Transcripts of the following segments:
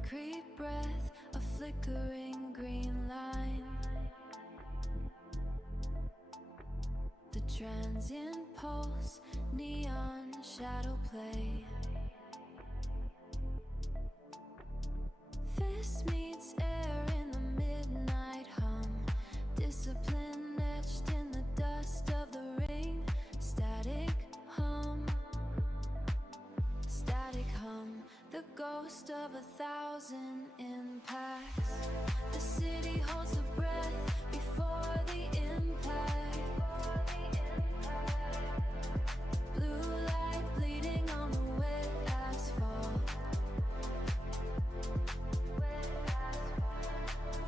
Concrete breath, a flickering green line. The transient pulse, neon shadow play. Fist meets air in the midnight hum. Discipline etched in the dust of the ring. Static hum. Static hum. The ghost of 1,000 impacts. The city holds the breath before the impact. Blue light bleeding on the wet asphalt.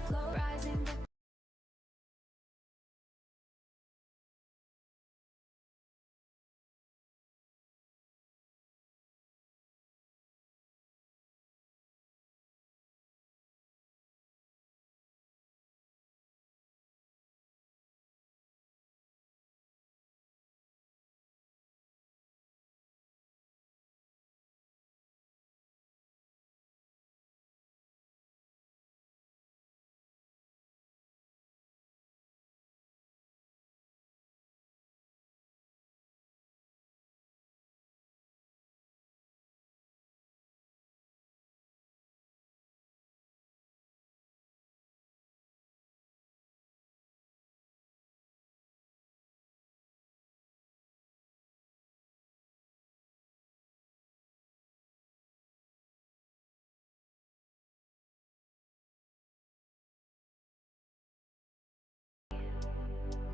Flow rising the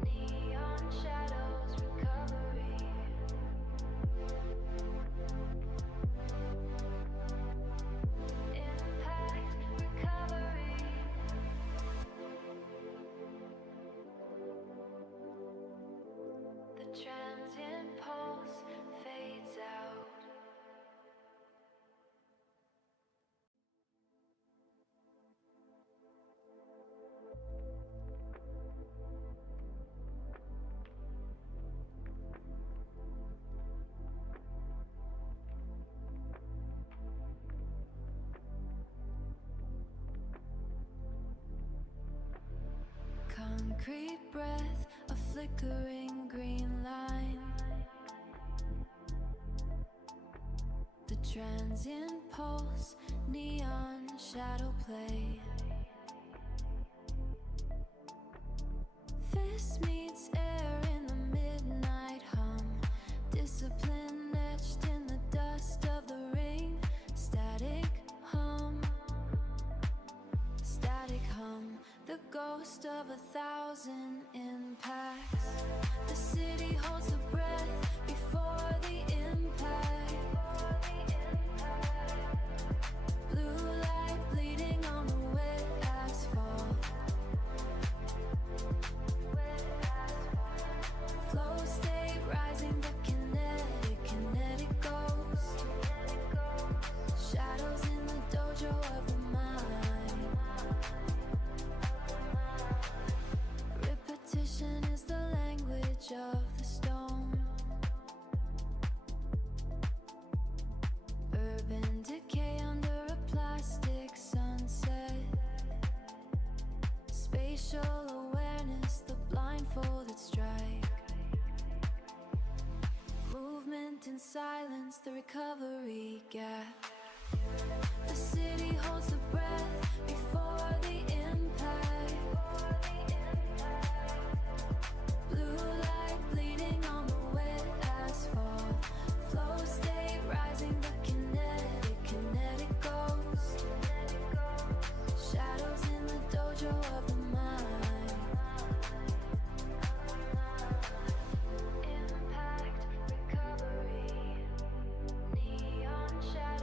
neon shadows recovery. Impact recovery. The transient pulse fades out. Concrete breath, a flickering green line. The transient pulse, neon shadow play. Fist meets air in the midnight hum. Discipline etched in the dust of the ring. Static hum. Static hum. The ghost of 1,000 impacts. The city holds the breath before the impact. Blue light bleeding on the wet asphalt. Flow state rising, the kinetic ghost. Shadows in the dojo of the mind. Repetition is the language of the stone. Urban decay under a plastic sunset. Spatial awareness, the blindfolded strike. Movement in silence, the recovery gap. The city holds the breath before the impact. Blue light bleeding on the wet asphalt. Flow state rising, the kinetic ghost. Shadows in the dojo of the mind. Impact recovery. Neon shadows.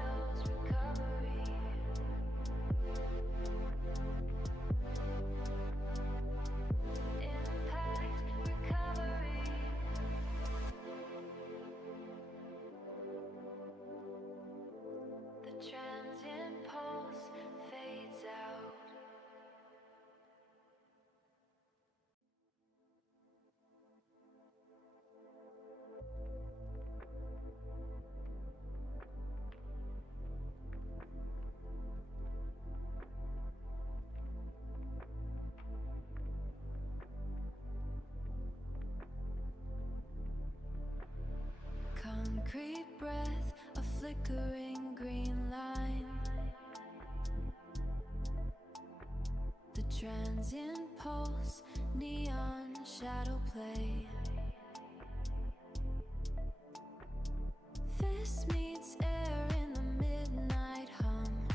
Concrete breath, a flickering green line. The transient pulse, neon shadow play. Fist meets air in the midnight hum.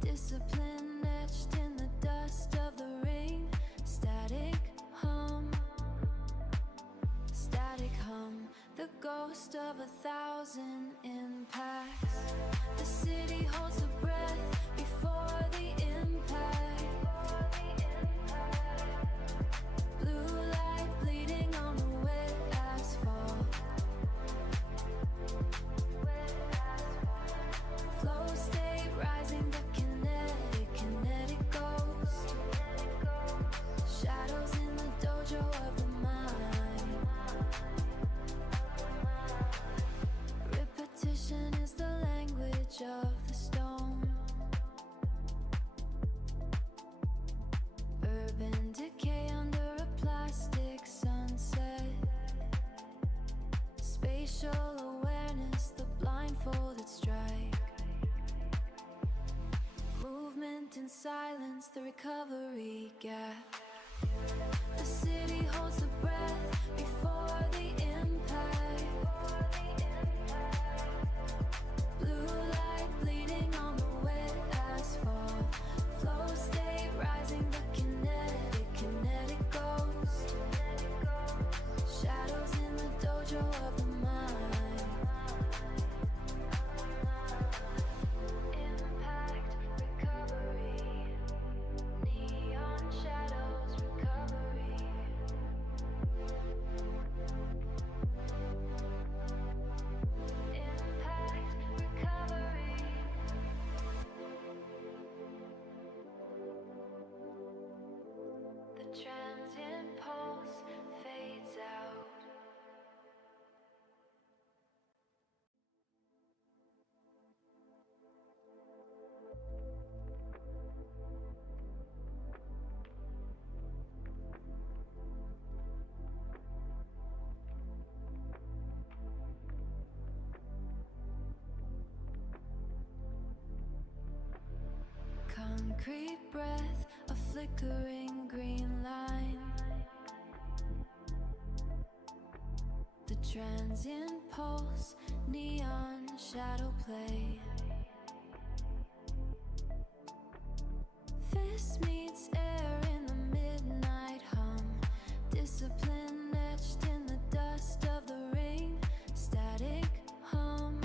Discipline etched in the dust of the ring. Static hum. Static hum. The ghost of 1,000 impacts. The city holds the breath before the impact. Blue light bleeding on the wet asphalt. Flow state rising, the kinetic ghost. Shadows in the dojo of the mind. Repetition is the language of the stone. Urban decay under a plastic sunset. Spatial awareness, the blindfolded strike. Movement in silence, the recovery gap. The city holds the breath before the impact. Blue light bleeding on the wet asphalt. Flow state rising, the kinetic ghost. Shadows in the dojo of the mind. Impact, recovery. Neon shadows, recovery. Impact, recovery. The transient pulse fades out. Concrete breath, a flickering green line. The transient pulse, neon shadow play. Fist meets air in the midnight hum. Discipline etched in the dust of the ring. Static hum.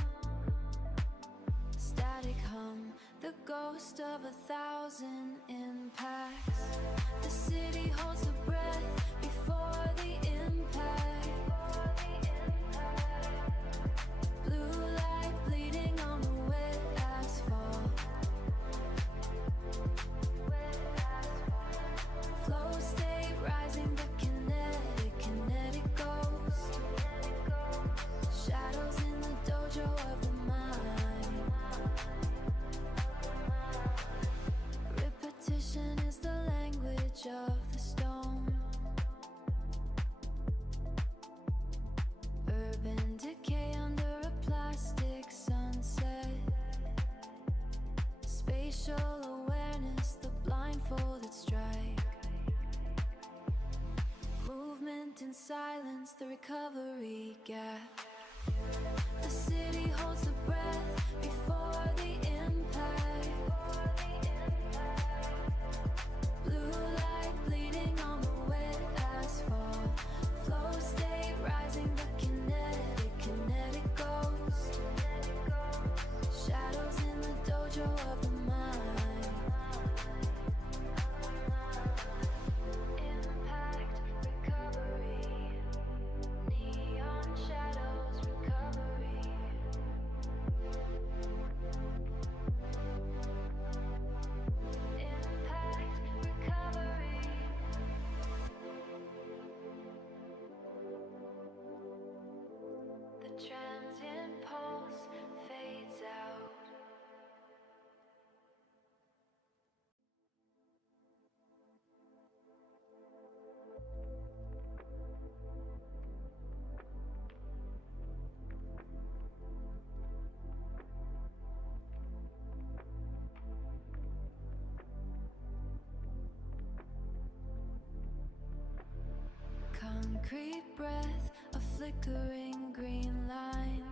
Static hum. The ghost of 1,000 impacts. The city holds the breath before the impact. Blue light bleeding on the wet asphalt. Flow state rising, the kinetic ghost. Shadows in the dojo of the mind. Repetition is the language of the stone. Urban decay under a plastic sunset. Spatial awareness, the blindfolded strike. Movement in silence, the recovery gap. The city holds the breath before the impact. Blue light bleeding on the wet asphalt. Flow state rising, the kinetic ghost. Shadows in the dojo of the mind. Impact, recovery. Neon shadows, recovery. Impact, recovery. The transient pulse fades out. Concrete breath, a flickering green line.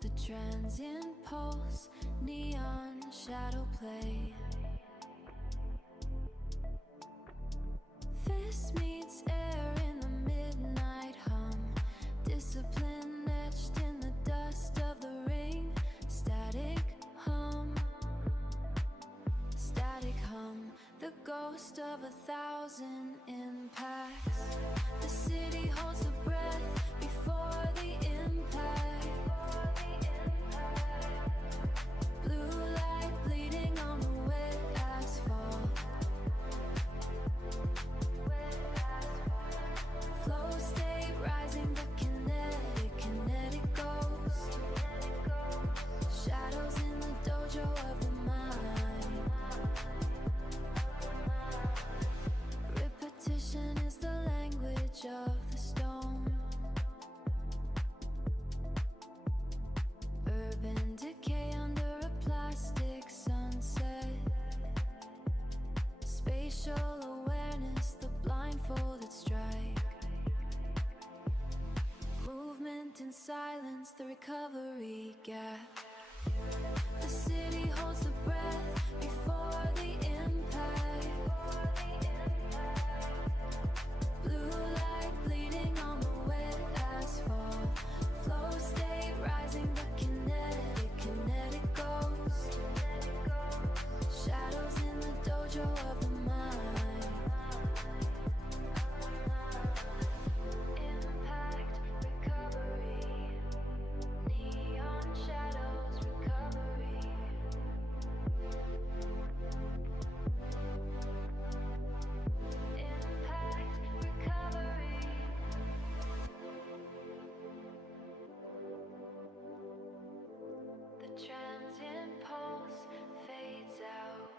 The transient pulse, neon shadow play. Fist meets air in the midnight hum. Discipline etched in the dust of the ring. Static hum. Static hum. The ghost of 1,000 impacts. The city holds the breath before the impact. Blue light bleeding on the wet asphalt. Flow state rising, the kinetic ghost. Shadows in the dojo of the mind. Repetition is the language of the stone. Urban decay under a plastic sunset. Spatial awareness, the blindfolded strike. Movement in silence, the recovery gap. The city holds the breath before the impact. Blue light bleeding on the wet asphalt. Flow state rising, the kinetic ghost. Shadows in the dojo of the mind. Impact, recovery. Neon shadows, recovery. Impact, recovery. The transient pulse fades out.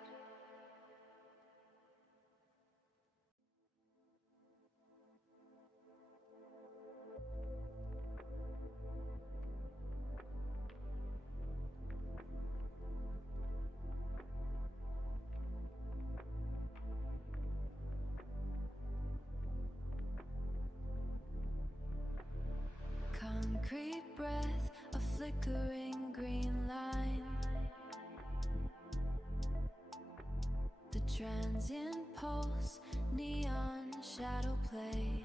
Concrete breath, a flickering green line. The transient pulse, neon shadow play.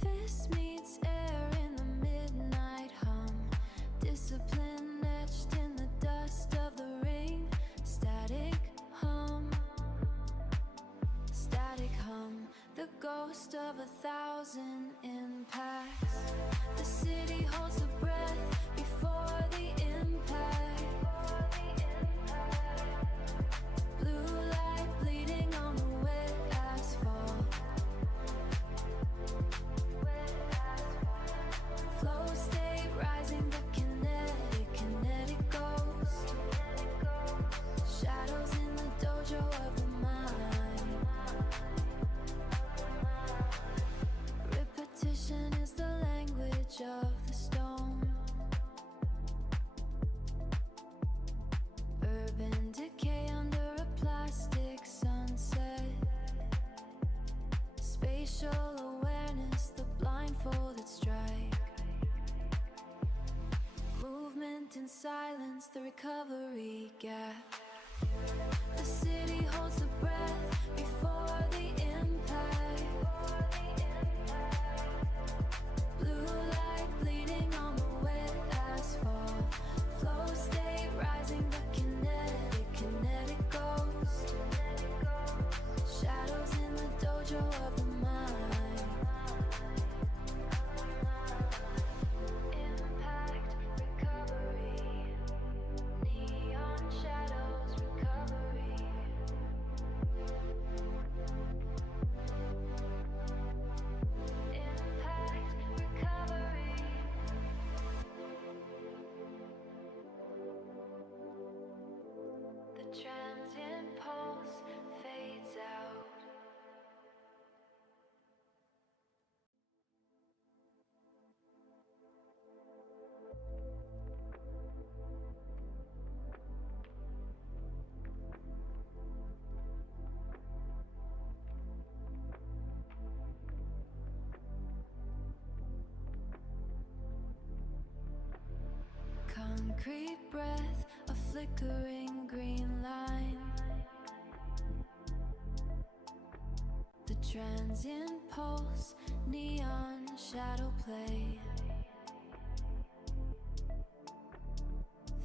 Fist meets air in the midnight hum. Discipline etched in the dust of the ring. Static hum. Static hum. The ghost of 1,000 impacts. The city holds the breath before the impact. Blue light bleeding on the wet asphalt. Flow state rising, the kinetic ghost. Shadows in the dojo of the mind. Repetition is the language of the stone. Urban decay under a plastic sunset. Spatial awareness, the blindfolded strike. Movement in silence, the recovery gap. The city holds the breath before the impact. Blue light bleeding on the wet asphalt. Flow state rising, the kinetic ghost. Shadows in the dojo of the mind. Impact, recovery. Neon shadows, recovery. Concrete breath, a flickering green line. The transient pulse, neon shadow play.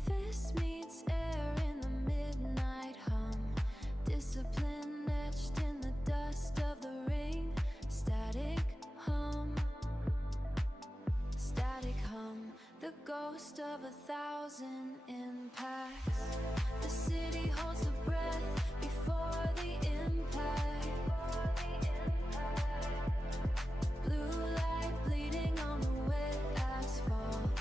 Fist meets air in the midnight hum. Discipline etched in the dust of the ring. Static hum. Static hum. The ghost of 1,000 impacts. The city holds the breath before the impact. Blue light bleeding on the wet asphalt.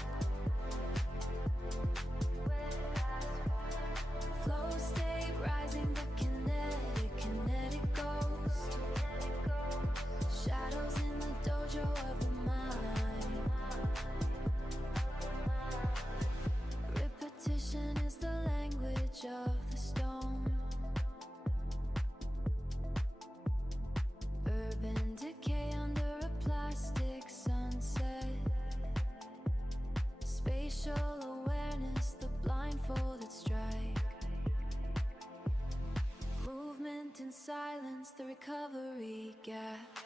Flow state rising, the kinetic ghost. Shadows in the dojo of the mind. Repetition is the language of the stone. Urban decay under a plastic sunset. Spatial awareness, the blindfolded strike. Movement in silence, the recovery gap.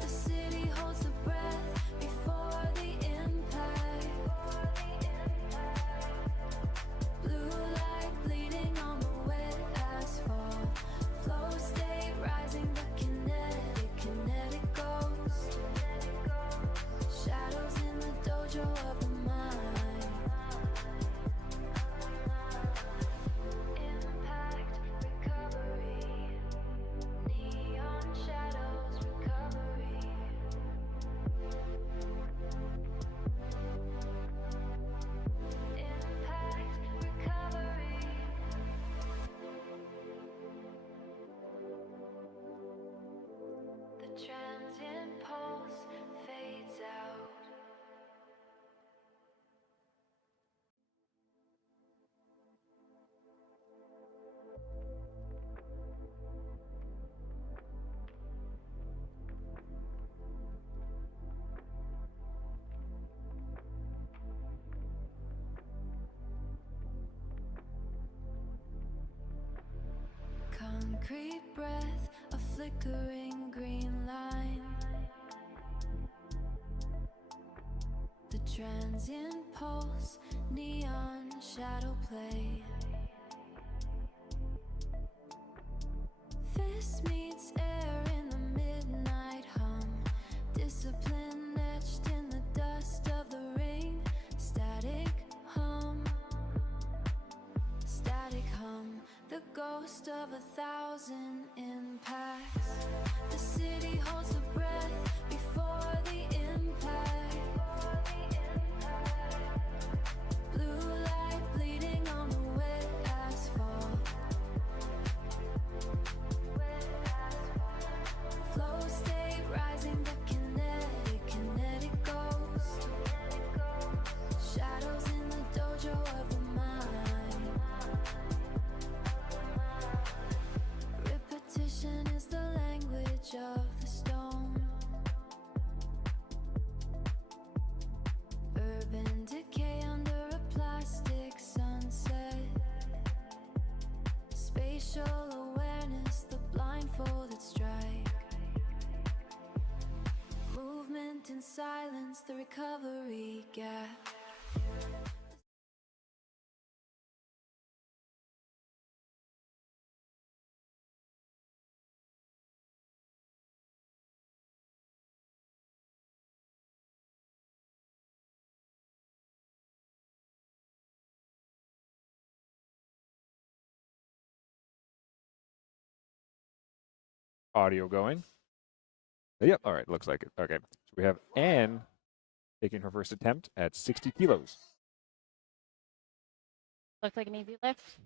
The city holds the breath before the impact. Blue light bleeding on the wet asphalt. Flow state rising, the kinetic ghost. Shadows in the dojo of the mind. Impact, recovery. Neon shadows, recovery. Impact, recovery. The transient pulse fades out. Concrete breath, a flickering green line. The transient pulse, neon shadow play. Fist meets air in the midnight hum. Discipline etched in the dust of the ring. Static hum. Static hum. The ghost of 1,000 impacts. The city holds the breath before the impact. Blue light bleeding on the wet asphalt. Flow state rising, the kinetic ghost. Shadows in the dojo of the mind. Repetition is the language of the stone. Urban decay under a plastic sunset. Spatial awareness, the blindfolded strike. Movement in silence, the recovery gap. Audio going. Yep, all right, looks like it. Okay, so we have Anne taking her first attempt at 60 kilos. Looks like an easy lift.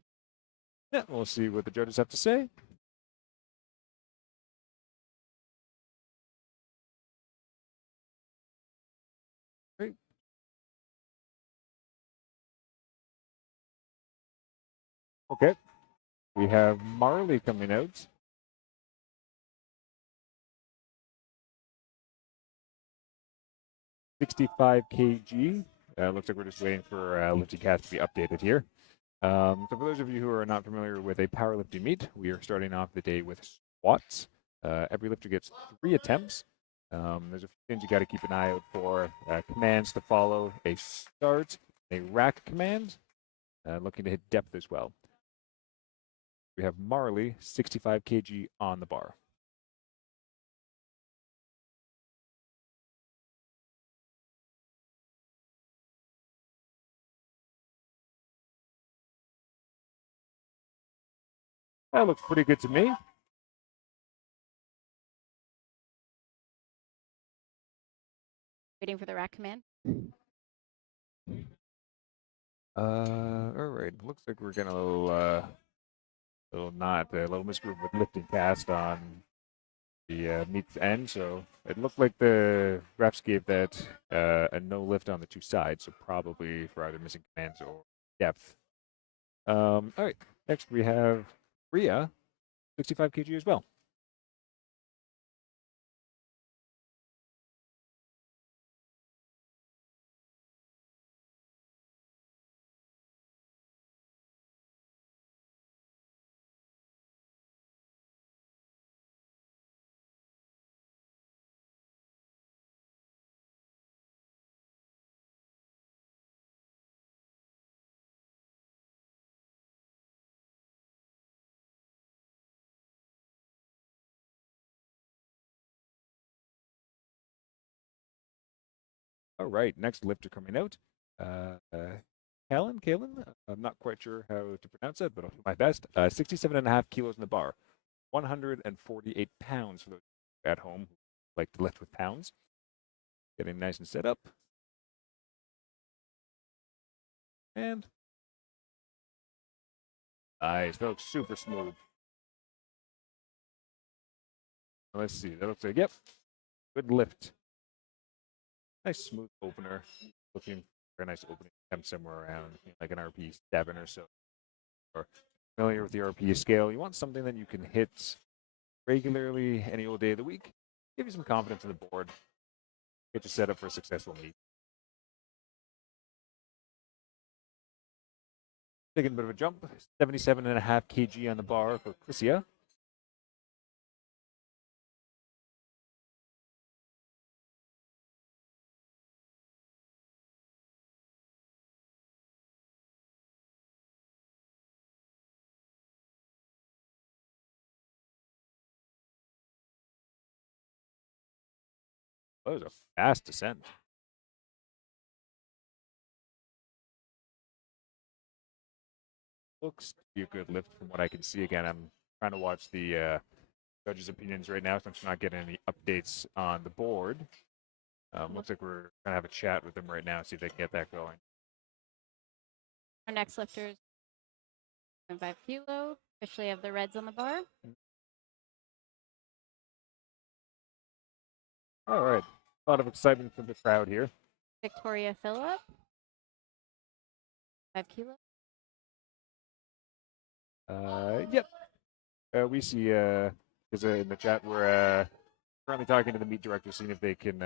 Yeah, we'll see what the judges have to say. Great. Okay, we have Marley coming out. 65 kg, Looks like we're just waiting for lifting cast to be updated here. So for those of you who are not familiar with a powerlifting meet, we are starting off the day with squats. Every lifter gets 3 attempts. There's a few things you got to keep an eye out for. Commands to follow: a start, a rack command, looking to hit depth as well. We have Marley, 65 kg on the bar. That looks pretty good to me. Waiting for the rack command. All right. Looks like we're getting a little misgroup with lifting cast on the meet's end. So it looked like the refs gave that a no lift on the 2 sides. So probably for either missing commands or depth. All right. Next we have Rhea, 65 kg as well. All right, next lifter coming out. Kalen? I'm not quite sure how to pronounce it, but I'll do my best. 67.5 kilos in the bar, 148 pounds for those at home who like to lift with pounds. Getting nice and set up. And nice, that looks super smooth. Let's see, that looks like, yep, good lift. Nice smooth opener. Looking for a nice opening attempt somewhere around like an RP 7 or so. Or familiar with the RP scale, you want something that you can hit regularly any old day of the week. Give you some confidence in the board. Get you set up for a successful meet. Taking a bit of a jump. 77.5 kg on the bar for Chrissia. That was a fast descent. Looks to be a good lift from what I can see. Again, I'm trying to watch the judges' opinions right now, so I'm not getting any updates on the board. Looks like we're going to have a chat with them right now, see if they can get that going. Our next lifter is 5 kilo. Officially have the reds on the bar. All right. A lot of excitement from the crowd here. Victoria Phillip. 5 kilo. Yep. We see is in the chat we're currently talking to the meet director, seeing if they can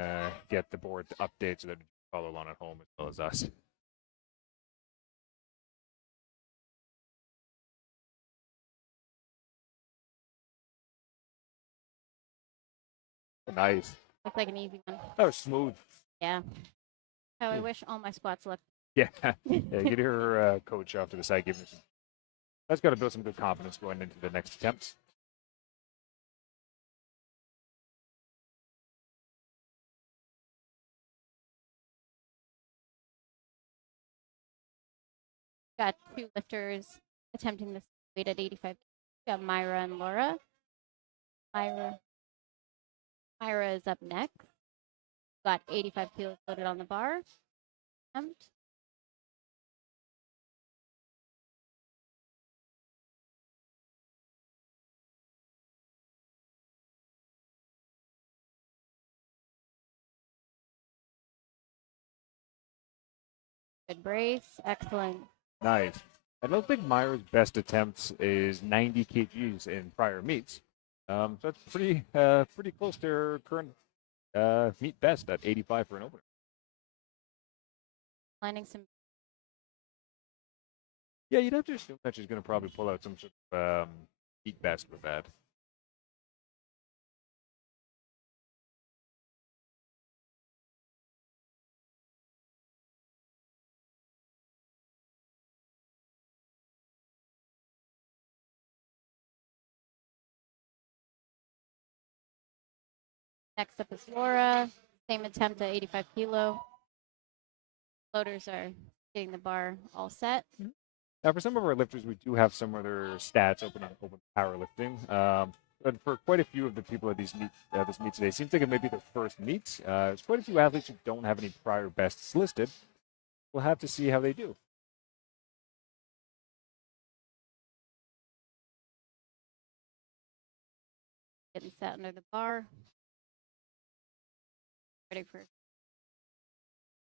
get the board to update so that you can follow along at home as well as us. Nice. Looks like an easy one. That was smooth. Yeah. How I wish all my squats looked. Yeah. Yeah. Get her coach off to the side. That's got to build some good confidence going into the next attempts. Got 2 lifters attempting this weight at 85. We got Myra and Laura. Myra is up next. Got 85 kilos loaded on the bar. Attempt. Good brace. Excellent. Nice. I don't think Myra's best attempts is 90 kgs in prior meets. So that's pretty close to her current meet best at 85 for an opener. Planning some. Yeah, you'd have to assume that she's going to probably pull out some sort of peak best with that. Next up is Laura. Same attempt at 85 kilo. Floaters are getting the bar all set. Now, for some of our lifters, we do have some other stats open on open powerlifting. But for quite a few of the people at this meet today, seems like it may be their first meet. There's quite a few athletes who don't have any prior bests listed. We'll have to see how they do. Getting set under the bar. Ready for.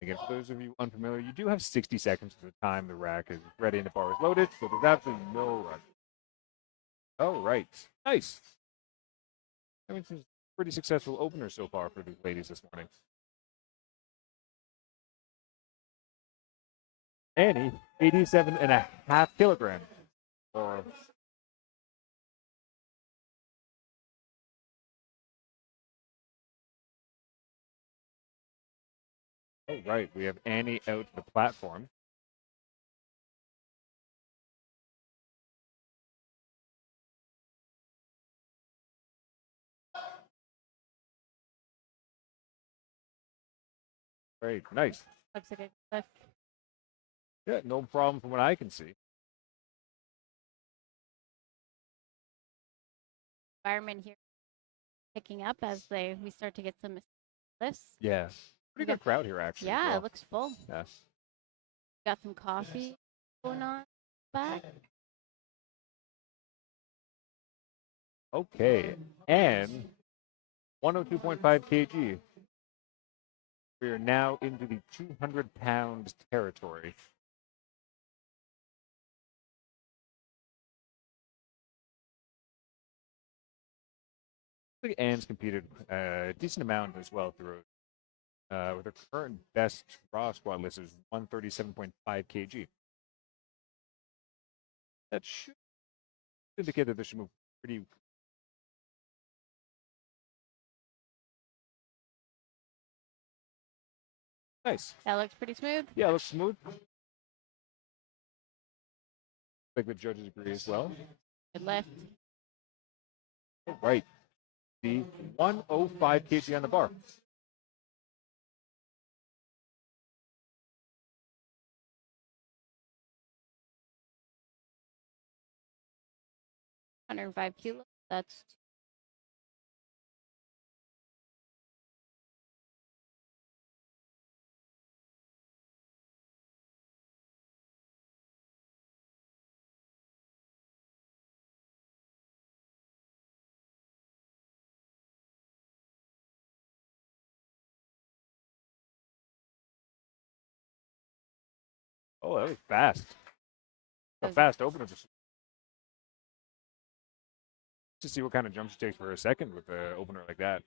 Again, for those of you unfamiliar, you do have 60 seconds to the time the rack is ready and the bar is loaded, so there's absolutely no rush. Oh, right. Nice. I mean, some pretty successful openers so far for these ladies this morning. Annie, 87.5 kilograms. Or oh, right. We have Annie out the platform. Great. Nice. Looks like a lift. Yeah, no problem from what I can see. Environment here picking up as we start to get some lifts. Yeah. Pretty good crowd here, actually. as Yeah, well. it looks full. Yeah. Got some coffee going on back. Okay. And 102.5 kg. We are now into the 200-pound territory. I think Anne's competed a decent amount as well through with her current best raw squat list is 137.5 kg. That should indicate that this should move pretty. Nice. That looks pretty smooth. Yeah, it looks smooth. I think the judges agree as well. Good lift. All right. The 105 kg on the bar. Hundred and 5 kilos. That's Oh, that was fast. A Those- fast opener. To see what kind of jump she takes for a second with an opener like that.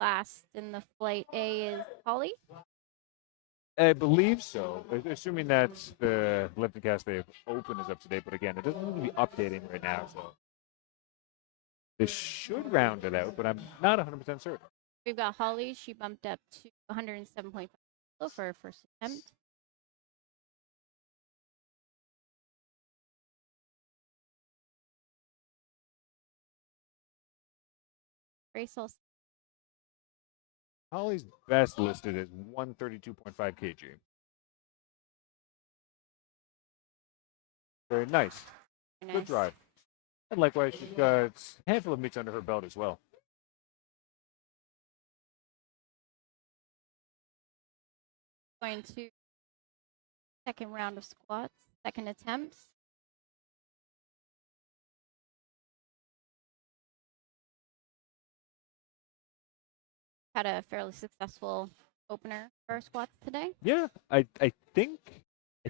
last in the flight A is Holly. I believe so, assuming that the lifting cast they've open is up to date. But again, it doesn't seem to be updating right now, so this should round it out. But I'm not 100% certain. We've got Holly. She bumped up to 107.5 kilo for her first attempt. Grace also. Holly's best listed is 132.5 kg. Very nice. Very Good nice. drive. And likewise, she's got a handful of meets under her belt as well. Going to second round of squats, second attempts. Had a fairly successful opener for our squats today. Yeah, I think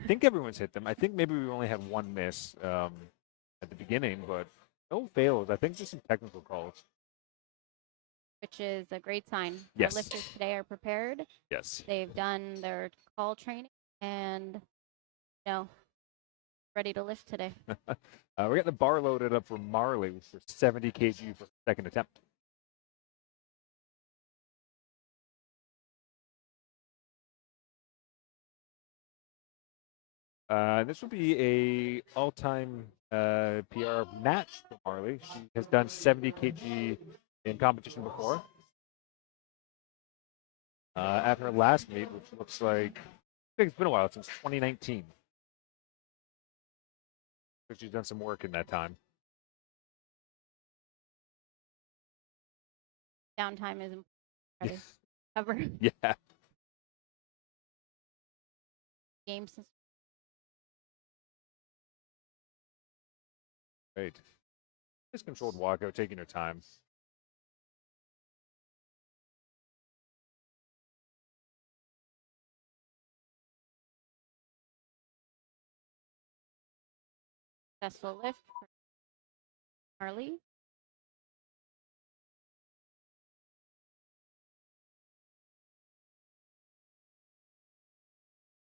think everyone's hit them. I think maybe we only had one miss at the beginning, but no fails. I think just some technical calls. which is a great sign. Yes. Our lifters today are prepared. Yes. They've done their call training and, ready to lift today. We're getting the bar loaded up for Marley for 70 kg for second attempt. This will be a all-time PR match for Marley. She has done 70 kg in competition before. At her last meet, which looks like, I think it's been a while, since 2019. So she's done some work in that time. Downtime is important. Try to cover Yeah. games. Great. Just controlled walkout, taking her time. Successful lift for Marley.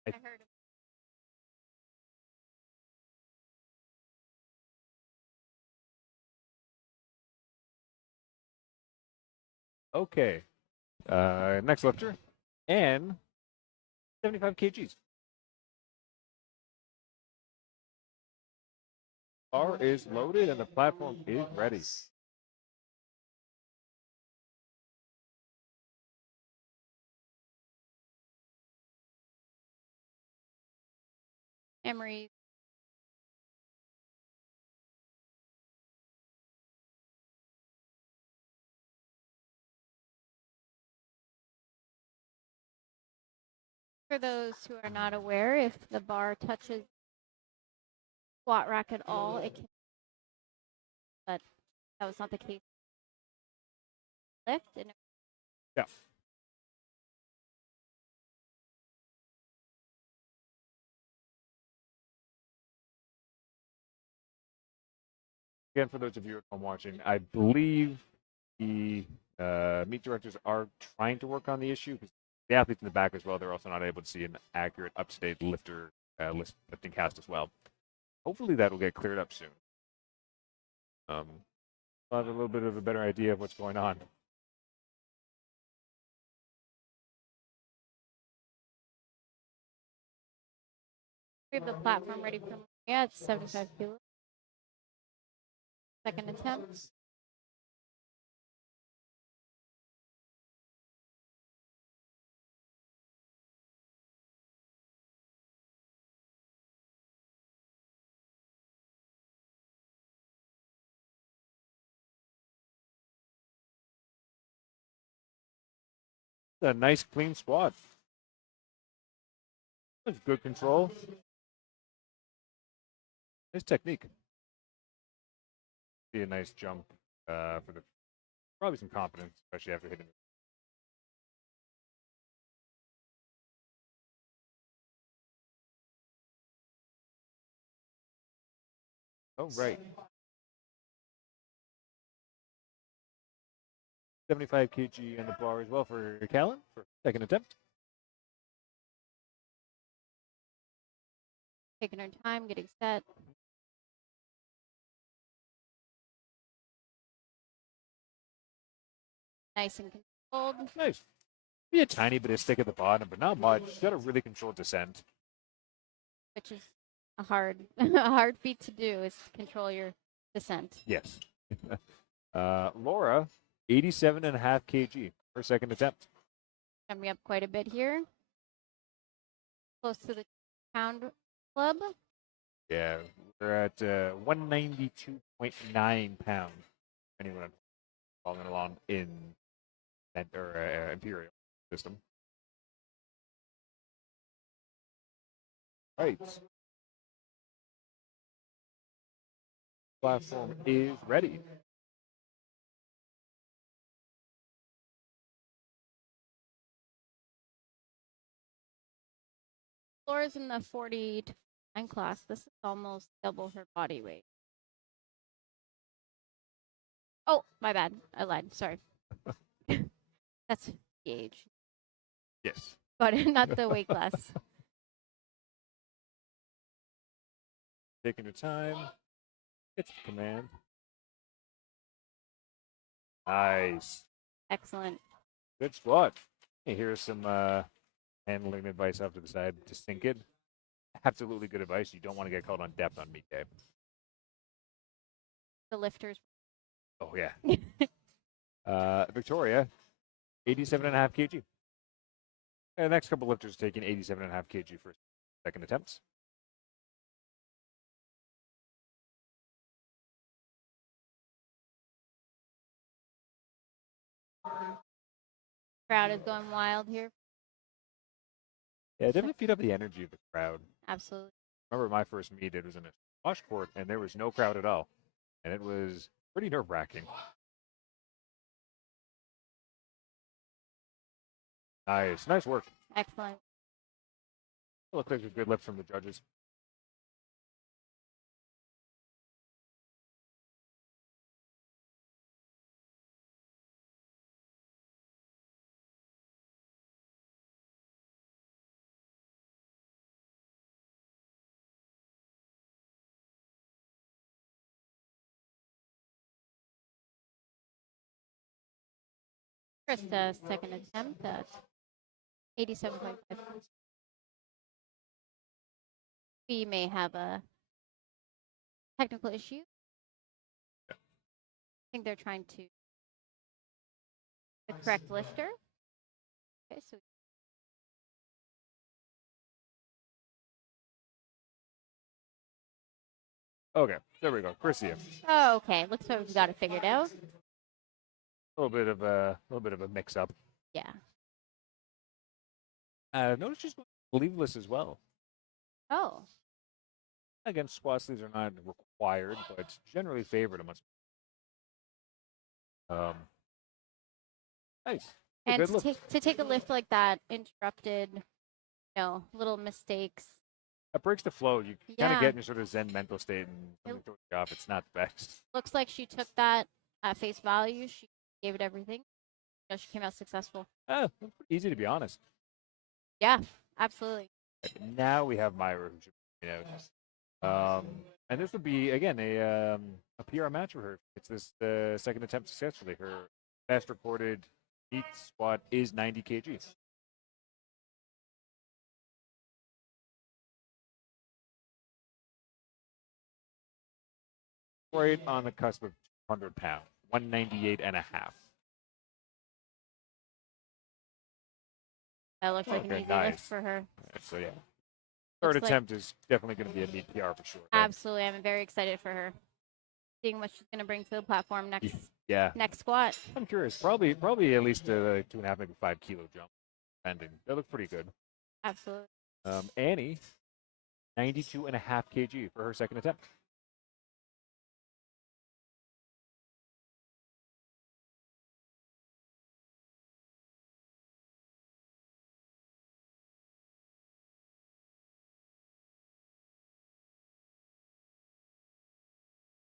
I heard Okay. Next lifter. And 75 kgs. Bar is loaded and the platform is ready. Emery. For those who are not aware, if the bar touches squat rack at all, it can, but that was not the case. Lift and Yeah. Again, for those of you at home watching, I believe the meet directors are trying to work on the issue because the athletes in the back as well, they're also not able to see an accurate, up-to-date lifter lifting cast as well. Hopefully that will get cleared up soon. I'll have a little bit of a better idea of what's going on. we have the platform ready for Maria. It's 75 kilos. Second attempt. A nice clean squat. That's good control. Nice technique. See a nice jump for the probably some confidence, especially after hitting. Oh, right. 75 kg on the bar as well for Callan for second attempt. Taking her time, getting set. Nice and controlled. Nice. Be a tiny bit of stick at the bottom, but not much. She's got a really controlled descent. Which is a hard, a hard feat to do, is to control your descent. Yes. Laura, 87.5 kg for second attempt. Jumping up quite a bit here. Close to the pound club. Yeah, we're at 192.9 pounds. Anyone following along in Imperial system. Right. Platform is ready. Flora's in the 49 class. This is almost double her body weight. Oh, my bad. I lied. Sorry. That's the age, Yes. but not the weight class. Taking your time. It's the command. Nice. Excellent. Good squat. Hey, here's some handling advice off to the side to sink it. Absolutely good advice. You don't want to get caught on depth on meat day. The lifters. Oh, yeah. Victoria, 87.5 kg. The next couple lifters taking 87.5 kg for second attempts. Crowd is going wild here. Yeah, definitely feed up the energy of the crowd. Absolutely. Remember my first meet, it was in a squash court, and there was no crowd at all. And it was pretty nerve-wracking. Nice. Nice work. Excellent. Looks like a good lift from the judges. Krista, second attempt at 87.5. We may have a technical issue. I think they're trying to the correct lifter. Okay, so Okay, there we go. Chrissy, oh, okay. Looks like we've got it figured out. a little bit of a mix-up. Yeah. Notice she's going sleeveless as well. Oh, Again, squat sleeves are not required, but generally favored amongst. Nice. A and good to look. take a lift like that, interrupted, little mistakes. That breaks the flow. You kind Yeah. of get in your sort of zen mental state, and something throws you off. It's not the best. Looks like she took that at face value. She gave it everything. She came out successful. That's pretty easy to be honest. Yeah, absolutely. Now we have Myra, who should be out. And this would be again a PR match for her. It's this second attempt successfully. Her best recorded meet squat is 90 kg. Right on the cusp of 200 pounds, 198 and a half. That looks like an Okay, easy nice. lift for her. So yeah, third Looks like- attempt is definitely going to be a meet PR for sure. Absolutely, I'm very excited for her. Seeing what she's going to bring to the platform next Yeah, next squat. I'm curious. Probably at least a 2.5, maybe 5 kilo jump. Depending. That looks pretty good. Absolutely. Annie, 92.5 kg for her second attempt.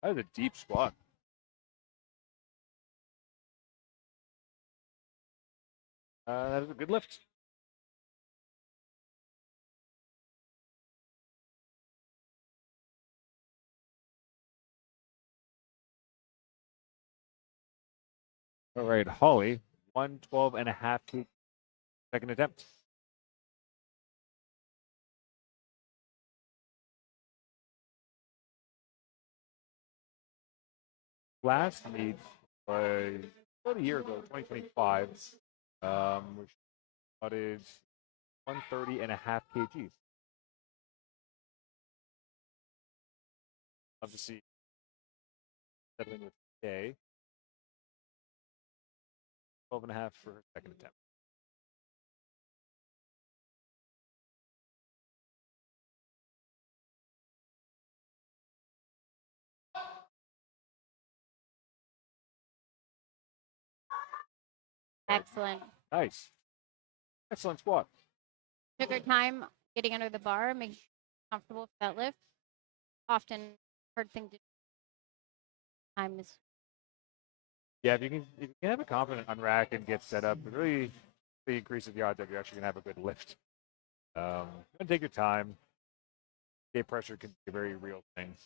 That was a deep squat. That is a good lift. All right, Holly, 112.5 kg second attempt. Last meet was about a year ago, 2025, which started 130.5 kg. Love to see settling with today. 12.5 for her second attempt. Excellent. Nice. Excellent squat. Took her time getting under the bar, make sure you're comfortable for that lift. Often, hard thing to do. Time is Yeah, if you can have a confident unrack and get set up, it really increases the odds that you're actually gonna have a good lift. And take your time. Day pressure can be a very real thing.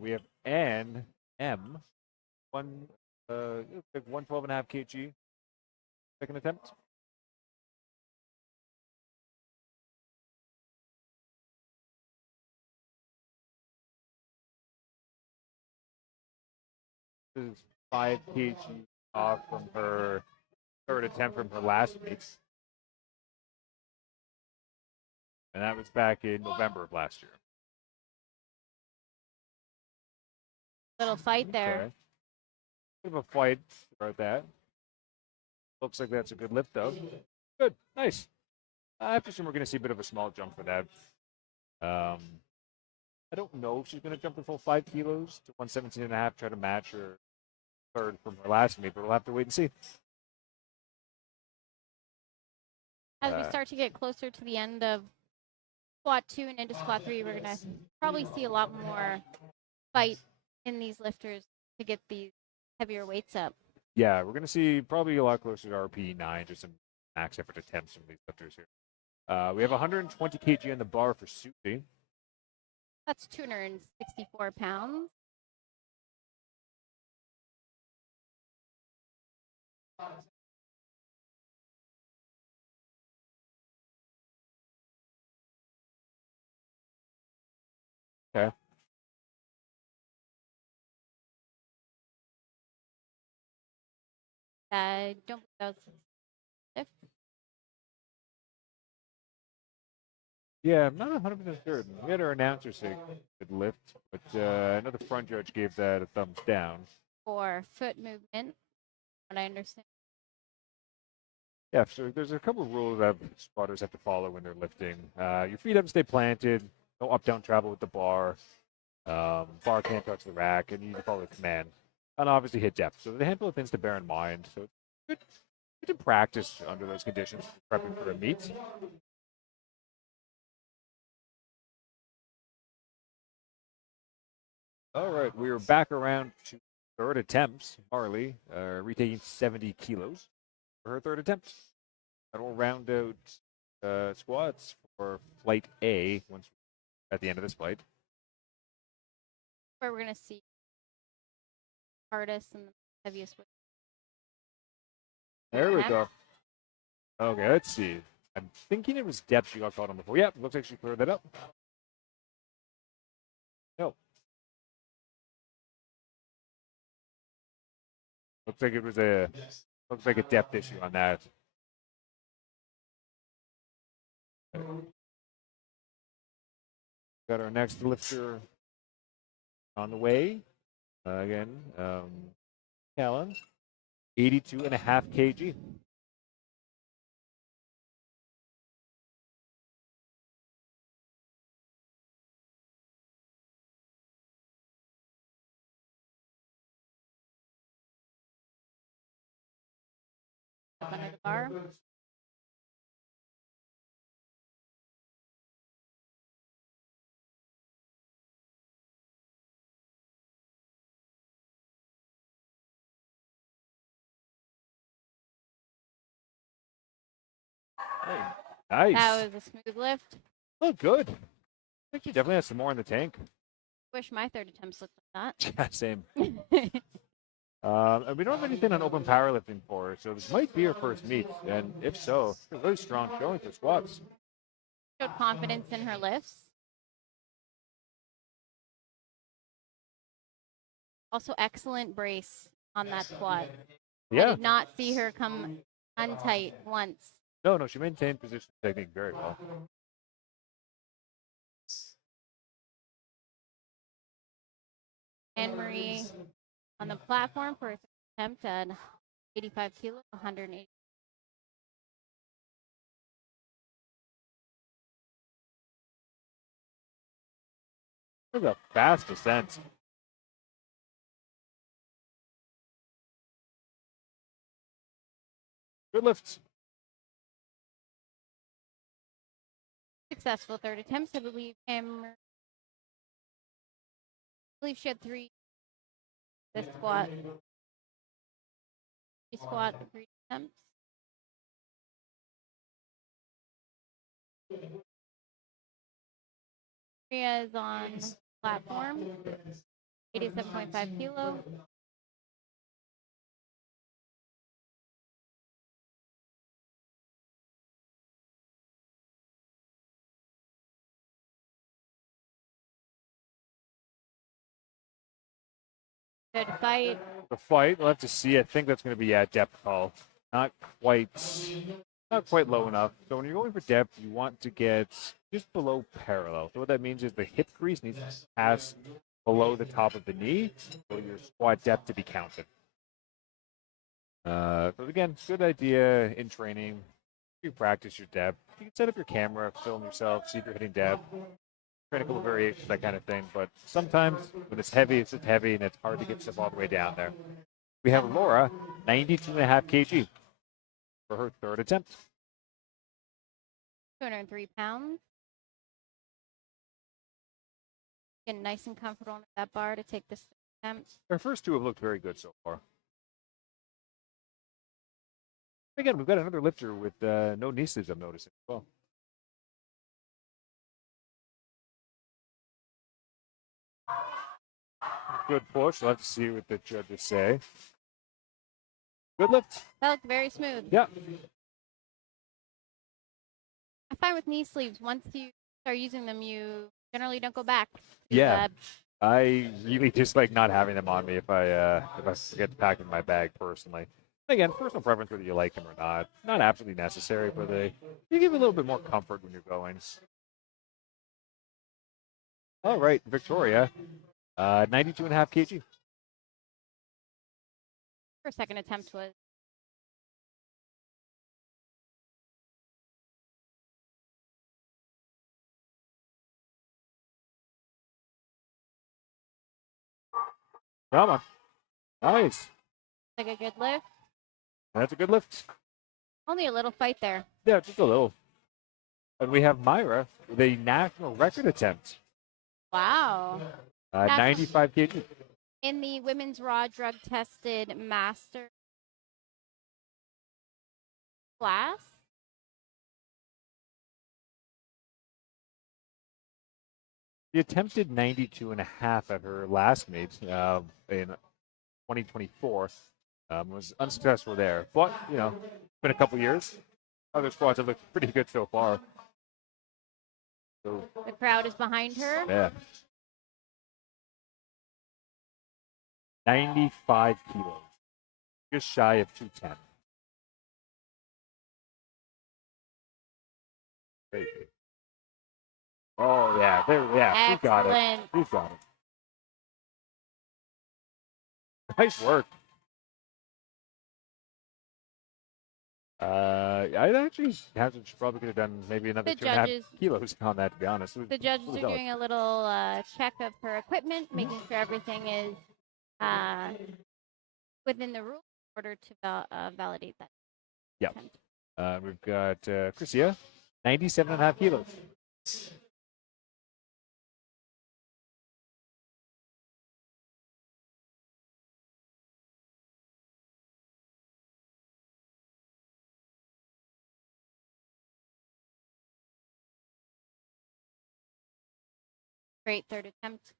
We have M, looks like 112.5 kg. Second attempt. This is 5 kg off from her third attempt from her last meet. And that was back in November of last year. little fight there. Okay. Bit of a fight about that. Looks like that's a good lift, though. Good. Nice. I presume we're going to see a bit of a small jump for that. I don't know if she's going to jump the full 5 kilos to 117.5, try to match her third from her last meet, but we'll have to wait and see. As we start to get closer to the end of squat 2 and into squat 3, we're going to probably see a lot more fight in these lifters to get these heavier weights up. Yeah, we're going to see probably a lot closer to RP9, just some max effort attempts from these lifters here. We have 120 kg on the bar for Susie. That's 264 pounds. Okay. I don't think that was lift. Yeah, I'm not 100% certain. We had our announcer say good lift, but I know the front judge gave that a thumbs down. For foot movement, what I understand. Yeah, so there's a couple of rules that spotters have to follow when they're lifting. Your feet have to stay planted, no up-down travel with the bar. Bar can't touch the rack, and you need to follow the command. And obviously hit depth. So there's a handful of things to bear in mind. So it's good to practice under those conditions, prepping for a meet. All right, we are back around to third attempts. Marley retaking 70 kilos for her third attempt. And we'll round out squats for flight A once at the end of this flight. Where we're going to see Fortis and the heaviest weight. There we go. Okay, let's see. I'm thinking it was depth she got caught on before. Yeah, looks like she cleared that up. No. Looks like it was looks like a depth issue on that. Got our next lifter on the way. Again, Callan, 82.5 kg. Up under the bar. Hey, nice. That was a smooth lift. Oh, good. Which is Definitely has some more in the tank. wish my third attempts looked like Yeah, same. that. And we don't have anything on open powerlifting for her, so this might be her first meet. And if so, a really strong showing for squats. Showed confidence in her lifts. Also, excellent brace on that squat. I Yeah. did not see her come untight once. No, she maintained position technique very well. Anne Marie on the platform for her attempt at 85 kilos, 180. Look at a fast descent. Good lift. successful third attempts. I believe she had 3 this squat. She squat 3 attempts. Maria is on platform, 87.5 kilo. Good fight. The fight, we'll have to see. I think that's going to be at depth call. Not quite low enough. So when you're going for depth, you want to get just below parallel. So what that means is the hip crease needs to pass below the top of the knee for your squat depth to be counted. So again, good idea in training. You practice your depth. You can set up your camera, film yourself, see if you're hitting depth. Train a couple variations, that kind of thing. But sometimes when it's heavy, it's just heavy, and it's hard to get stuff all the way down there. We have Laura, 92.5 kg for her third attempt. 203 pounds. Getting nice and comfortable on that bar to take this attempt. Our first 2 have looked very good so far. Again, we've got another lifter with no knee sleeves, I'm noticing as well. Good push. We'll have to see what the judges say. Good lift. That looked very smooth. Yeah. I find with knee sleeves, once you start using them, you generally don't go back. Yeah. I really just like not having them on me if I forget to pack them in my bag personally. Again, personal preference whether you like them or not. Not absolutely necessary, but you give a little bit more comfort when you're going. All right, Victoria, 92.5 kg. Her second attempt was Come on. Nice. like a good lift. That's a good lift. Only a little fight there. Yeah, just a little. And we have Myra with a national record attempt. Wow. 95 kg. In the women's raw drug tested master class. She attempted 92.5 at her last meet in 2024. Was unsuccessful there. But, it's been a couple years. Other squats have looked pretty good so far. So, The crowd is behind her. yeah. 95 kilos. Just shy of 210. Great. Oh, yeah. She's got it. Excellent. She's got it. Nice work. I'd actually have to probably could have done maybe another The 2.5 judges- kilos on that, to be honest. The judges Really are solid. doing a little check of her equipment, making sure everything is within the rules in order to validate that. Yep. attempt. We've got Chrisia, 97.5 kilos. Great third attempt.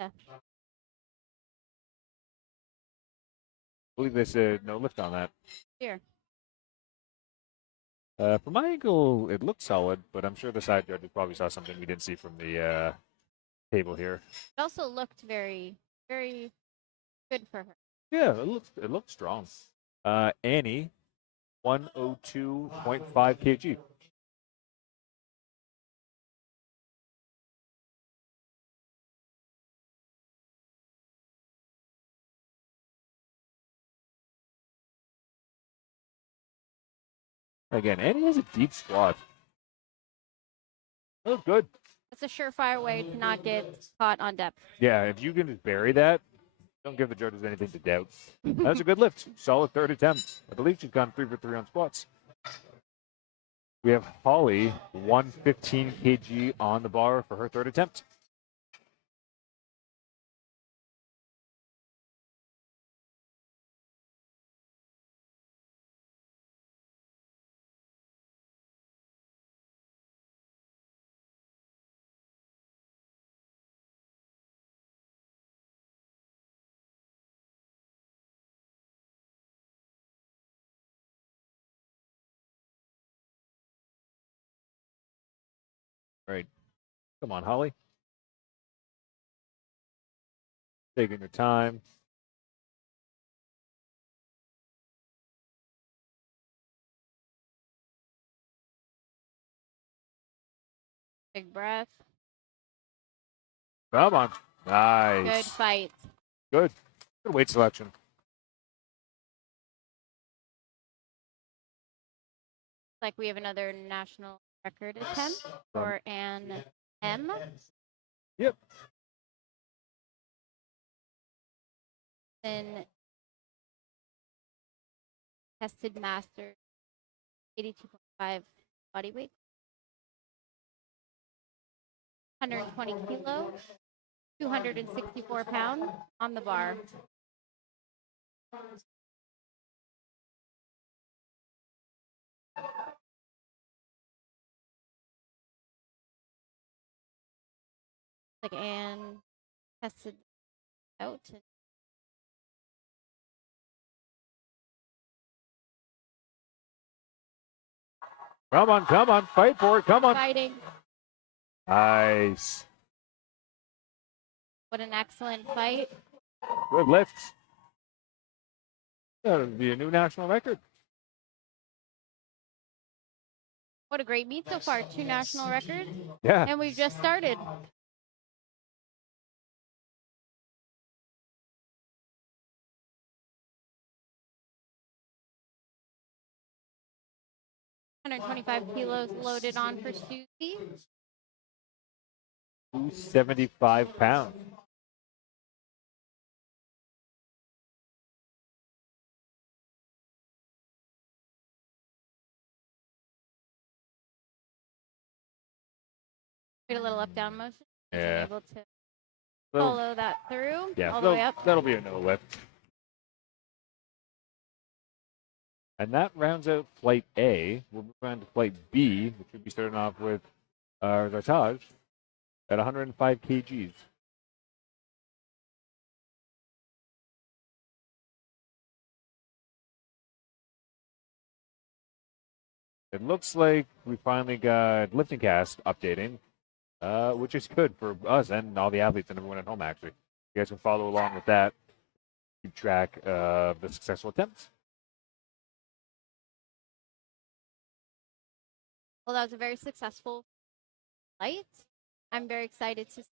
Yeah. I believe they said no lift on that. Here. For my ankle, it looked solid, but I'm sure the side judges probably saw something we didn't see from the table here. It also looked very, very good for her. Yeah, it looked strong. Annie, 102.5 kg. Again, Annie has a deep squat. Oh, good. That's a surefire way to not get caught on depth. Yeah, if you can just bury that, don't give the judges anything to doubt. That's a good lift. Solid third attempt. I believe she's gone 3 for 3 on squats. We have Holly, 115 kg on the bar for her third attempt. Right. Come on, Holly. Taking your time. Big breath. Come on. Nice. Good fight. Good. Good weight selection. Like we have another national record attempt for an M. Yep. Then tested master 82.5 body weight. 120 kilos, 264 pounds on the bar. Like and tested out. Come on, come on. Fight for it. Come on. Fighting. Nice. What an excellent fight. Good lifts. That would be a new national record. What a great meet so far. 2 national records. Yeah. And we've just started. $125 kilos loaded on for Susie. 275 pounds. Did a little up down motion. She's Yeah. able to So, follow that through yeah, all the way up. that'll be a no lift. And that rounds out flight A. We'll move on to flight B, which would be starting off with Zartaj at 105 kgs. It looks like we finally got lifting cast updating, which is good for us and all the athletes and everyone at home, actually. You guys can follow along with that, keep track of the successful attempts. Well, that was a very successful flight. I'm very excited to see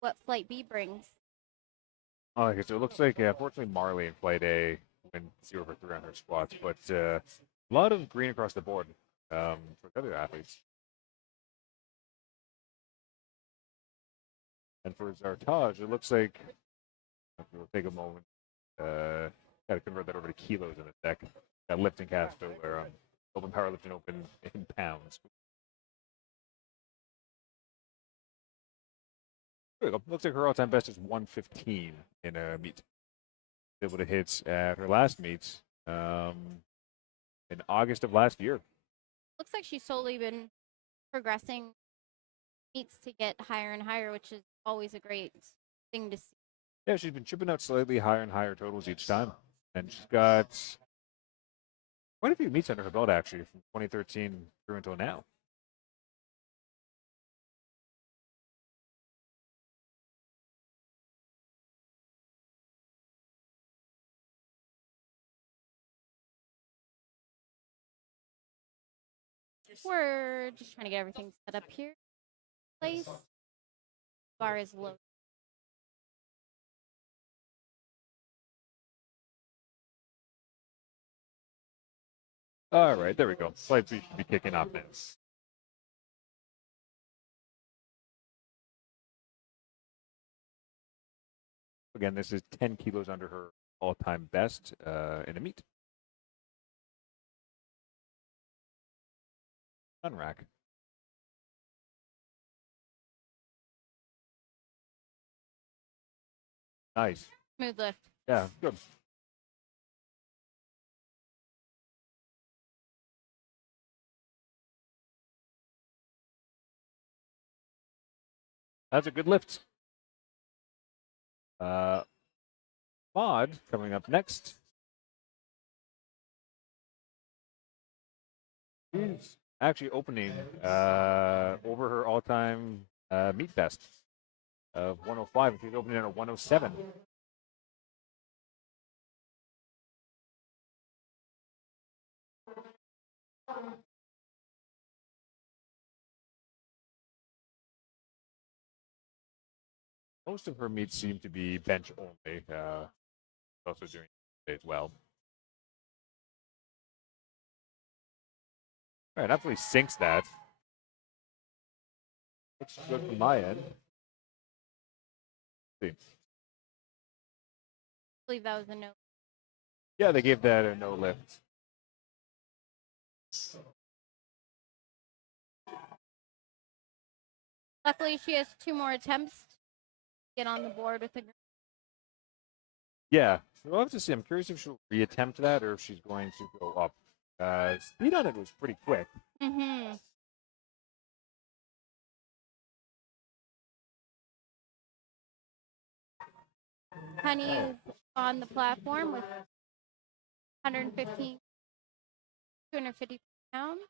what flight B brings. Oh, okay, so it looks like, fortunately, Marley in flight A went 0 for 3 on her squats, but a lot of green across the board for the other athletes. And for Zartaj, it looks like, we'll take a moment, got to convert that over to kilos in a sec. That lifting cast over Open Powerlifting Open in pounds. There we go. Looks like her all-time best is 115 in a meet. Able to hit at her last meet in August of last year. Looks like she's slowly been progressing meets to get higher and higher, which is always a great thing to see. Yeah, she's been chipping out slightly higher and higher totals each time. And she's got quite a few meets under her belt, actually, from 2013 through until now. We're just trying to get everything set up here. Place. Bar is low. All right, there we go. Flight B should be kicking off now. Again, this is 10 kilos under her all-time best in a meet. Sun rack. Nice. Smooth lift. Yeah, good. That's a good lift. Maud coming up next. She's actually opening over her all-time meet best of 105. She's opening at a 107. Most of her meets seem to be bench only. Also doing it as well. All right, definitely sinks that. Looks good from my end. See. I believe that was a no. Yeah, they gave that a no lift. Luckily, she has 2 more attempts to get on the board with a. Yeah, we'll have to see. I'm curious if she'll reattempt that or if she's going to go up. Speed on it was pretty quick. Mm-hmm. Honey is on the platform with 115, 250 pounds.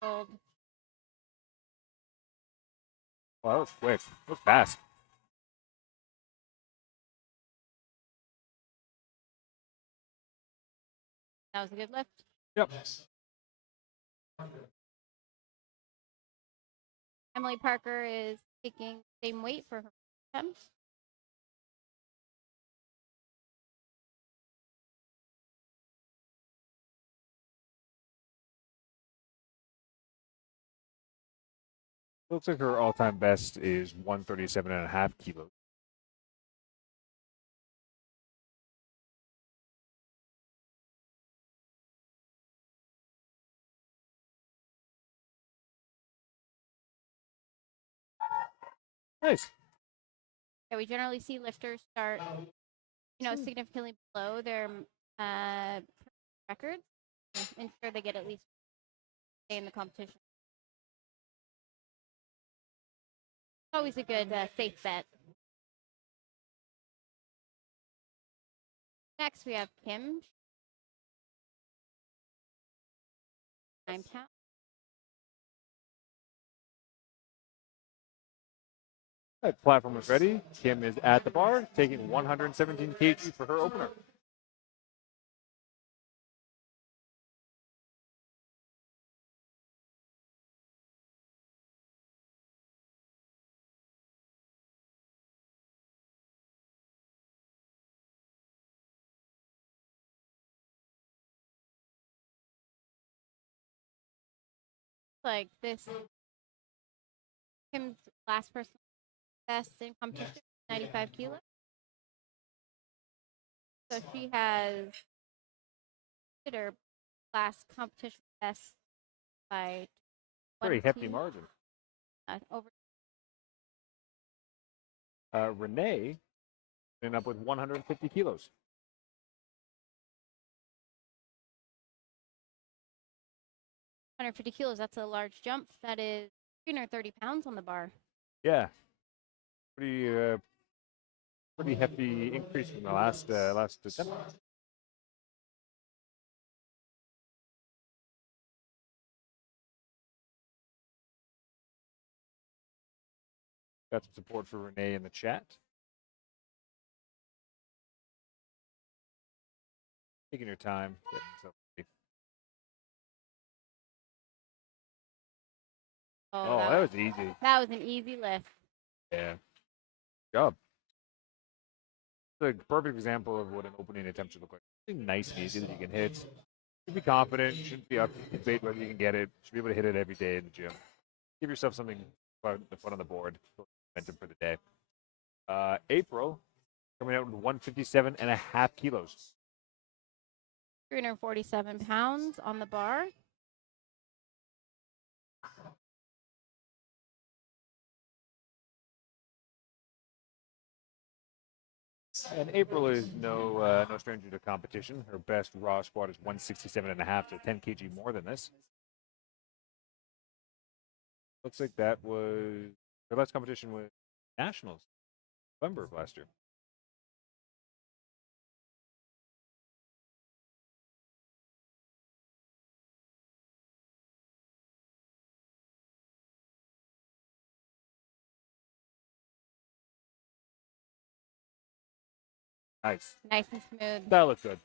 Gold. Well, that was quick. That was fast. That was a good lift. Yep. Emily Parker is taking the same weight for her attempt. Looks like her all-time best is 137.5 kilos. Nice. Yeah, we generally see lifters start, significantly below their records. Ensure they get at least stay in the competition. Always a good safe bet. Next, we have Kim. 9 pounds. That platform is ready. Kim is at the bar, taking 117 kg for her opener. Like this, Kim's last personal best in competition, 95 kilos. So she has hit her last competition best by Pretty 20, hefty margin. over. Renee ended up with 150 kilos. 150 kilos. That's a large jump. That is 330 pounds on the bar. Yeah. Pretty hefty increase from the last attempt. Got some support for Renee in the chat. Taking your time, getting stuff ready. Oh, that was easy. That was an easy lift. Yeah. Good job. It's a perfect example of what an opening attempt should look like. Something nice and easy that you can hit. You should be confident. You shouldn't be up to debate whether you can get it. You should be able to hit it every day in the gym. Give yourself something to put on the board. Momentum for the day. April coming out with 157.5 kilos. 347 pounds on the bar. And April is no stranger to competition. Her best raw squat is 167.5, so 10 kg more than this. Looks like that was her last competition was nationals, November of last year. Nice. Nice and smooth. That looked good.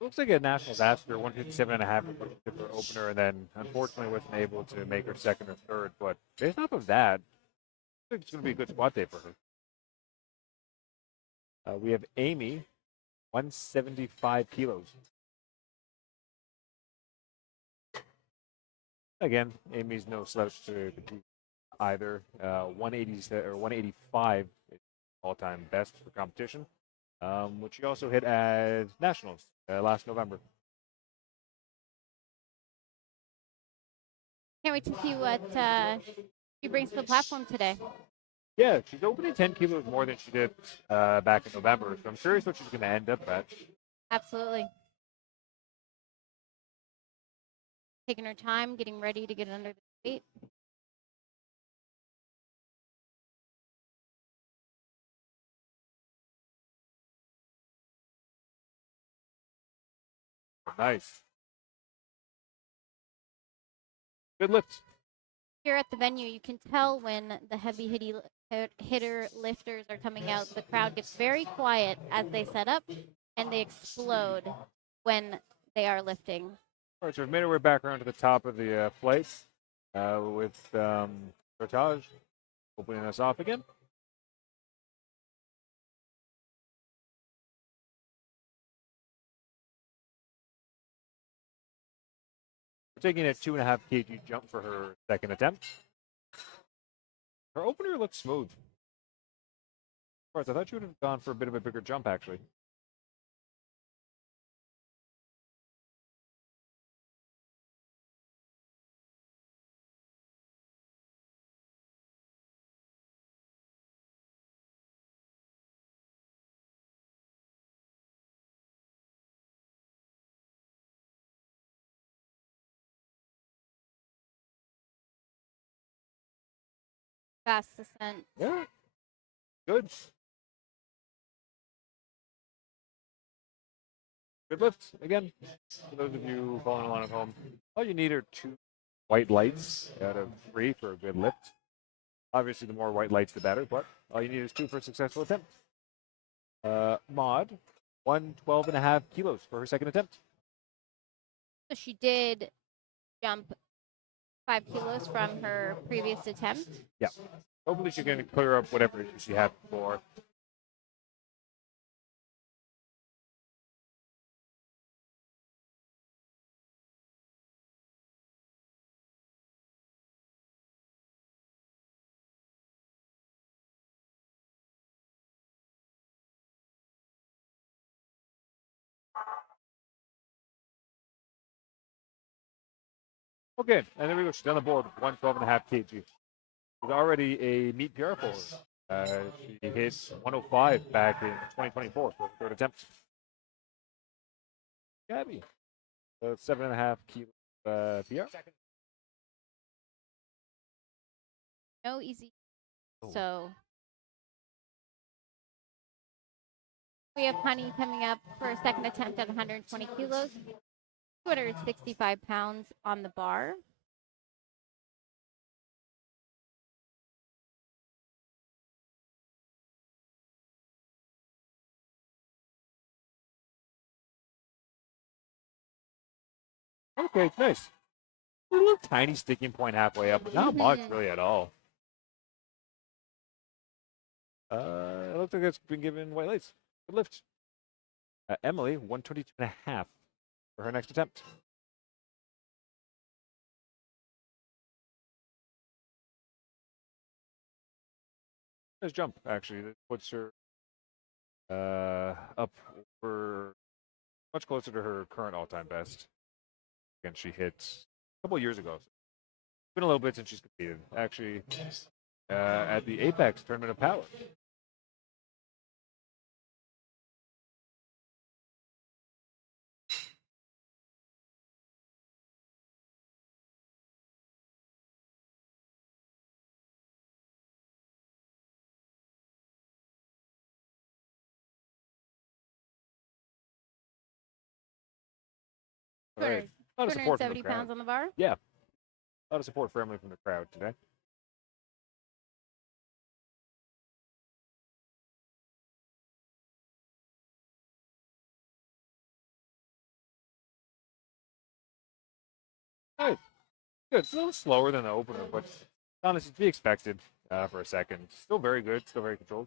Looks like a nationals asked her 157.5 for her opener, and then unfortunately wasn't able to make her second or third. But based off of that, I think it's going to be a good squat day for her. We have Amy, 175 kilos. Again, Amy's no slouch to compete either. 180 or 185 is all-time best for competition, which she also hit at nationals last November. Can't wait to see what she brings to the platform today. Yeah, she's opening 10 kilos more than she did back in November, so I'm curious what she's going to end up at. Absolutely. Taking her time, getting ready to get under the weight. Nice. Good lift. Here at the venue, you can tell when the heavy hitter lifters are coming out. The crowd gets very quiet as they set up, and they explode when they are lifting. All right, so we've made our way back around to the top of the flight with Portage opening us off again. We're taking a 2.5 kg jump for her second attempt. Her opener looks smooth. Of course, I thought you would have gone for a bit of a bigger jump, actually. Fast descent. Yeah. Good. Good lift. Again, for those of you following along at home, all you need are 2 white lights out of 3 for a good lift. Obviously, the more white lights, the better, but all you need is 2 for a successful attempt. Maud, 112.5 kilos for her second attempt. So she did jump 5 kilos from her previous attempt. Yeah. Hopefully she can clear up whatever issue she had before. Okay, and there we go. She's on the board with 112.5 kg. She's already a meet PR for her. She hit 105 back in 2024 for her third attempt. Gabby, 7.5 kilo PR. No easy. Oh. So we have Honey coming up for a second attempt at 120 kilos, 265 pounds on the bar. Okay, nice. A little tiny sticking point halfway up, but not much really at all. It looks like it's been given white lights. Good lift. Emily, 122.5 for her next attempt. Nice jump, actually. That puts her up over much closer to her current all-time best. And she hit a couple years ago. It's been a little bit since she's competed. Actually, at the Apex Tournament of Power. All right. A lot of support from the 270 crowd. pounds on the bar. Yeah. A lot of support firmly from the crowd today. All right. Good. It's a little slower than the opener, but honestly, to be expected for a second. Still very good. Still very controlled.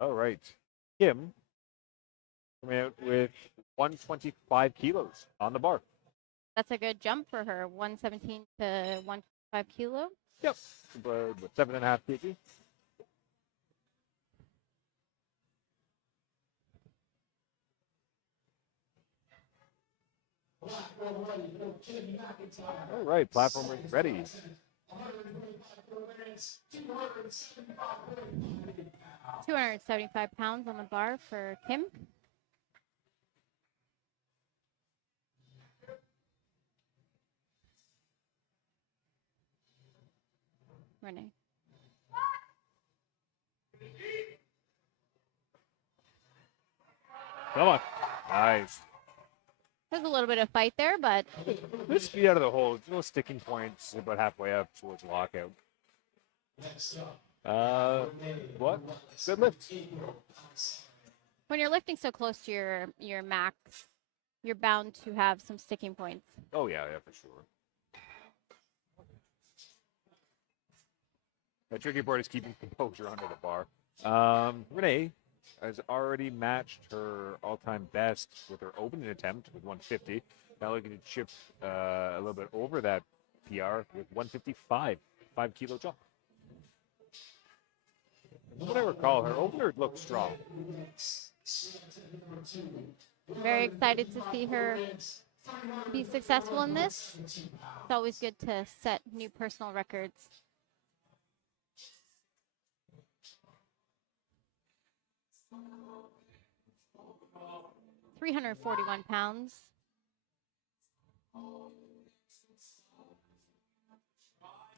All right. Kim coming out with 125 kilos on the bar. That's a good jump for her. 117 to 125 kilo. Yep. But 7.5 kg. All right, platform is ready. 275 pounds on the bar for Kim. Renee. Come on. Nice. There's a little bit of fight there, but Good speed out of the hole. No sticking points about halfway up towards lockout. What? Good lift. when you're lifting so close to your max, you're bound to have some sticking points. Oh, yeah, for sure. The tricky part is keeping composure under the bar. Renee has already matched her all-time best with her opening attempt with 150. Now looking to chip a little bit over that PR with 155, 5-kilo jump. From what I recall, her opener looked strong. Very excited to see her be successful in this. It's always good to set new personal records. £341.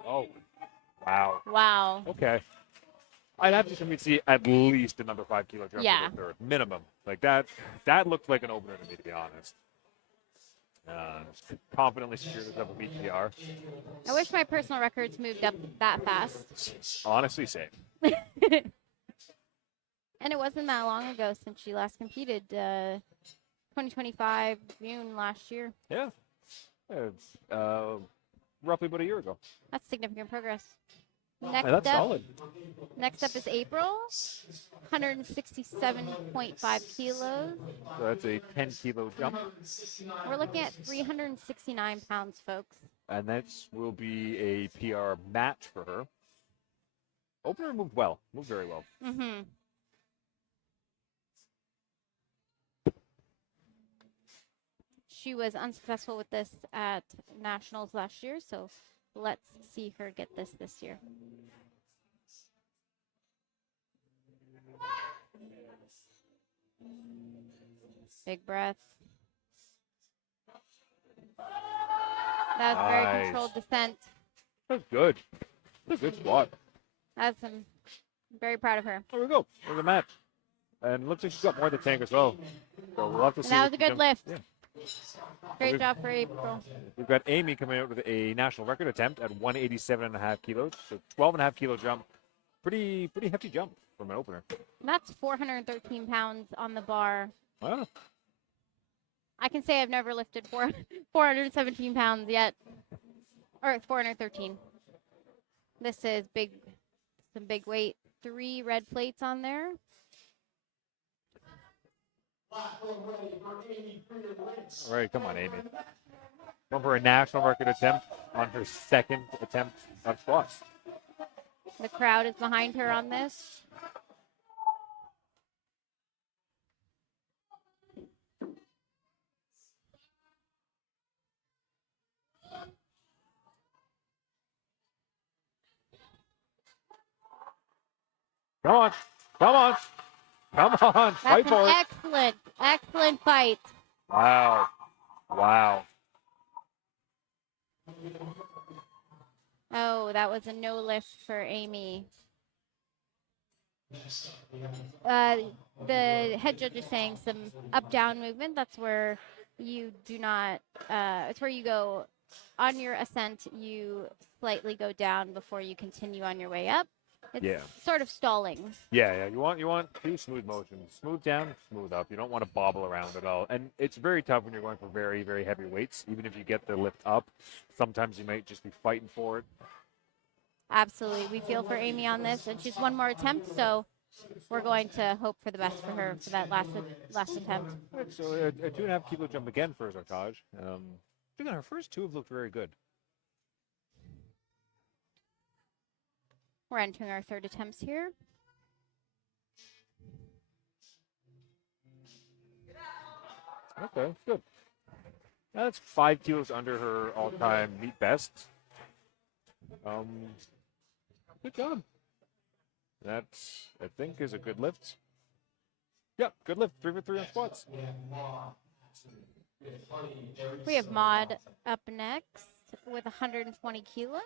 Oh, wow. Wow. Okay. I'd have to see at least another 5-kilo jump Yeah. for the third, minimum. Like that looked like an opener to me, to be honest. Confidently secured herself a BTR. I wish my personal records moved up that fast. Honestly, same. And it wasn't that long ago since she last competed. 2025 June last year. Yeah. Roughly about a year ago. That's significant progress. That's solid. Next up is April. 167.5 kilos. So that's a 10-kilo jump. We're looking at 369 pounds, folks. And that will be a PR match for her. Opener moved well. Moved very well. Mm-hmm. She was unsuccessful with this at Nationals last year, so let's see her get this year. Big breath. That was a very Nice. controlled descent. That's good. That's a good squat. I'm very proud of her. There we go. There's a match. And it looks like she's got more in the tank as well. So we'll have to see. And that what was a she good jumps- lift. Yeah. Great job for April. We've got Amy coming out with a national record attempt at 187.5 kilos. So 12.5-kilo jump. Pretty hefty jump from an opener. That's 413 pounds on the bar. Wow. I can say I've never lifted 417 pounds yet. Or 413. This is big, some big weight. 3 red plates on there. All right, come on, Amy. Going for a national record attempt on her second attempt of squats. The crowd is behind her on this. Come on. Come on. Come on. Fight That's for an it. excellent fight. Wow. Wow. Oh, that was a no lift for Amy. The head judge is saying some up-down movement. That's where you do not, it's where you go on your ascent, you slightly go down before you continue on your way up. It's sort of stalling. Yeah. You want two smooth motions. Smooth down, smooth up. You don't want to bobble around at all. And it's very tough when you're going for very, very heavy weights. Even if you get the lift up, sometimes you might just be fighting for it. Absolutely. We feel for Amy on this, and she's one more attempt, so we're going to hope for the best for her for that last attempt. Right, so a 2.5 kilo jump again for Zartaj. Again, her first two have looked very good. We're entering our third attempts here. Okay, good. That's 5 kilos under her all-time meet best. Good job. That's, I think, is a good lift. Yeah, good lift. 3 for 3 on squats. We have Maud up next with 120 kilos.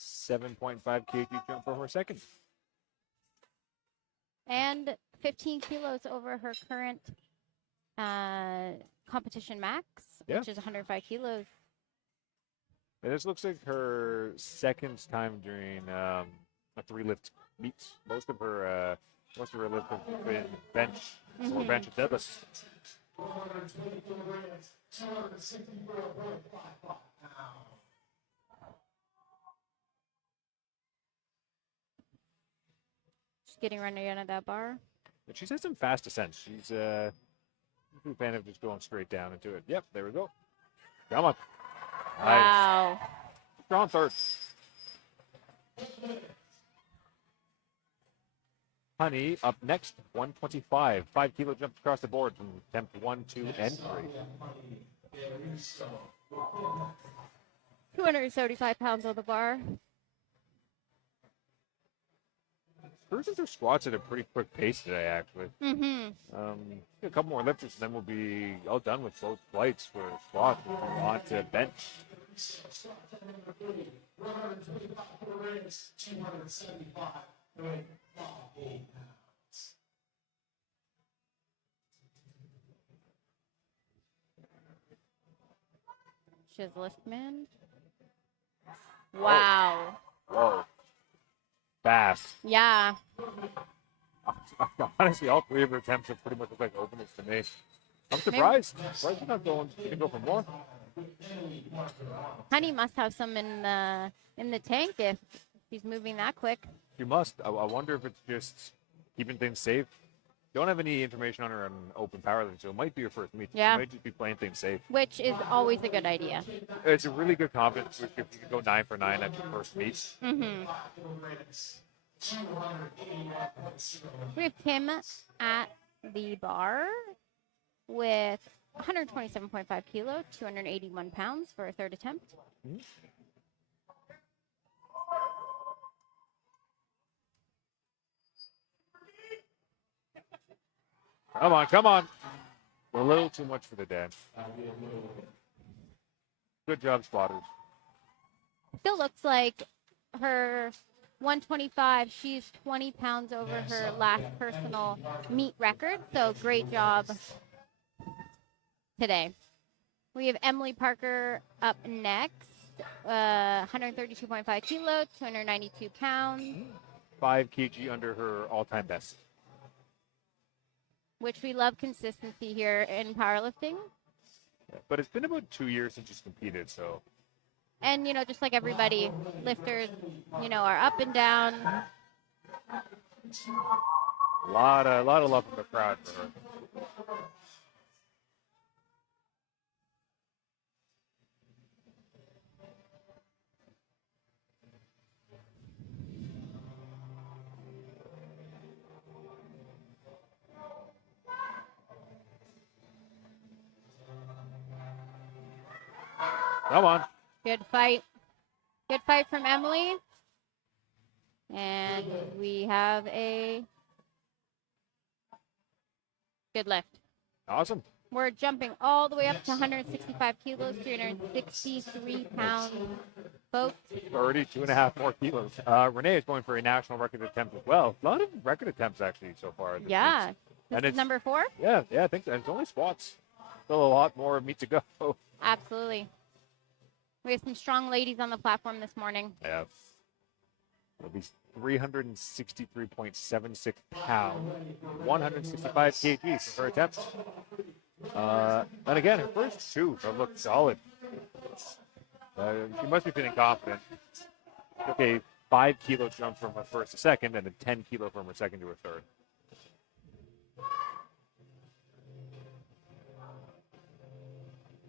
7.5 kg jump from her second. And 15 kilos over her current competition max, which is 105 kilos. And this looks like her second time during a 3-lift meet. Most of her lifts have been bench or bench and deadlifts. She's getting ready under that bar. And she's had some fast ascents. She's a fan of just going straight down into it. Yep, there we go. Come on. Wow. Nice. Strong third. Honey up next, 125. 5 kilo jumps across the board from attempt 1, 2, and 3. 275 pounds on the bar. Cruising through squats at a pretty quick pace today, actually. A couple more lifters, and then we'll be all done with both flights for squats. We'll move on to bench. She has lift man. Wow. Whoa. Fast. Yeah. Honestly, all 3 of her attempts have pretty much looked like openings to me. I'm surprised. Why is she not going to go for more? Honey must have some in the tank if she's moving that quick. She must. I wonder if it's just keeping things safe. Don't have any information on her on open powerlifting, so it might be her first meet. Yeah. She might just be playing things safe. Which is always a good idea. It's a really good confidence if you could go 9 for 9 at your first meet. We have Kim at the bar with 127.5 kilo, 281 pounds for a third attempt. Come on, come on. A little too much for the day. Good job, spotters. Still looks like her 125, she's 20 pounds over her last personal meet record. So great job today. We have Emily Parker up next, 132.5 kilo, 292 pounds. 5 kg under her all-time best. Which we love consistency here in powerlifting. But it's been about 2 years since she's competed, so. And, you know, just like everybody, lifters, you know, are up and down. A lot of love from the crowd for her. Come on. Good fight. Good fight from Emily. And we have a good lift. Awesome. We're jumping all the way up to 165 kilos, 363 pounds, folks. 32.5 more kilos. Renee is going for a national record attempt as well. A lot of record attempts actually so far. This Yeah. meet. This And is it's- number 4? Yeah, I think so. And it's only squats. Still a lot more meat to go. Absolutely. We have some strong ladies on the platform this morning. Yeah. It'll be 363.76 pounds, 165 kgs for her attempts. And again, her first two look solid. She must be feeling confident. Took a 5 kilo jump from her first to second, and a 10 kilo from her second to her third.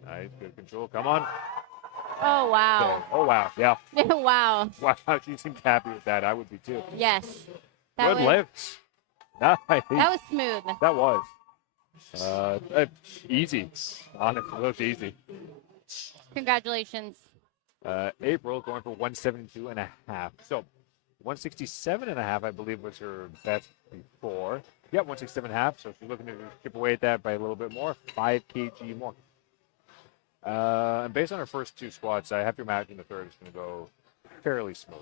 Nice, good control. Come on. Oh, wow. Okay. Oh, wow. Yeah. Wow. Wow, she seems happy with that. I would be too. Yes. Good was, lifts. Nice. That was smooth. That was. Easy. Honestly, it looks easy. Congratulations. April going for 172.5. So 167.5, I believe, was her best before. Yeah, 167.5. So she's looking to chip away at that by a little bit more, 5 kg more. And based on her first two squats, I have to imagine the third is going to go fairly smooth.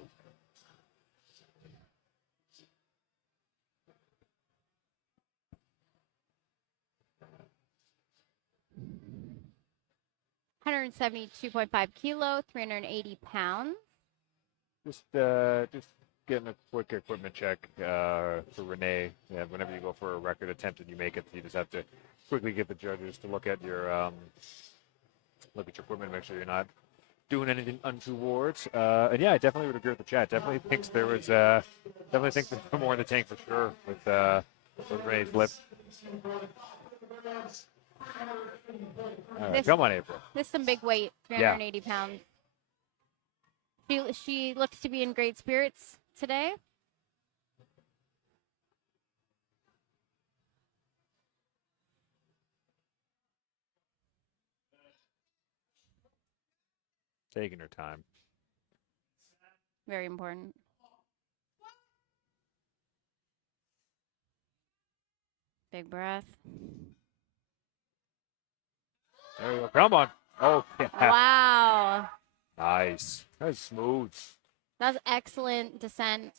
$172.5 kilo, 380 pounds. Just getting a quick equipment check for Renee. Yeah, whenever you go for a record attempt and you make it, you just have to quickly get the judges to look at your equipment, make sure you're not doing anything untoward. And yeah, I definitely would agree with the chat. Definitely thinks there was definitely think there's more in the tank for sure with Renee's lift. All right, come on, April. This is some big weight, 380 pounds. She looks to be in great spirits today. Taking her time. Very important. Big breath. There we go. Come on. Oh, yeah. Wow. Nice. That's smooth. That was excellent ascent.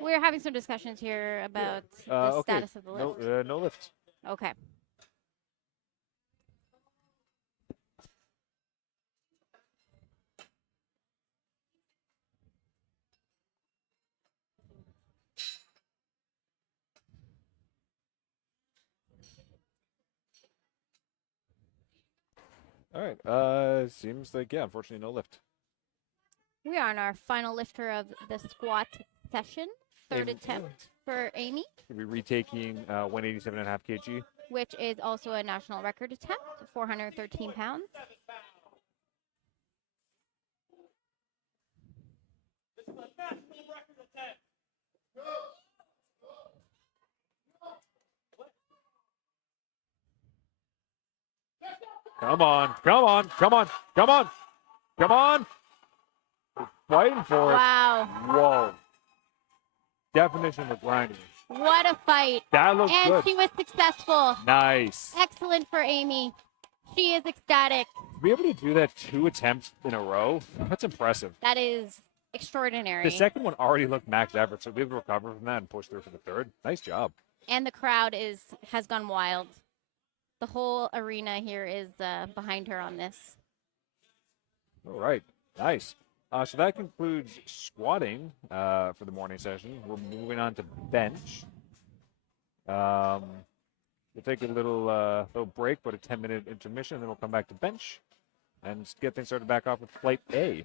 We're having some discussions here about the Okay. status of the lift. No lift. Okay. All right. Seems like, yeah, unfortunately, no lift. We are on our final lifter of the squat session. Third Amy, attempt for Amy, We'll be retaking 187.5 kg. which is also a national record attempt, 413 pounds. Come on. Come on. Come on. Come on. Come on. We're fighting for it. Wow. Whoa. Definition of grinding. What a fight. That looks And good. she was successful. Nice. Excellent for Amy. She is ecstatic. To be able to do that 2 attempts in a row, that's impressive. That is extraordinary. The second one already looked max effort, so be able to recover from that and push through for the third. Nice job. And the crowd has gone wild. The whole arena here is behind her on this. All right. Nice. So that concludes squatting for the morning session. We're moving on to bench. We'll take a little break, but a 10-minute intermission, and then we'll come back to bench and get things started back off with flight A.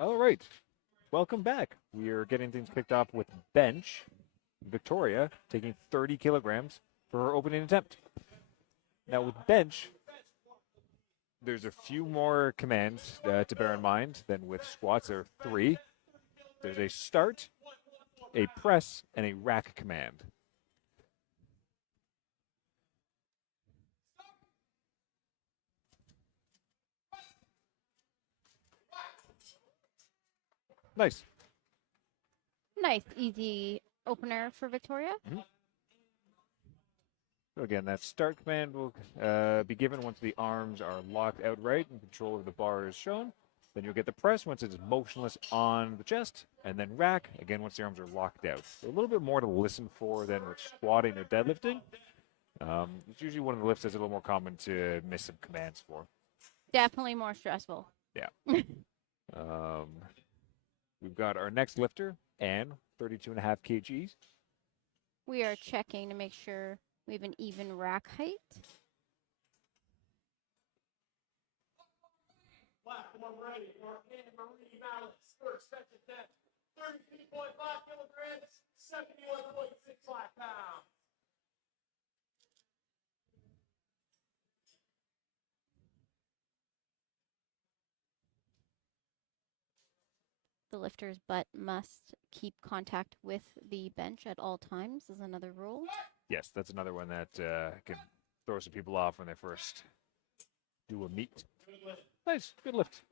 All right. Welcome back. We are getting things kicked off with bench. Victoria taking 30 kilograms for her opening attempt. Now with bench, there's a few more commands to bear in mind than with squats. There are 3. There's a start, a press, and a rack command. Nice. Nice, easy opener for Victoria. So again, that start command will be given once the arms are locked outright and control of the bar is shown. Then you'll get the press once it's motionless on the chest, and then rack, again, once the arms are locked out. So a little bit more to listen for than with squatting or deadlifting. It's usually one of the lifts that's a little more common to miss some commands for. Definitely more stressful. Yeah. We've got our next lifter, Anne, 32.5 kgs. We are checking to make sure we have an even rack height. Platform ready for Anne Marie Malice. First bench attempt, 32.5 kilograms, 71.65 pounds. The lifter's butt must keep contact with the bench at all times is another rule. Yes, that's another one that can throw some people off when they first do a meet. Nice, good lift.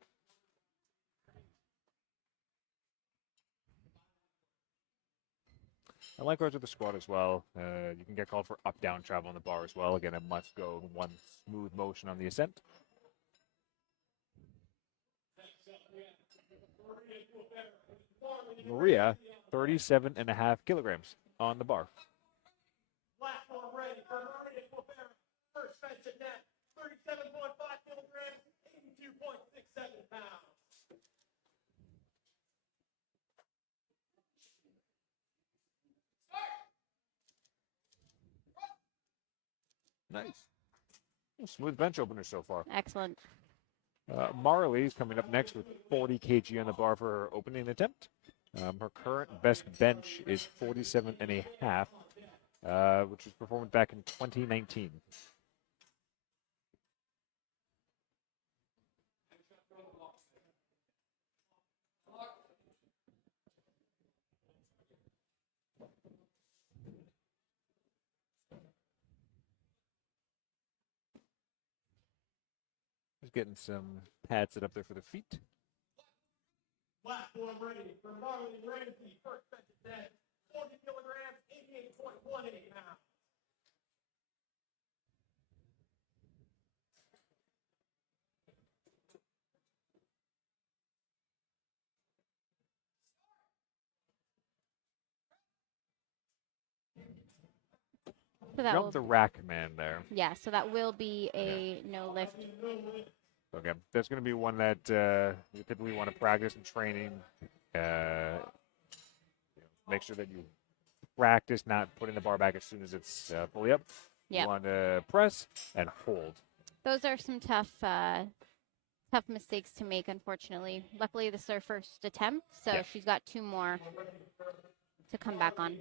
And likewise with the squat as well. You can get called for up-down travel on the bar as well. Again, it must go in one smooth motion on the ascent. Maria, 37.5 kilograms on the bar. Platform ready for Maria Quivera. First bench attempt, 37.5 kilograms, 82.67 pounds. Nice. Smooth bench opener so far. Excellent. Marley's coming up next with 40 kg on the bar for her opening attempt. Her current best bench is 47.5, which was performed back in 2019. Just getting some pads set up there for the feet. Platform ready for Marley Ramsey. First bench attempt, 40 kilograms, 88.18 pounds. So that will, Jump the rack command there. yeah, so that will be a no lift. Okay, that's going to be one that you typically want to practice in training. Make sure that you practice not putting the bar back as soon as it's fully up. Yeah. You want to press and hold. Those are some tough mistakes to make, unfortunately. Luckily, this is her first attempt, so Yeah. she's got 2 more to come back on.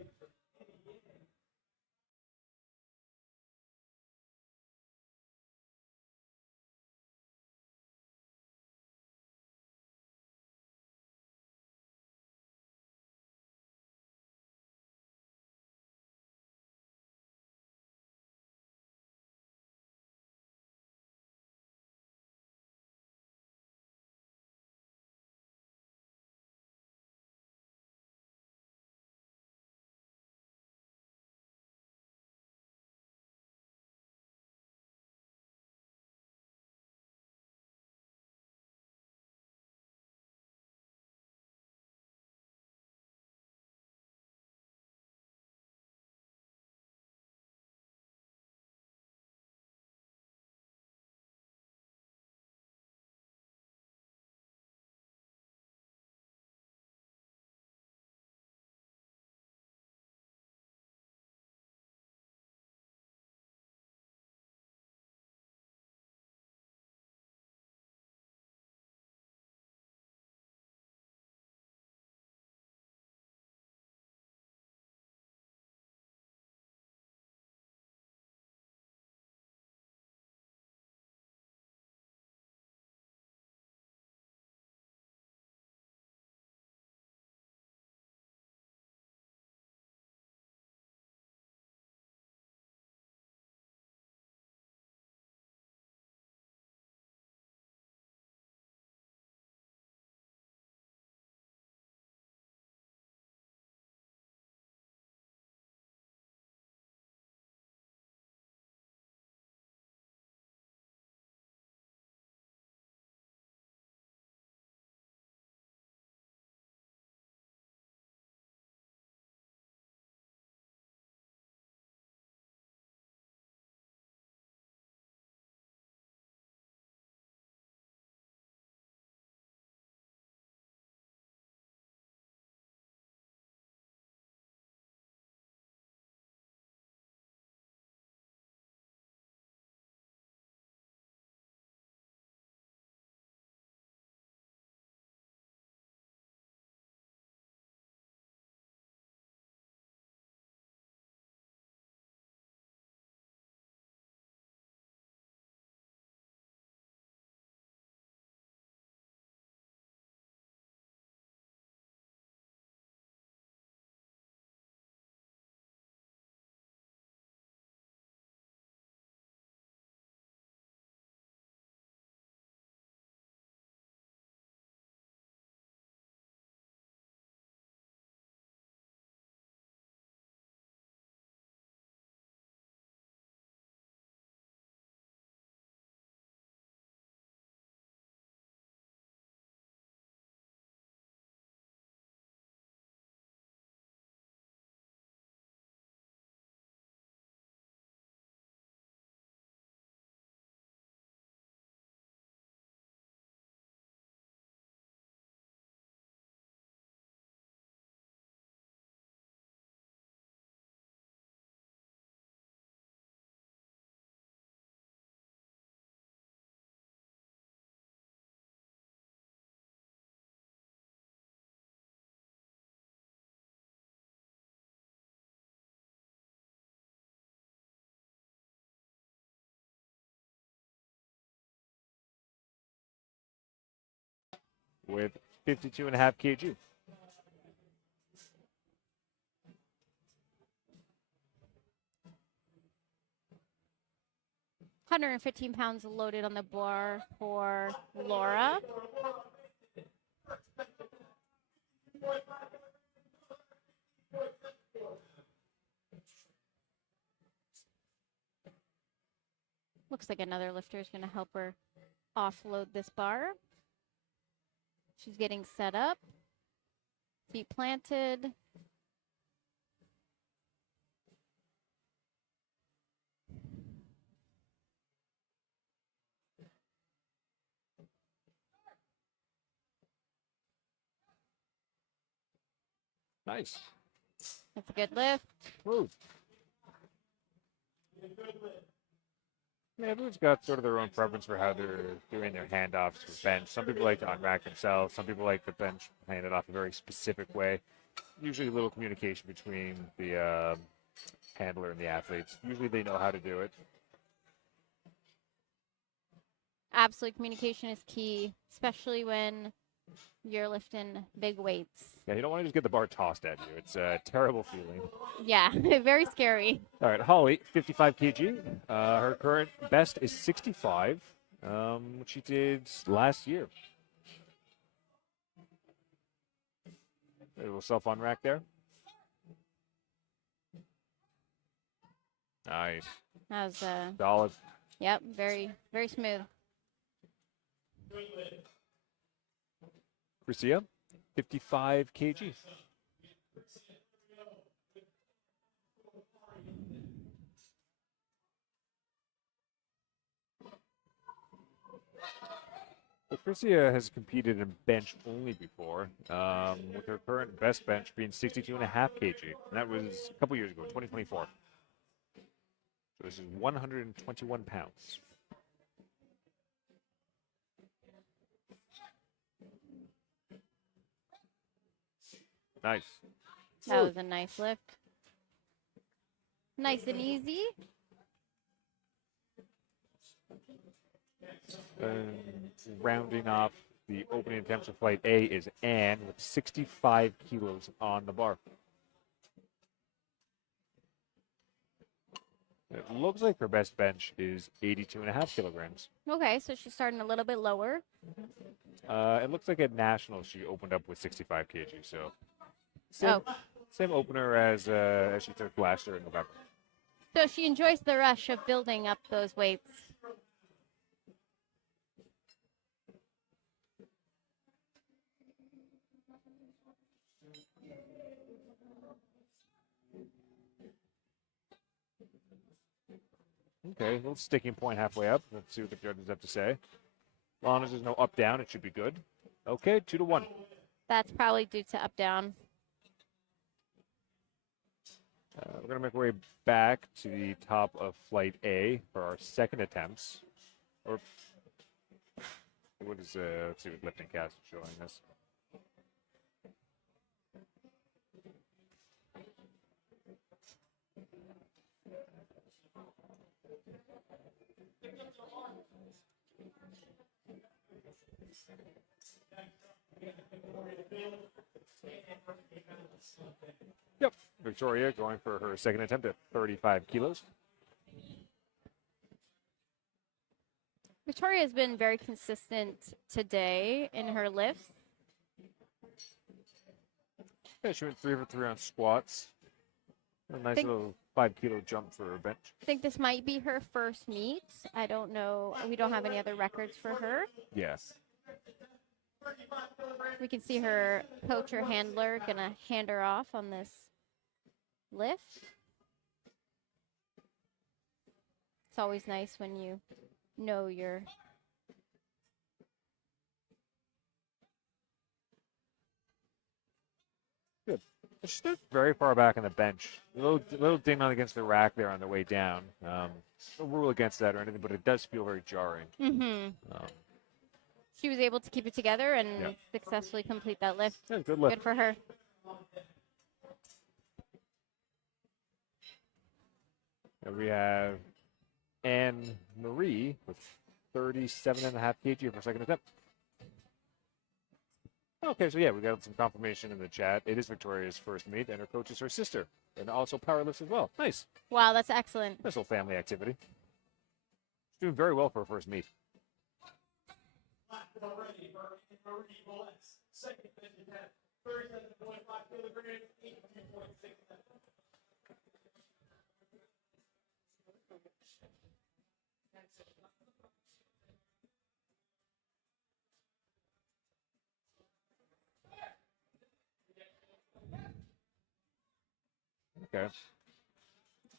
with 52.5 kg. 115 pounds loaded on the bar for Laura. Looks like another lifter is going to help her offload this bar. She's getting set up. Feet planted. Nice. That's a good lift. Smooth. Yeah, everyone's got sort of their own preference for how they're doing their handoffs for bench. Some people like to unrack themselves. Some people like the bench handed off a very specific way. Usually a little communication between the handler and the athletes. Usually they know how to do it. Absolute communication is key, especially when you're lifting big weights. Yeah, you don't want to just get the bar tossed at you. It's a terrible feeling. Yeah, very scary. All right, Holly, 55 kg. Her current best is 65, which she did last year. A little self-unrack there. Nice. That was, Solid. yep, very, very smooth. Chrisia, 55 kg. Well, Chrisia has competed in bench only before, with her current best bench being 62.5 kg. And that was a couple years ago, 2024. So this is 121 pounds. Nice. That was a nice lift. Nice and easy. Rounding off the opening attempts of flight A is Anne with 65 kilos on the bar. It looks like her best bench is 82.5 kilograms. Okay, so she's starting a little bit lower. It looks like at Nationals she opened up with 65 kg, so same opener as she took last year in November. So she enjoys the rush of building up those weights. Okay, a little sticking point halfway up. Let's see what the judges have to say. As long as there's no up-down, it should be good. Okay, 2-1. That's probably due to up-down. We're going to make our way back to the top of flight A for our second attempts. Or, what is, let's see what lifting cast is showing us. Yep, Victoria going for her second attempt at 35 kilos. Victoria has been very consistent today in her lifts. Yeah, she went 3 for 3 on squats. A nice little 5 kilo jump for her bench. I think this might be her first meet. I don't know. We don't have any other records for her. Yes. We can see her coach or handler gonna hand her off on this lift. It's always nice when you know your Good. She's stood very far back on the bench. A little ding on against the rack there on the way down. No rule against that or anything, but it does feel very jarring. She was able to keep it together and Yeah. successfully complete that lift. Yeah, good lift. Good for her. And we have Anne Marie with 37.5 kg for her second attempt. Okay, so yeah, we got some confirmation in the chat. It is Victoria's first meet, and her coach is her sister, and also powerlifts as well. Nice. Wow, that's excellent. Nice little family activity. She's doing very well for her first meet. Platform ready for Marie Bolet's second finish attempt. 37.5 kilograms, 82.6. Okay.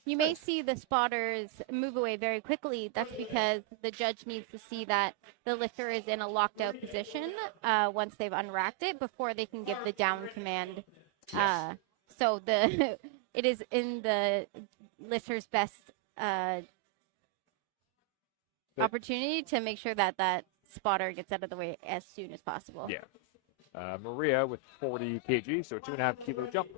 You may see the spotters move away very quickly. That's because the judge needs to see that the lifter is in a locked out position once they've unracked it before they can give the down command. So the it is in the lifter's best opportunity to make sure that that spotter gets out of the way as soon as possible. Yeah. Maria with 40 kg, so 2.5 kilo jump.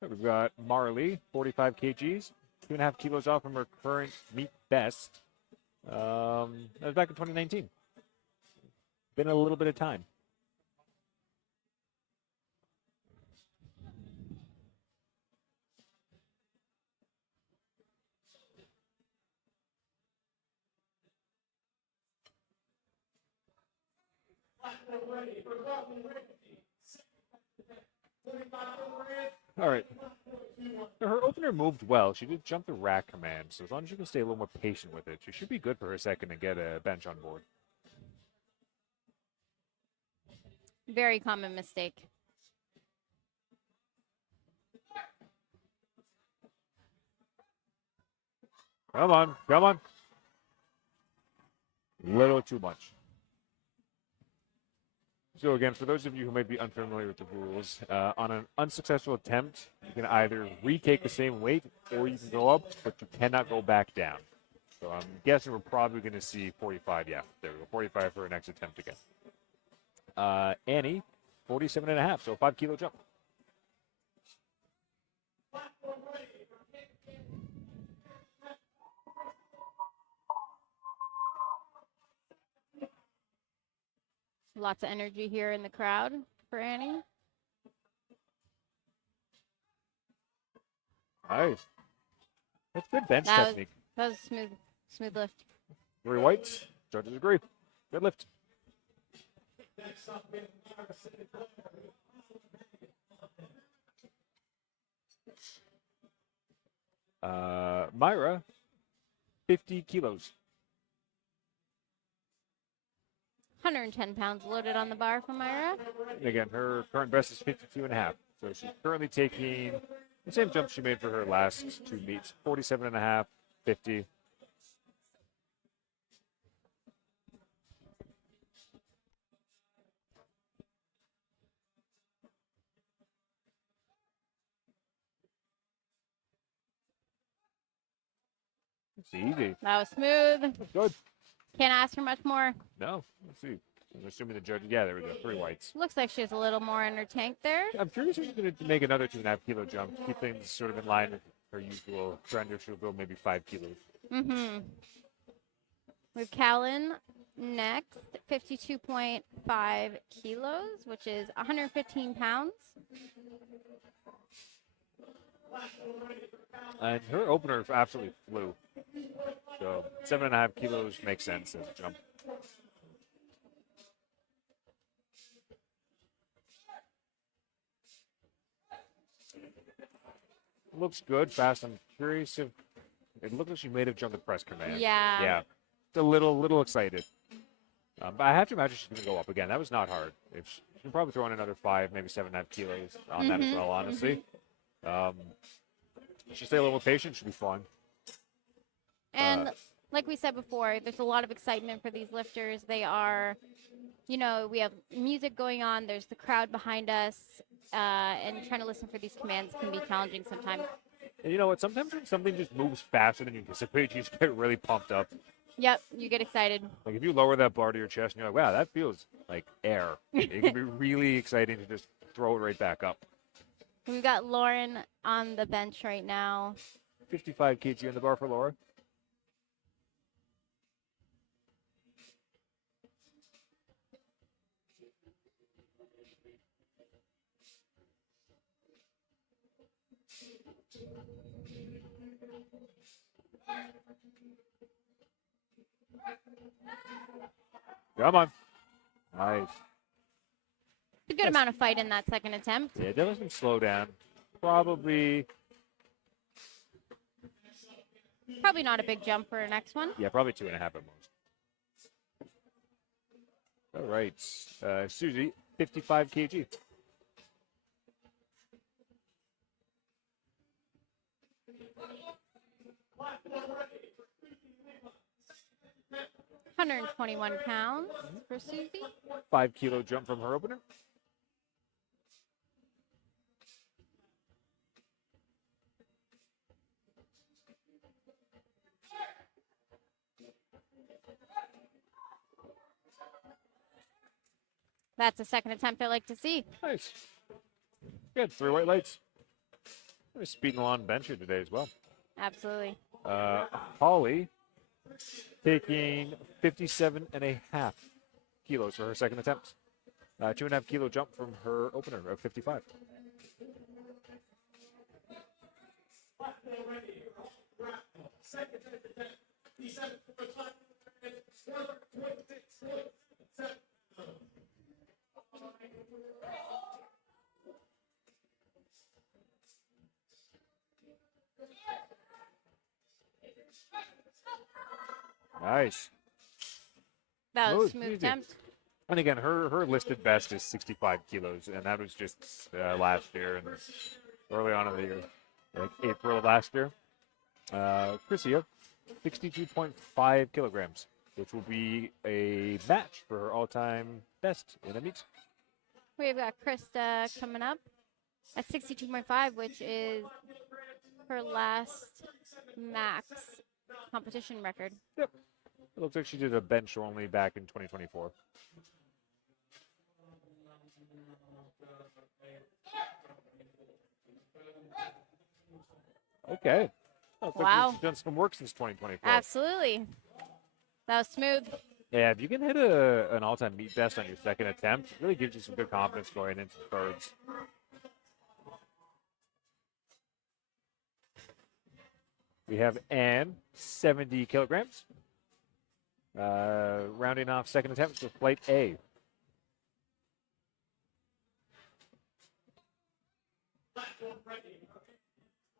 We've got Marley, 45 kgs, 2.5 kilos off from her current meet best. That was back in 2019. Been a little bit of time. All right. Her opener moved well. She did jump the rack command, so as long as you can stay a little more patient with it, she should be good for her second and get a bench on board. Very common mistake. Come on, come on. Little too much. So again, for those of you who might be unfamiliar with the rules, on an unsuccessful attempt, you can either retake the same weight or you can go up, but you cannot go back down. So I'm guessing we're probably going to see 45. Yeah, there we go. 45 for our next attempt again. Annie, 47.5, so a 5 kilo jump. Lots of energy here in the crowd for Annie. Nice. That's good bench That technique. was smooth lift. 3 whites. Judges agree. Good lift. Myra, 50 kilos. 110 pounds loaded on the bar for Myra. And again, her current best is 52.5. So she's currently taking the same jump she made for her last 2 meets. 47.5, 50. It's easy. That was smooth. Good. Can't ask for much more. No. Let's see. I'm assuming the judge. Yeah, there we go. 3 whites. Looks like she has a little more in her tank there. I'm curious if she's going to make another 2.5 kilo jump to keep things sort of in line with her usual trend, or she'll go maybe 5 kilos. Mm-hmm. With Callan next, 52.5 kilos, which is 115 pounds. And her opener absolutely flew. So 7.5 kilos makes sense as a jump. Looks good, fast. I'm curious if it looked like she may have jumped the press command. Yeah. Yeah. It's a little excited. But I have to imagine she's going to go up again. That was not hard. If she can probably throw in another 5, maybe 7.5 kilos on that as well, honestly. If she stay a little patient, she'll be fine. And like we said before, there's a lot of excitement for these lifters. They are, we have music going on. There's the crowd behind us, and trying to listen for these commands can be challenging sometimes. And you know what? Sometimes when something just moves faster than you anticipate, you just get really pumped up. Yep, you get excited. Like if you lower that bar to your chest and you're like, wow, that feels like air. It can be really exciting to just throw it right back up. We've got Lauren on the bench right now. 55 kg on the bar for Laura. Come on. Nice. A good amount of fight in that second attempt. Yeah, there was some slowdown. Probably Probably not a big jump for our next one. Yeah, probably 2.5 at most. All right. Susie, 55 kg. Platform ready for Susie Lima. 121 pounds for Susie. 5 kilo jump from her opener. That's a second attempt I like to see. Nice. Good. 3 white lights. We're speeding along bench here today as well. Absolutely. Holly taking 57.5 kilos for her second attempt. 2.5 kilo jump from her opener of 55. Platform ready. Second attempt. 57.5 kilograms. 26.7. Nice. That was a Smooth, smooth easy. attempt. And again, her listed best is 65 kilos, and that was just last year and early on in the year, like April of last year. Chrissia, 62.5 kilograms, which will be a match for her all-time best in a meet. We've got Krista coming up at 62.5, which is her last max competition record. Yep. It looks like she did a bench only back in 2024. Okay. Looks like Wow. she's done some work since 2024. Absolutely. That was smooth. Yeah, if you can hit an all-time meet best on your second attempt, it really gives you some good confidence going into the thirds. We have Anne, 70 kilograms. Rounding off second attempts with flight A.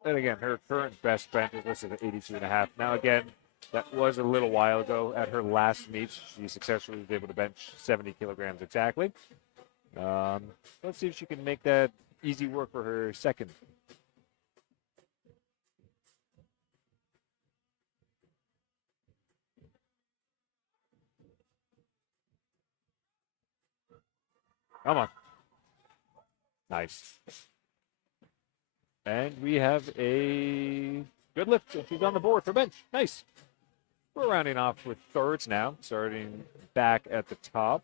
And again, her current best bench is listed at 82.5. Now again, that was a little while ago. At her last meet, she successfully was able to bench 70 kilograms exactly. Let's see if she can make that easy work for her second. Come on. Nice. And we have a good lift. She's on the board for bench. Nice. We're rounding off with thirds now, starting back at the top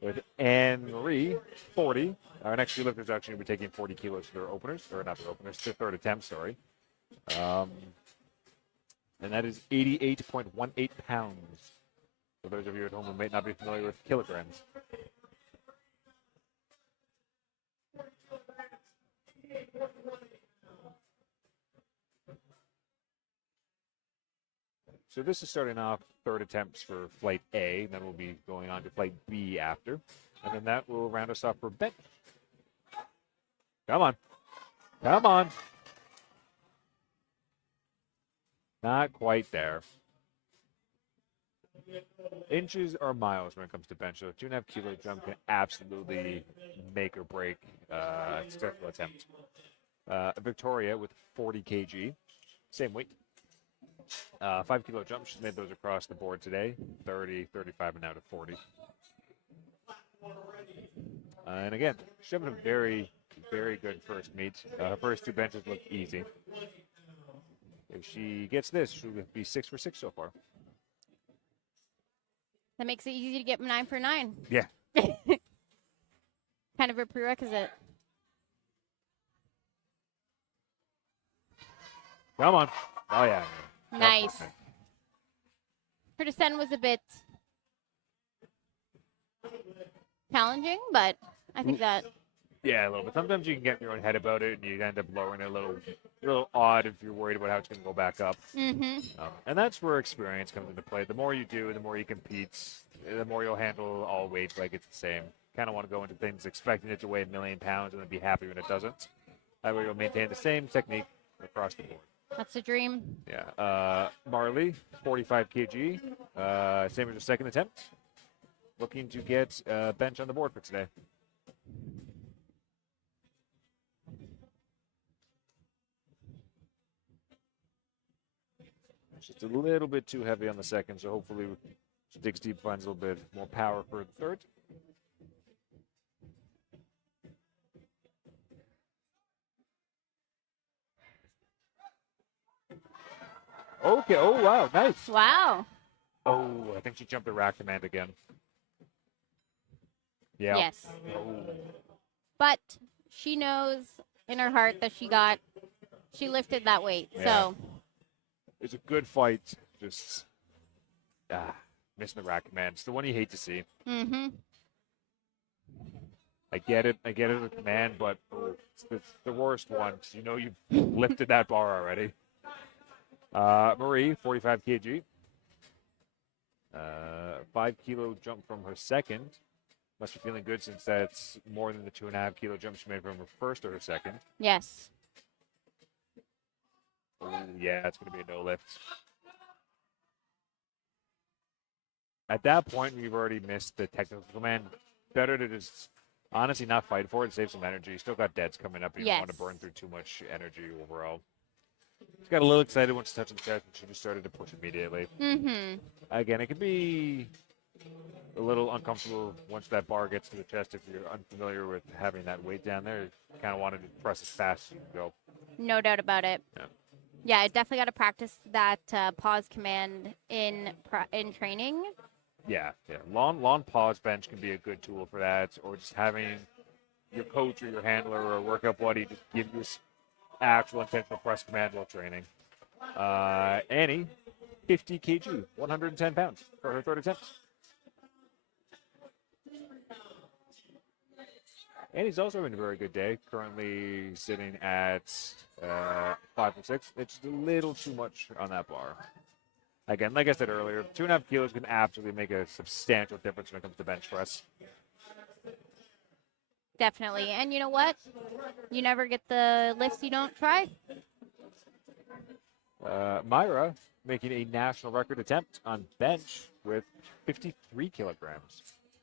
with Anne-Marie, 40. Our next two lifters actually will be taking 40 kilos for their openers, or not their openers, their third attempt, sorry. And that is 88.18 pounds. For those of you at home who may not be familiar with kilograms. So this is starting off third attempts for flight A, and then we'll be going on to flight B after. And then that will round us off for bench. Come on. Come on. Not quite there. Inches or miles when it comes to bench. So a 2.5 kilo jump can absolutely make or break a successful attempt. Victoria with 40 kg. Same weight. 5 kilo jumps, she's made those across the board today, 30, 35, and now to 40. And again, she's having a very, very good first meet. Her first 2 benches look easy. If she gets this, she'll be 6 for 6 so far. That makes it easy to get 9 for 9. Yeah. Kind of a prerequisite. Come on. Oh, yeah. Nice. Her descent was a bit challenging, but I think that Yeah, a little bit. Sometimes you can get in your own head about it, and you end up lowering it a little odd if you're worried about how it's going to go back up. mm-hmm. And that's where experience comes into play. The more you do, the more you compete, the more you'll handle all weights like it's the same. Kind of want to go into things expecting it to weigh 1 million pounds and then be happy when it doesn't. That way you'll maintain the same technique across the board. That's the dream. Yeah. Marley, 45 kg, same as her second attempt. Looking to get bench on the board for today. Just a little bit too heavy on the second, so hopefully she digs deep, finds a little bit more power for the third. Okay, oh wow, nice. Wow. Oh, I think she jumped the rack command again. Yeah. Yes. Oh. But she knows in her heart that she lifted that weight. Yeah. So It's a good fight. Just missing the rack command. It's the one you hate to see. mm-hmm. I get it. I get it, the command, but it's the worst one. You know you've lifted that bar already. Marie, 45 kg. 5 kilo jump from her second. Must be feeling good since that's more than the 2.5 kilo jump she made from her first or her second. Yes. Ooh, yeah, it's going to be a no lift. At that point, we've already missed the technical command. Better to just honestly not fight for it, save some energy. You still got deads coming up. You don't want to Yes. burn through too much energy overall. She got a little excited once she touched the chest, and she just started to push immediately. Mm-hmm. Again, it could be a little uncomfortable once that bar gets to the chest if you're unfamiliar with having that weight down there. You kind of wanted to press as fast as you can go. No doubt about it. Yeah. Yeah, I definitely got to practice that pause command in training. Yeah. Long pause bench can be a good tool for that, or just having your coach or your handler or a workout buddy just give you actual intentional press command while training. Annie, 50 kg, 110 pounds for her third attempt. Annie's also having a very good day, currently sitting at 5 or 6. It's just a little too much on that bar. Again, like I said earlier, 2.5 kilos can absolutely make a substantial difference when it comes to bench press. Definitely. And you know what? You never get the lifts you don't try. Myra making a national record attempt on bench with 53 kilograms.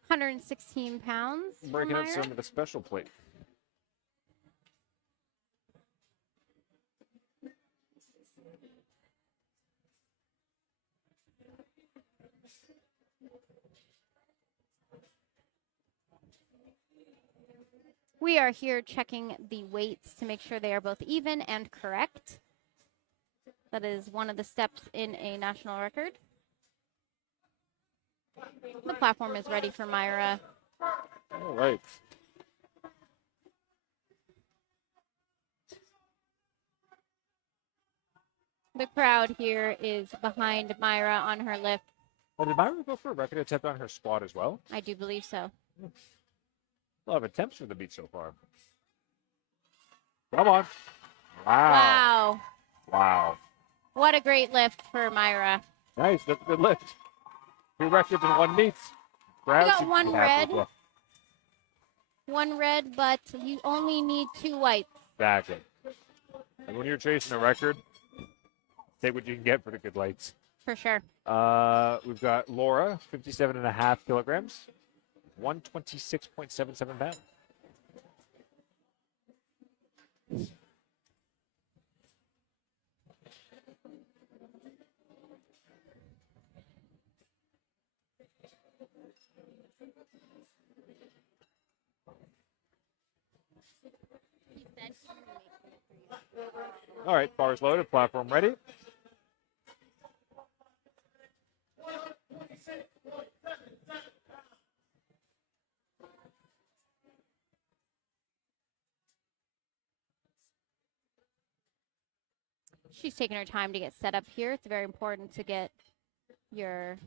116 pounds. for Breaking up Myra. some of the special plate. We are here checking the weights to make sure they are both even and correct. That is one of the steps in a national record. The platform is ready for Myra. All right. The crowd here is behind Myra on her lift. Well, did Myra go for a record attempt on her squat as well? I do believe so. A lot of attempts for the beat so far. Come on. Wow. Wow. Wow. What a great lift for Myra. Nice. That's a good lift. 2 records in 1 meet. We Crowd got seems to one be happy red. as well. One red, but you only need 2 whites. Exactly. And when you're chasing a record, take what you can get for the good lights. For sure. We've got Laura, 57.5 kilograms, 126.77 pounds. All right, bars loaded, platform ready. She's taking her time to get set up here. It's very important to get your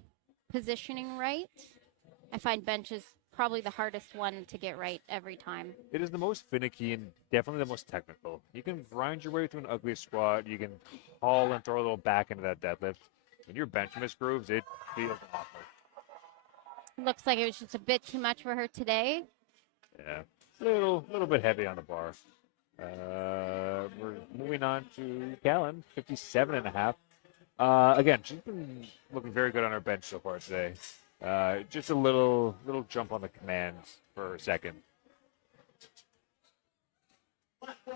positioning right. I find bench is probably the hardest one to get right every time. It is the most finicky and definitely the most technical. You can grind your way through an ugly squat. You can haul and throw a little back into that deadlift. When your bench misgrooves, it feels awful. Looks like it was just a bit too much for her today. Yeah, little bit heavy on the bar. We're moving on to Callan, 57.5. Again, she's been looking very good on her bench so far today. Just a little jump on the commands for a second.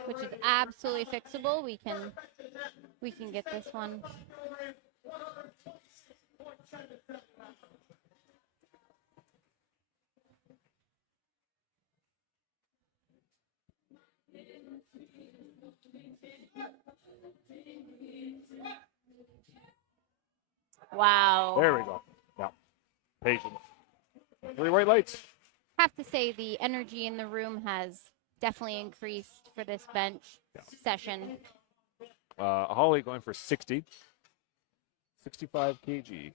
Which is absolutely fixable. We can get this one. Wow. There we go. Now, patience. 3 white lights. Have to say the energy in the room has definitely increased for this bench session. Holly going for 60. 65 kg.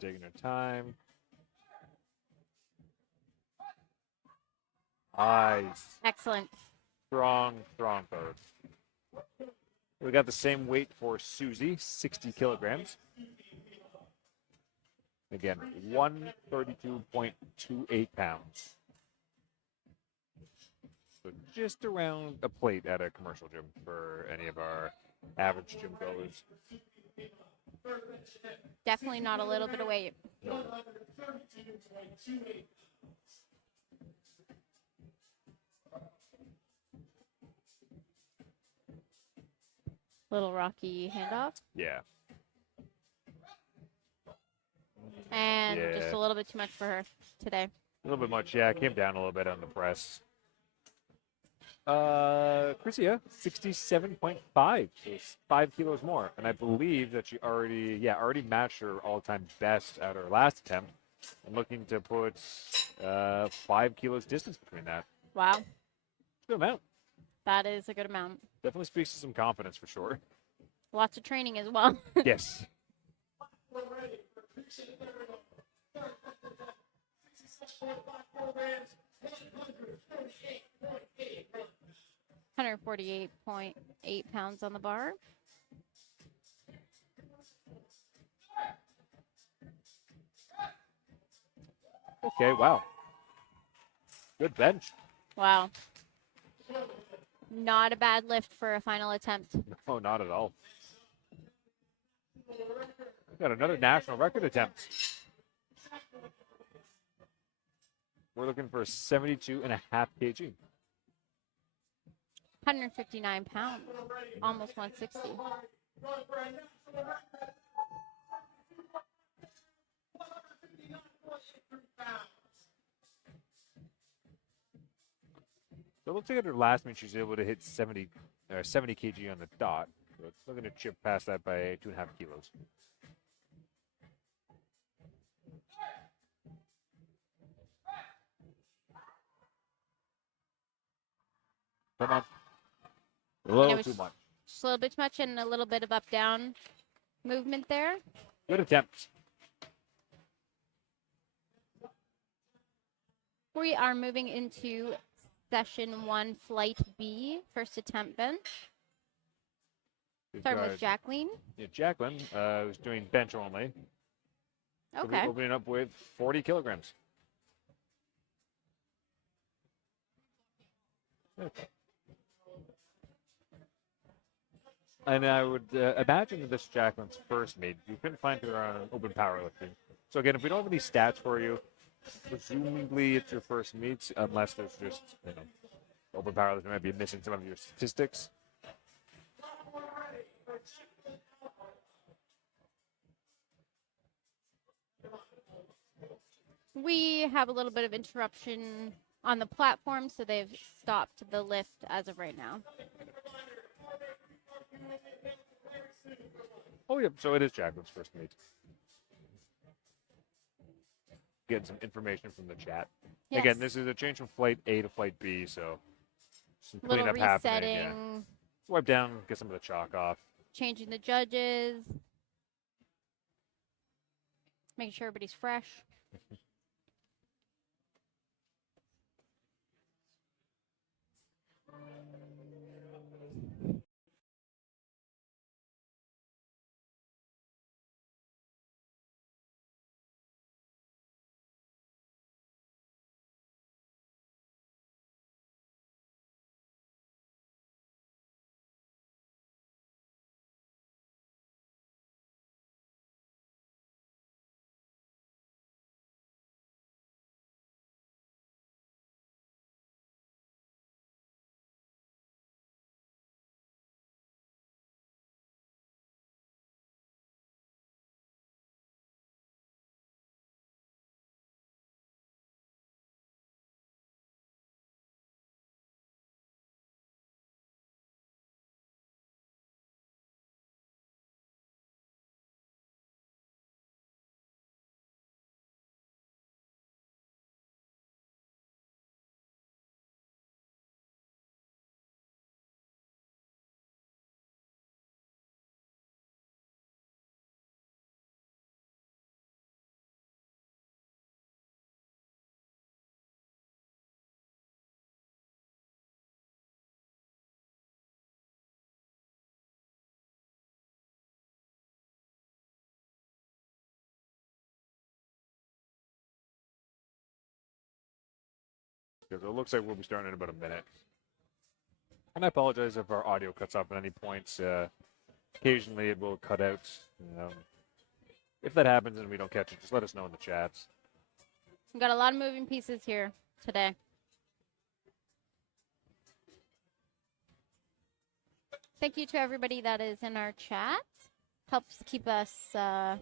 Taking her time. Nice. Excellent. Strong third. We got the same weight for Susie, 60 kilograms. Again, 132.28 pounds. So just around a plate at a commercial gym for any of our average gym goers. Definitely not a little bit of weight. No. Little rocky handoff. Yeah. And Yeah. just a little bit too much for her today. A little bit much, yeah. Came down a little bit on the press. Chrissia, 67.5, so it's 5 kilos more. And I believe that she already matched her all-time best at her last attempt. I'm looking to put 5 kilos distance between that. Wow. Good amount. That is a good amount. Definitely speaks to some confidence for sure. Lots of training as well. Yes. 148.8 pounds on the bar. Okay, wow. Good bench. Wow. Not a bad lift for a final attempt. No, not at all. Got another national record attempt. We're looking for 72.5 kg. 159 pounds. Almost 160. So it looks like at her last meet, she was able to hit 70 kg on the dot. So it's looking to chip past that by 2.5 kilos. Come on. A little too much. Just a little bit too much and a little bit of up-down movement there. Good attempt. We are moving into session 1, flight B, first attempt bench. We've Starting got- with Jacqueline. Yeah, Jacqueline was doing bench only. So we're Okay. opening up with 40 kilograms. And I would imagine that this is Jacqueline's first meet. You couldn't find her on open powerlifting. So again, if we don't have any stats for you, presumably it's your first meet, unless there's just, open powerlifting might be missing some of your statistics. We have a little bit of interruption on the platform, so they've stopped the lift as of right now. Oh, yeah, so it is Jacqueline's first meet. Getting some information from the chat. Yes. Again, this is a change from flight A to flight B, so some Little cleanup happening. Yeah. resetting, Wipe down, get some of the chalk off. changing the judges, making sure everybody's fresh. Because it looks like we'll be starting in about a minute. And I apologize if our audio cuts off at any points. Occasionally it will cut out. If that happens and we don't catch it, just let us know in the chats. We've got a lot of moving pieces here today. Thank you to everybody that is in our chat. Helps keep us up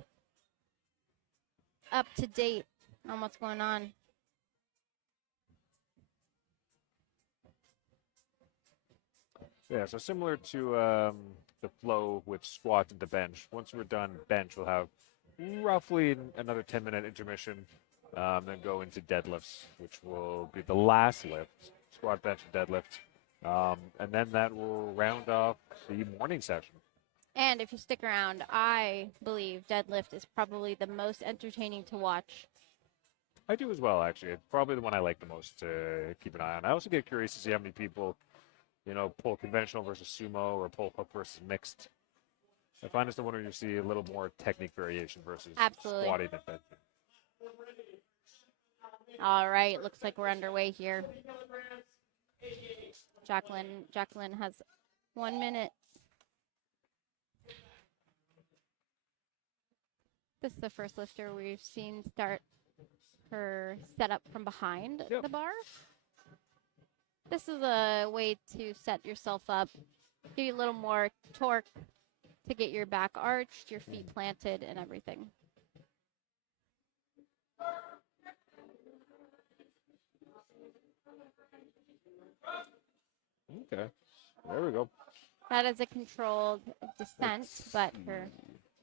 to date on what's going on. Yeah, so similar to the flow with squats and the bench. Once we're done bench, we'll have roughly another 10-minute intermission, then go into deadlifts, which will be the last lift, squat, bench, and deadlift. And then that will round off the morning session. And if you stick around, I believe deadlift is probably the most entertaining to watch. I do as well, actually. It's probably the one I like the most to keep an eye on. I also get curious to see how many people, pull conventional versus sumo or pull hook versus mixed. I find it's the one where you see a little more technique variation versus Absolutely. squatting and benching. All right, looks like we're underway here. Jacqueline has 1 minute. This is the first lifter we've seen start her setup from behind the bar. This is a way to set yourself up, give you a little more torque to get your back arched, your feet planted, and everything. Okay, there we go. That is a controlled descent, but her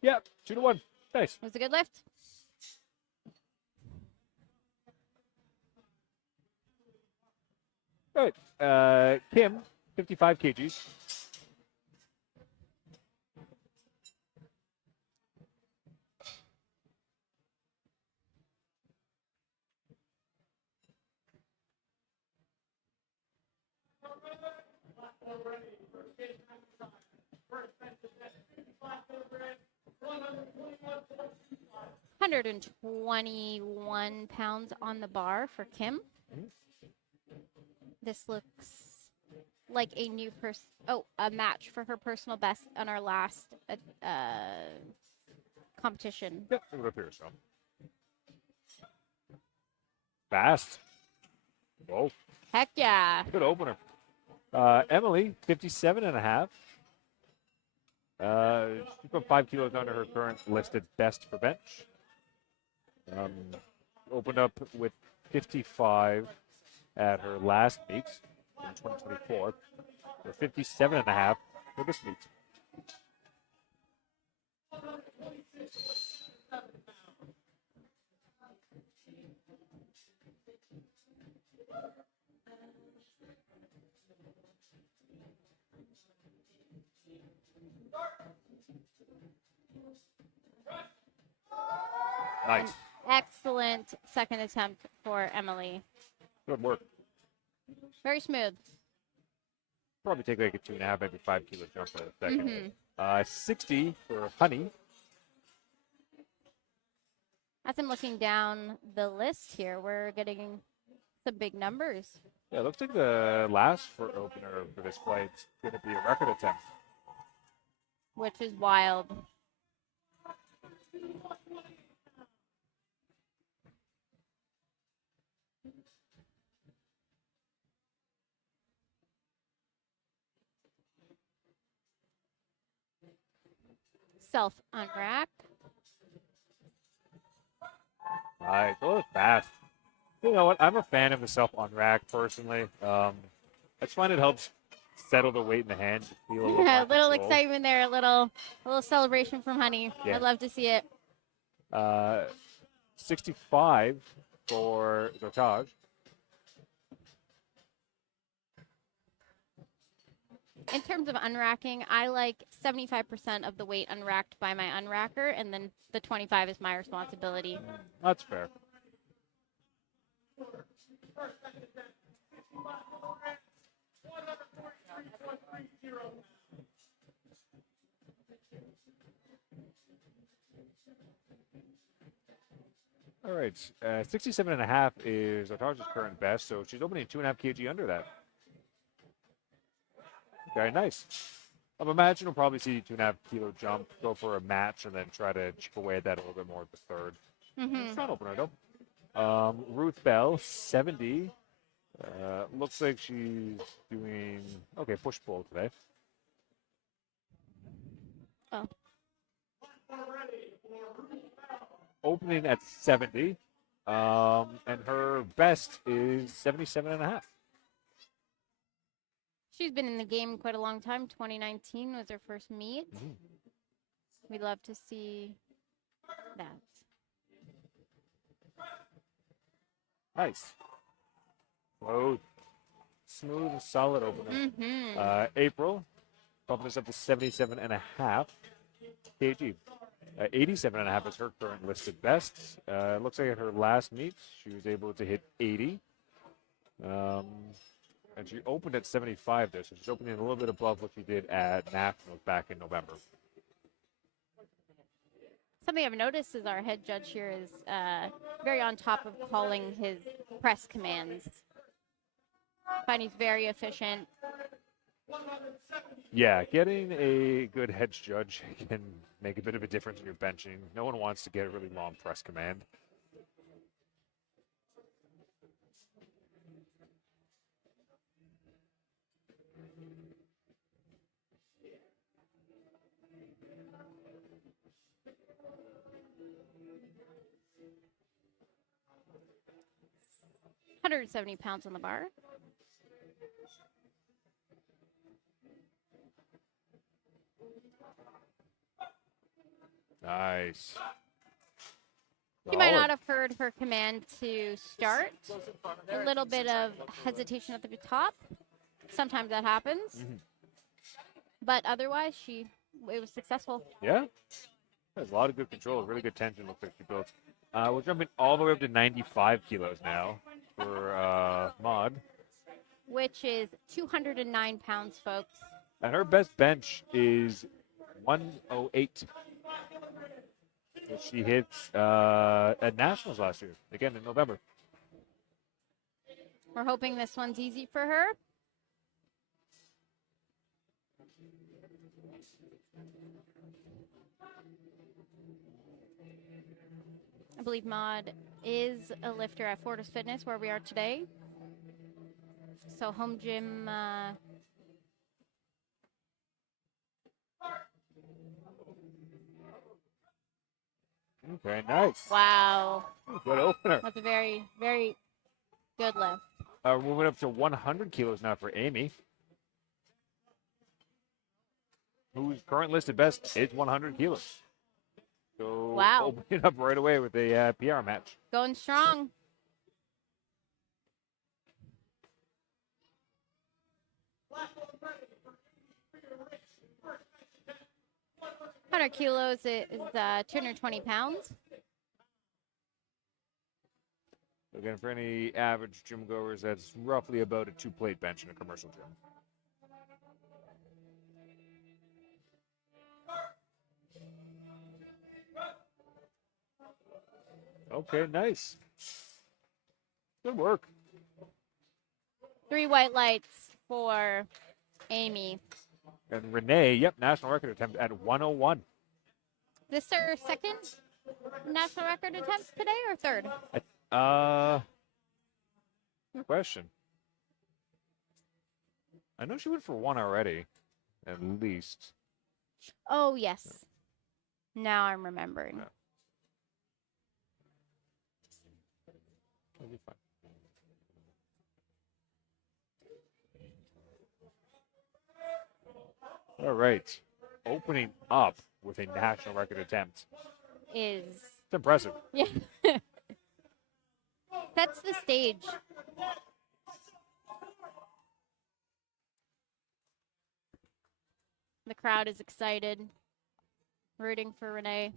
Yep, 2-1. Nice. was a good lift. All right, Kim, 55 kgs. Ready for 121 pounds on the bar for Kim. Mhm. This looks like a new a match for her personal best on our last competition. Yep, it would appear so. Fast. Whoa, Heck yeah. good opener. Emily, 57.5. She put 5 kilos under her current listed best for bench. Opened up with 55 at her last meet in 2024. So 57.5 for this meet. Nice. Excellent second attempt for Emily. Good work. Very smooth. Probably take like a 2.5, maybe 5 kilo jump for a second. Mhm. 60 for Honey. As I'm looking down the list here, we're getting some big numbers. Yeah, looks like the last for opener for this flight's going to be a record attempt. Which is wild. Self unrack. Nice. Oh, it's fast. You know what? I'm a fan of the self on rack personally. I just find it helps settle the weight in the hand. Feel a little, more A little control. excitement there, a little celebration from Honey. Yeah. I'd love to see it. 65 for Zotage. In terms of unracking, I like 75% of the weight unracked by my unracker, and then the 25 is my responsibility. That's fair. All right, 67.5 is Zotage's current best, so she's opening 2.5 kg under that. Very nice. I'm imagining we'll probably see 2.5 kilo jump, go for a match, and then try to chip away at that a little bit more at the third. It's not opener though. Ruth Bell, 70. Looks like she's doing okay push pull today. Oh. Opening at 70, and her best is 77.5. She's been in the game quite a long time. 2019 was her first meet. We'd love to see that. Nice. Oh, smooth and solid opener. April, bumping us up to 77.5 kg. 87.5 is her current listed best. Looks like at her last meet, she was able to hit 80. And she opened at 75 there, so she's opening a little bit above what she did at Nationals back in November. Something I've noticed is our head judge here is very on top of calling his press commands. I find he's very efficient. Yeah, getting a good head judge can make a bit of a difference in your benching. No one wants to get a really long press command. £170 on the bar. Nice. You might not have heard her command to start. A little bit of hesitation at the top. Sometimes that happens. But otherwise, it was successful. Yeah. There's a lot of good control, really good tension looks like she built. We're jumping all the way up to 95 kilos now for Maud. Which is 209 pounds, folks. And her best bench is 108. Which she hit at Nationals last year, again in November. We're hoping this one's easy for her. believe Maud is a lifter at Fortis Fitness, where we are today. So home gym. Okay, nice. Wow, Good opener. that's a very, very good lift. We're moving up to 100 kilos now for Amy, whose current listed best is 100 kilos. So Wow. opening up right away with a PR match. Going strong. Last one ready for 83 Rich. First match attempt. 100 kilos is 220 pounds. Again, for any average gym goers, that's roughly about a 2-plate bench in a commercial gym. Okay, nice. Good work. 3 white lights for Amy. And Renee, yep, national record attempt at 101. This her second national record attempt today or third? Good question. I know she went for 1 already, at least. Oh, yes. Now I'm remembering. Yeah. That'll be fine. All right. Opening up with a national record attempt. Is It's impressive. yeah. That's the stage. The crowd is excited, rooting for Renee.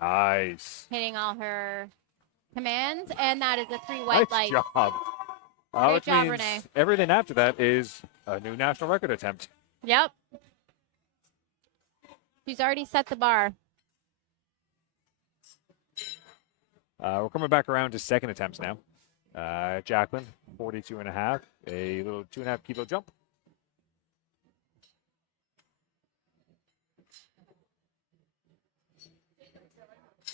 Nice. Hitting all her commands, and that is a 3 white Nice light. job. Great Which job, means Renee. everything after that is a new national record attempt. Yep. She's already set the bar. We're coming back around to second attempts now. Jacqueline, 42 and a half, a little 2.5 kilo jump.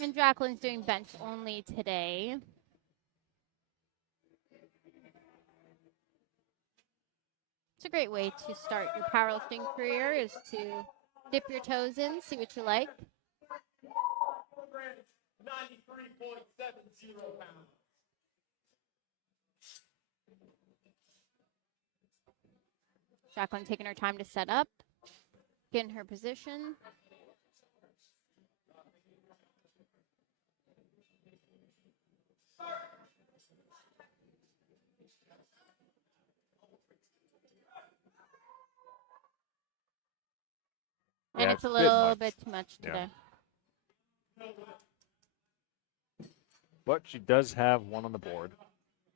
And Jacqueline's doing bench only today. It's a great way to start your powerlifting career, is to dip your toes in, see what you like. 93.70 pounds. Jacqueline taking her time to set up, get in her position. And Yeah, it's a bit little much. bit too much Yeah. today. But she does have 1 on the board.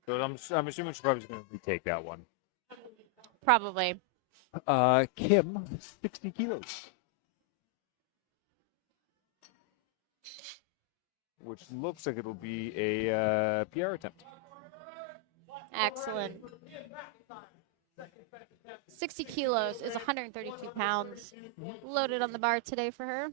So I'm assuming she's probably going to retake that one. Probably. Kim, 60 kilos. Which looks like it'll be a PR attempt. Excellent. 60 kilos is 132 pounds. Loaded on the bar today for her.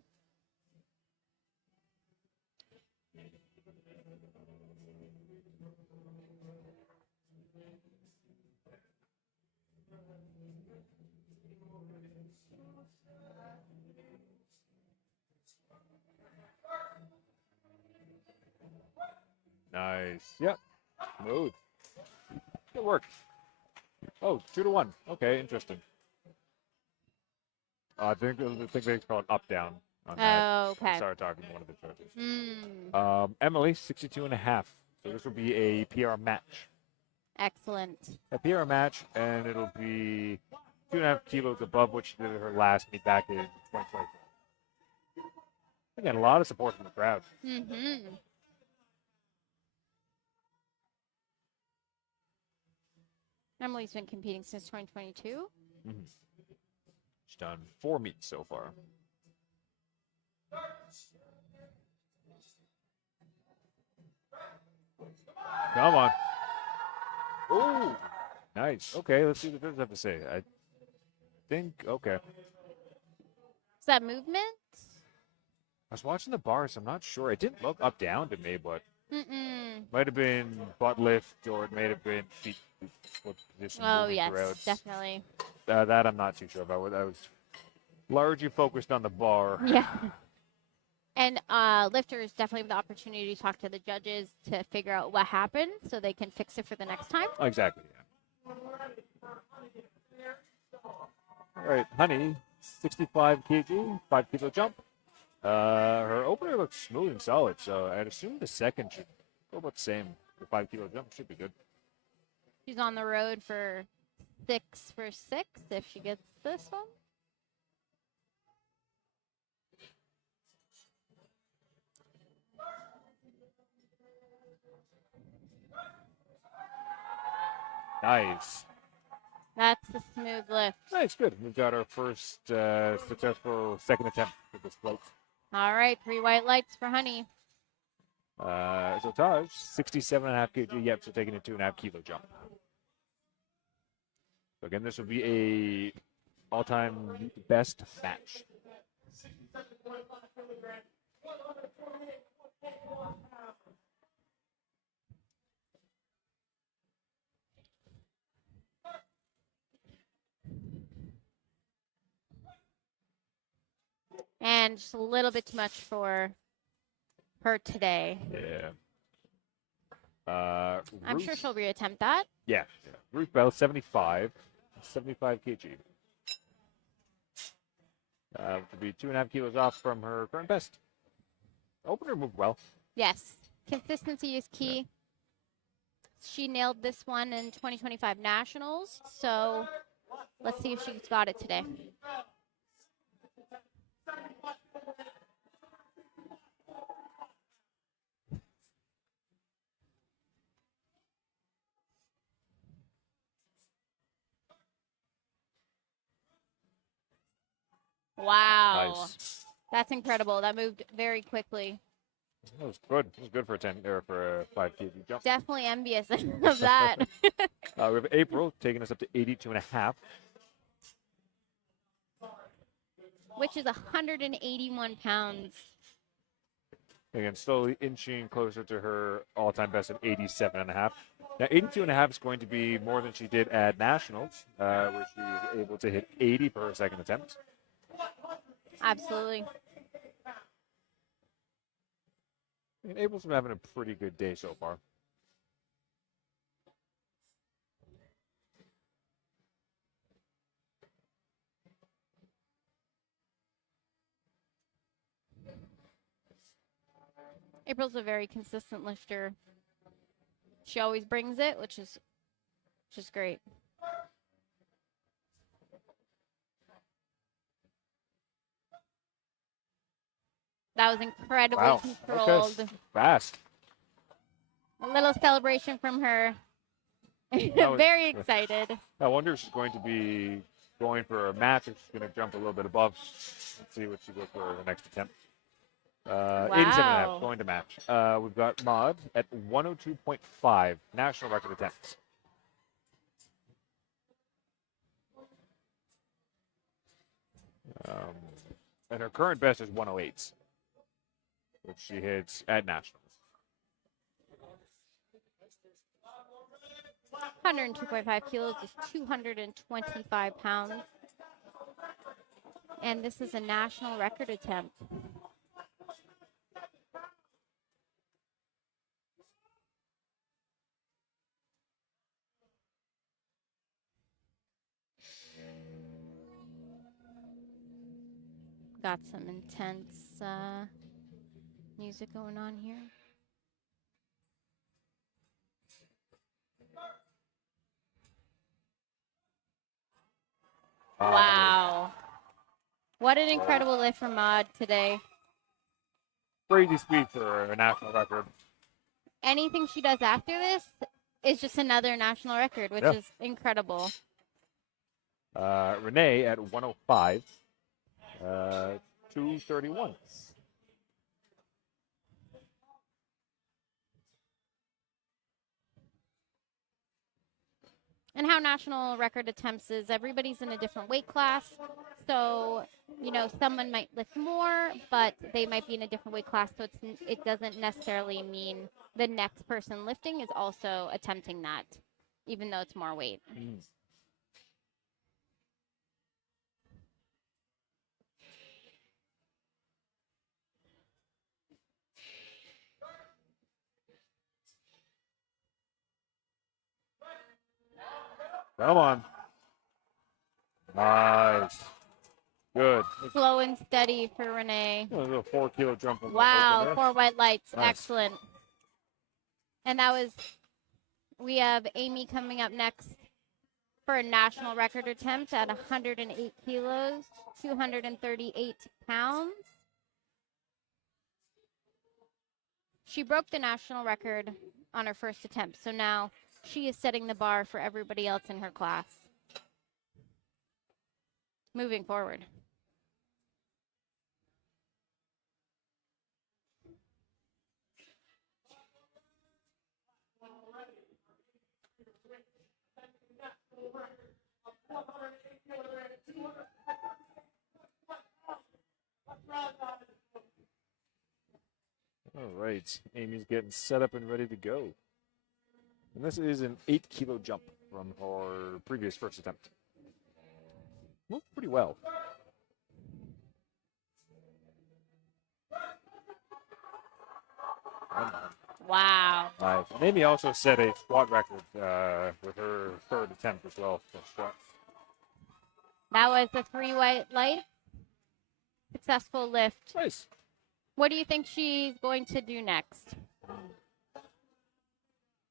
Nice. Yep. Smooth. Good work. Oh, 2 to 1. Okay, interesting. I think they call it up down on that. Oh, I okay. started talking to one of the judges. Mm, Emily, 62 and a half. So this will be a PR match. excellent. A PR match, and it'll be 2.5 kilos above what she did at her last meet back in 2024. Again, a lot of support from the crowd. Mm-hmm. Emily's been competing since 2022. She's done 4 meets so far. Come on. Ooh. Nice. Okay, let's see what the judges have to say. I think, okay. Is that movement? I was watching the bars. I'm not sure. It didn't look up down to me, but Mm-mm. might have been butt lift or it may have been feet foot position Oh, moving yes, throughout. definitely. That I'm not too sure about. I was largely focused on the bar. Yeah. And lifters definitely have the opportunity to talk to the judges to figure out what happened so they can fix it for the next time. Exactly. Yeah. All right, Honey, 65 kg, 5 kilo jump. Her opener looks smooth and solid, so I'd assume the second should go about the same. The 5 kilo jump should be good. She's on the road for 6 for 6 if she gets this one. Nice. That's the smooth lift. Nice, good. We've got our first successful second attempt with this float. All right, 3 white lights for Honey. So Taj, 67.5 kg. Yep, so taking a 2.5 kilo jump. So again, this will be a all-time best match. 67.5 kilograms, 148.81 pounds. And just a little bit too much for her today. Yeah. I'm Ruth, sure she'll reattempt that. Yeah. Ruth Bell, 75 kg. To be 2.5 kilos off from her current best. Opener moved well. Yes, consistency is key. She nailed this one in 2025 Nationals, so let's see if she's got it today. Wow. Nice. That's incredible. That moved very quickly. That was good. It was good for a 10 or for a 5 kg jump. Definitely envious of that. We have April taking us up to 82.5. Which is 181 pounds. Again, slowly inching closer to her all-time best of 87.5. Now, 82.5 is going to be more than she did at Nationals, where she was able to hit 80 for her second attempt. Absolutely. And April's been having a pretty good day so far. April's a very consistent lifter. She always brings it, which is great. That was incredibly Wow. controlled. Okay. Fast. A little celebration from her. was- Very excited. I wonder if she's going to be going for a match or she's going to jump a little bit above. Let's see what she goes for her next attempt. 87.5, Wow. going to match. We've got Maud at 102.5, national record attempts. And her current best is 108, which she hits at nationals. 102.5 kilos is 225 pounds. And this is a national record attempt. Got some intense music going on here. Wow. What an incredible lift from Maud today. Crazy speed for a national record. Anything she does after this is just another national record, which Yeah. is incredible. Renee at 105, 231. And how national record attempts is everybody's in a different weight class. So, someone might lift more, but they might be in a different weight class. So it doesn't necessarily mean the next person lifting is also attempting that, even though it's more weight. Come on. Nice. Good. Slow and steady for Renee. A little 4 kilo jump. On the Wow, open there. 4 white lights. Nice. Excellent. And we have Amy coming up next for a national record attempt at 108 kilos, 238 pounds. She broke the national record on her first attempt, so now she is setting the bar for everybody else in her class. Moving forward. All right. Amy's getting set up and ready to go. And this is an 8 kilo jump from her previous first attempt. Moved pretty well. Wow. Nice. And Amy also set a squat record with her third attempt as well for squats. That was the 3 white lights. Successful lift. Nice. What do you think she's going to do next?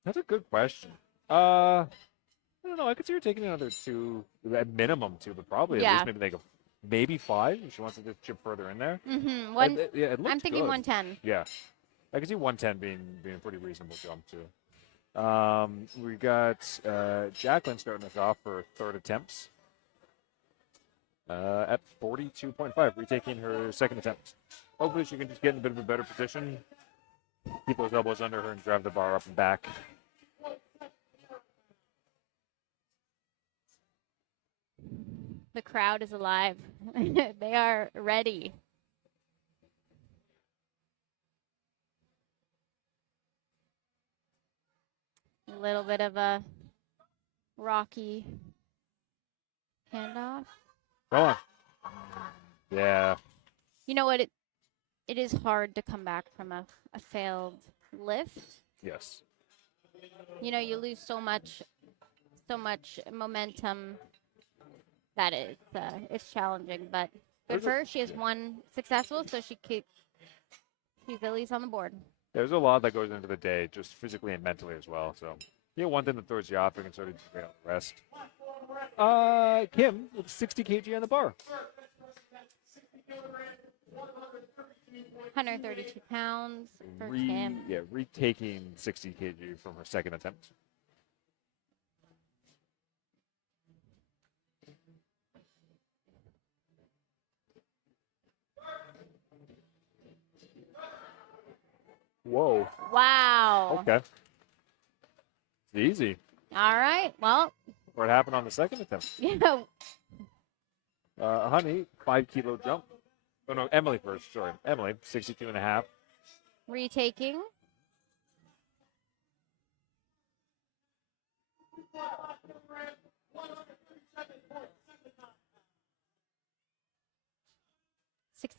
That's a good question. I don't know. I could see her taking another 2, at minimum 2, but probably at Yeah. least maybe maybe 5 if she wants to just chip further in there. Mm-hmm. Yeah, it I'm looked thinking good. 110. Yeah, I can see 110 being a pretty reasonable jump too. We got Jacqueline starting us off for third attempts at 42.5, retaking her second attempt. Hopefully she can just get in a bit of a better position, keep those elbows under her, and drive the bar up and back. The crowd is alive. They are ready. A little bit of a rocky handoff. Come on. Yeah. You know what? It is hard to come back from a failed lift. Yes. You lose so much momentum that it's challenging. But good for her. She has one successful, so she's at least on the board. There's a lot that goes into the day, just physically and mentally as well. So, one thing that throws you off, you can sort of rest. Kim with 60 kg on the bar. 132 pounds for Kim. Yeah, retaking 60 kg from her second attempt. Whoa. Wow. Okay. It's easy. All right. Well, What happened on the second attempt? Honey, 5 kilo jump. Oh, no, Emily first. Sorry. Emily, 62.5. Retaking.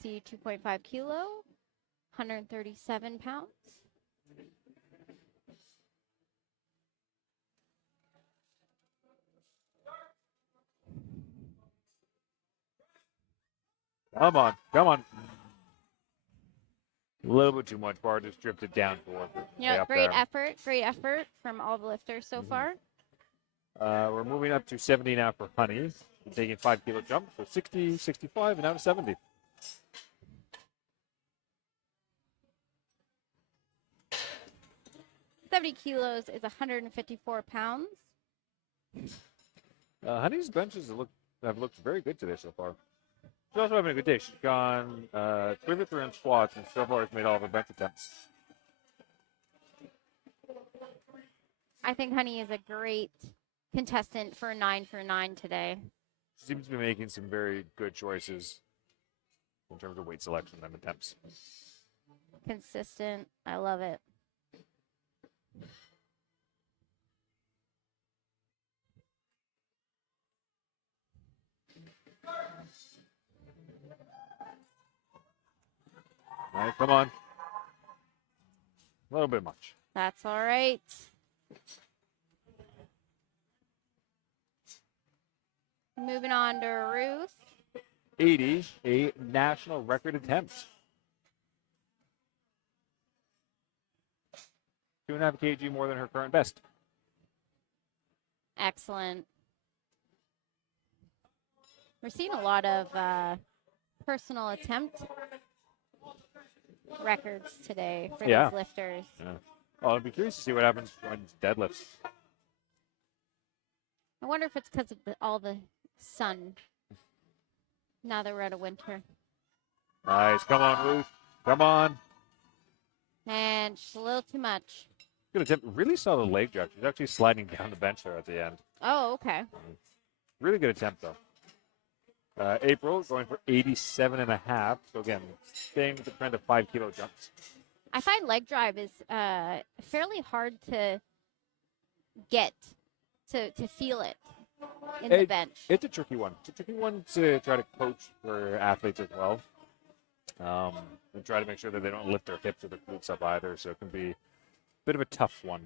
$62.5 kilo, 137 pounds. Come on. Come on. A little bit too much. Bar just drifted down toward Great effort from all the lifters so far. We're moving up to 70 now for Honey. Taking 5 kilo jump. So 60, 65, and now to 70. $70 kilos is 154 pounds. Honey's benches have looked very good today so far. She's also having a good day. She's gone 3 for 3 on squats, and so far has made all of her bench attempts. I think Honey is a great contestant for 9 for 9 today. She seems to be making some very good choices in terms of weight selection and attempts. Consistent. I love it. All right, come on. A little bit much. That's all right. Moving on to Ruth. 80, a national record attempt. 2.5 kg more than her current best. Excellent. We're seeing a lot of personal attempt records today for Yeah. these lifters. Yeah. Well, I'd be curious to see what happens when it's deadlifts. I wonder if it's because of all the sun. Now that we're out of winter. Nice. Come on, Ruth. Come on. And just a little too much. Good attempt. Really solid leg drop. She's actually sliding down the bench there at the end. Oh, okay. Really good attempt, though. April going for 87.5. So, again, staying with the trend of 5 kilo jumps. I find leg drive is fairly hard to get to feel it in the bench. It's a tricky one. It's a tricky one to try to coach for athletes as well. And try to make sure that they don't lift their hips or their glutes up either. So it can be a bit of a tough one.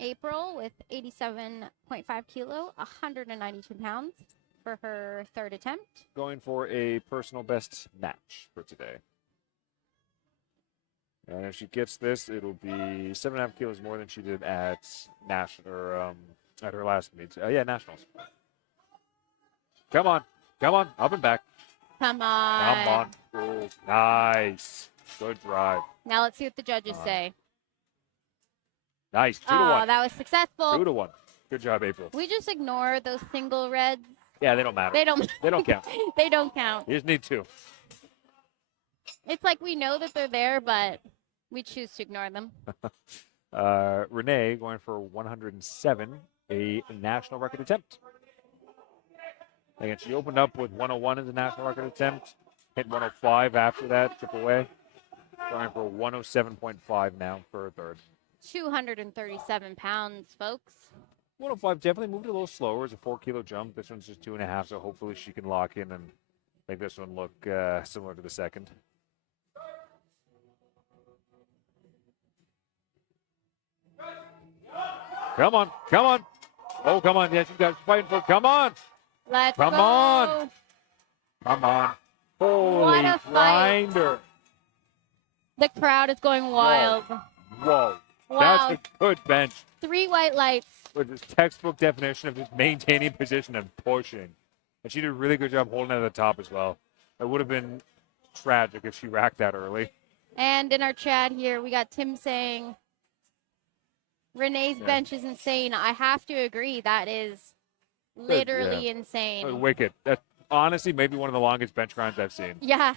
April with 87.5 kilo, 192 pounds for her third attempt. Going for a personal best match for today. And if she gets this, it'll be 7.5 kilos more than she did at at her last meet. Nationals. Come on, up and back. Come on. Come on. Oh, nice. Good drive. Now let's see what the judges say. Nice. 2 to Oh, 1. that was successful. 2 to 1. Good job, April. We just ignore those single reds. Yeah, they don't matter. They don't. They don't count. They don't count. You just need 2. It's like we know that they're there, but we choose to ignore them. Renee going for 107, a national record attempt. Again, she opened up with 101 as a national record attempt. Hit 105 after that, chip away. Going for 107.5 now for a third. 237 pounds, folks. 105 definitely moved a little slower as a 4 kilo jump. This one's just 2.5, so hopefully she can lock in and make this one look similar to the second. Come on. Oh, come on. Yeah, she's fighting for it. Come on. Let's Come go. on. Come on. Holy What a fight. grinder. The crowd is going wild. Whoa. Wow. That's a good bench. 3 white lights. With this textbook definition of just maintaining position and pushing. And she did a really good job holding it at the top as well. It would have been tragic if she racked that early. And in our chat here, we got Tim saying, Renee's bench is insane. I have to agree. That is literally insane. Wicked. That's honestly maybe one of the longest bench grinds I've seen. Yeah.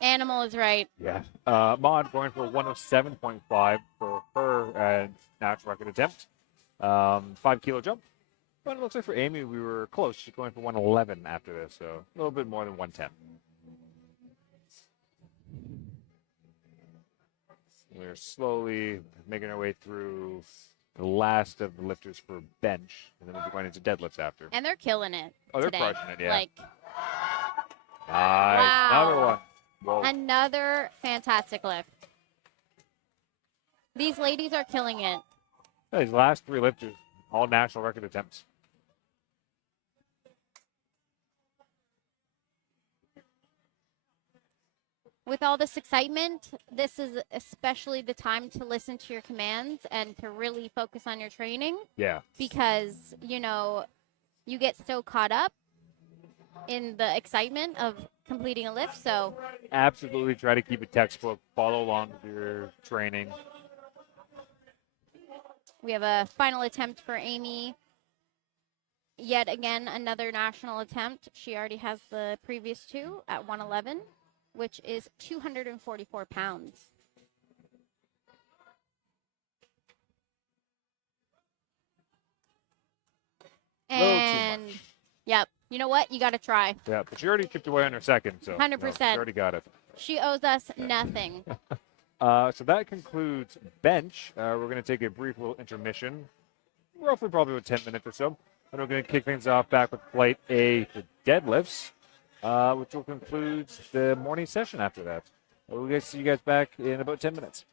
Animal is right. Yeah. Maud going for 107.5 for her natural record attempt. 5 kilo jump. But it looks like for Amy, we were close. She's going for 111 after this, so a little bit more than 110. We're slowly making our way through the last of the lifters for bench, and then we'll be going into deadlifts after. And they're killing it. Oh, they're today. crushing it, yeah. Like, Nice. wow. Another one. Whoa. Another fantastic lift. These ladies are killing it. These last 3 lifters, all national record attempts. With all this excitement, this is especially the time to listen to your commands and to really focus on your training. Yeah. Because, you get so caught up in the excitement of completing a lift. So Absolutely try to keep it textbook. Follow along with your training. we have a final attempt for Amy. yet again, another national attempt. She already has the previous two at 111, which is 244 pounds. Little too And much. yep, you know what? You got to try. Yeah, but she already chipped away on her second, so 100%. she already got it. She owes us nothing. So that concludes bench. We're going to take a brief little intermission, roughly probably about 10 minutes or so. Then we're going to kick things off back with flight A for deadlifts, which will conclude the morning session after that. We'll see you guys back in about 10 minutes.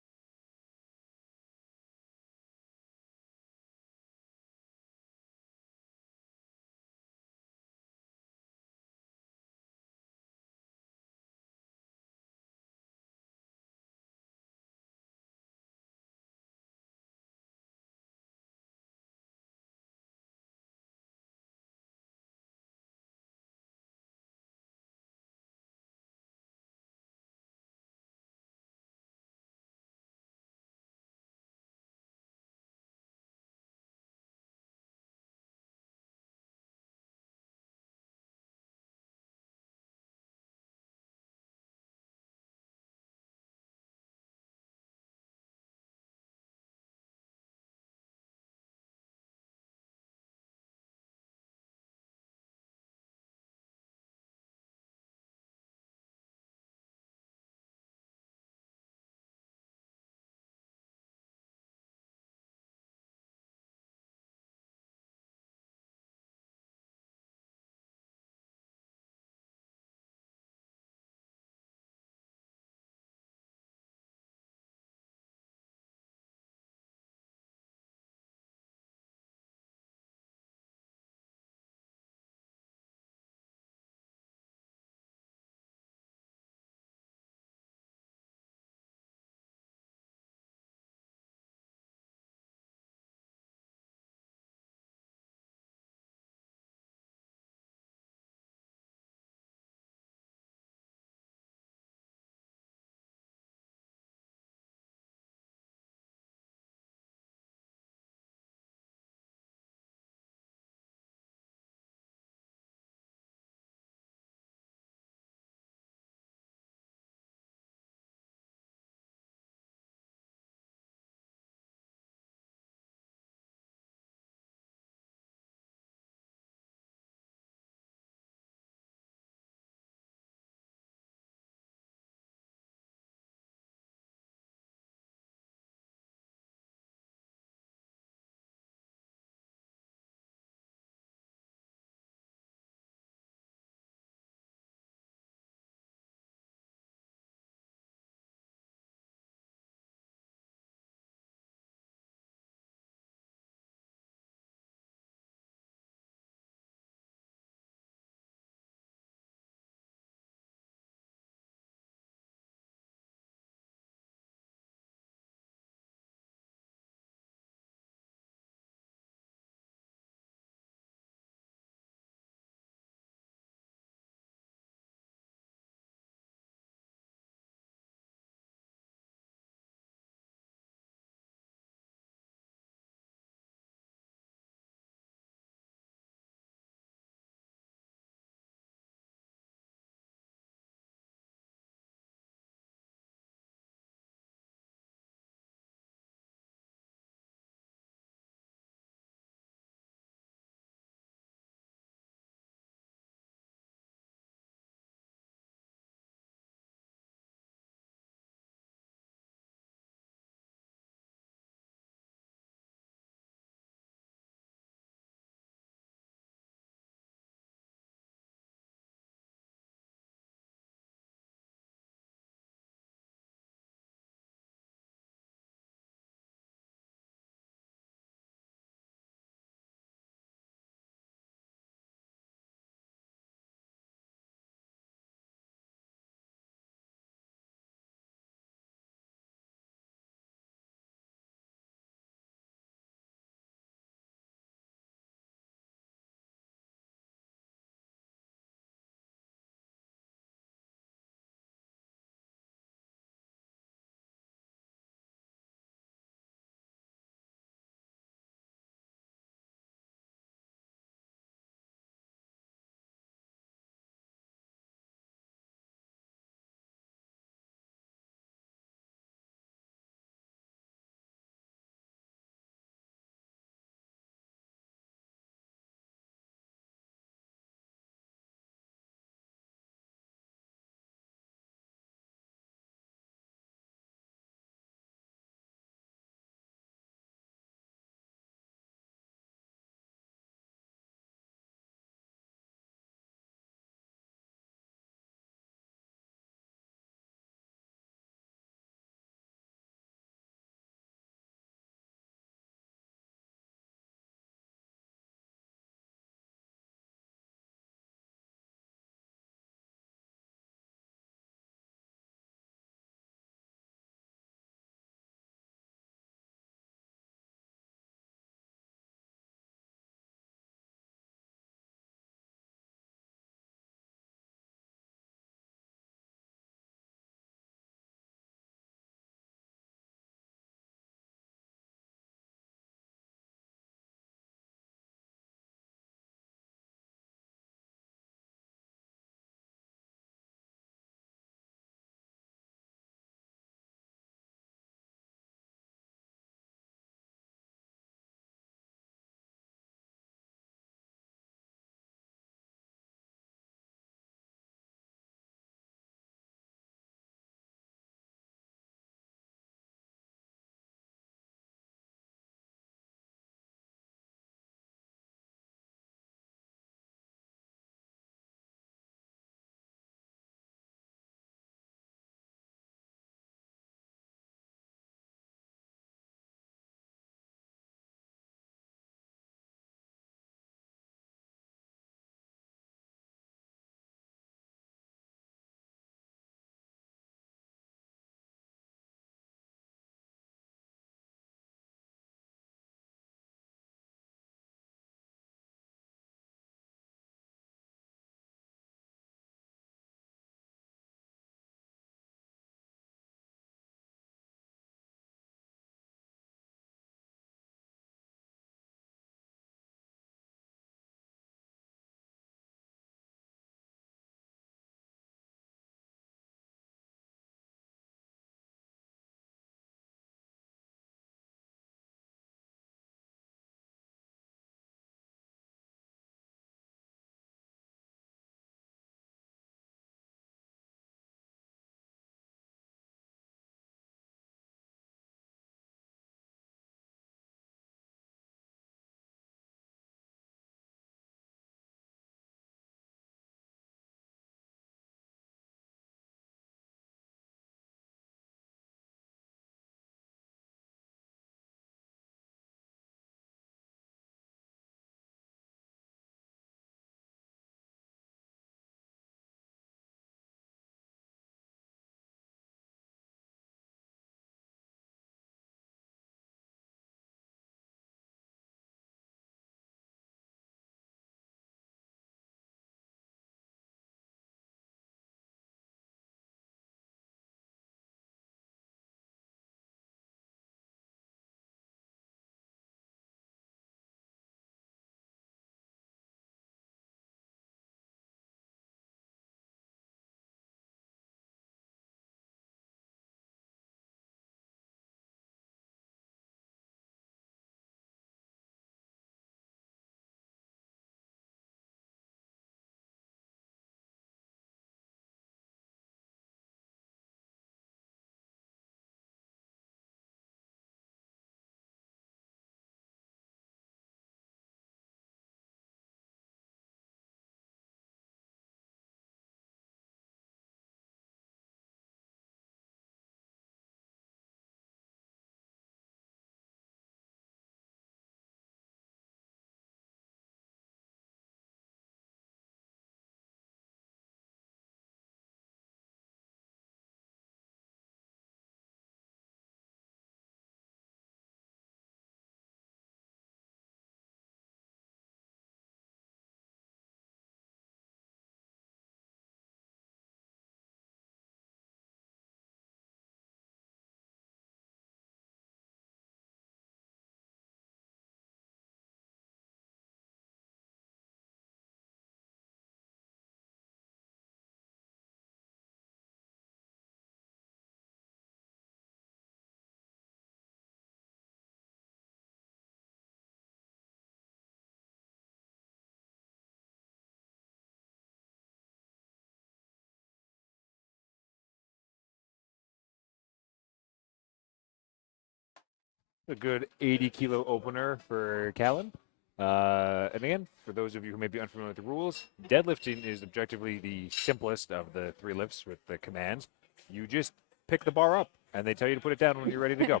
A good 80 kilo opener for Callan. And again, for those of you who may be unfamiliar with the rules, deadlifting is objectively the simplest of the 3 lifts with the commands. You just pick the bar up, and they tell you to put it down when you're ready to go.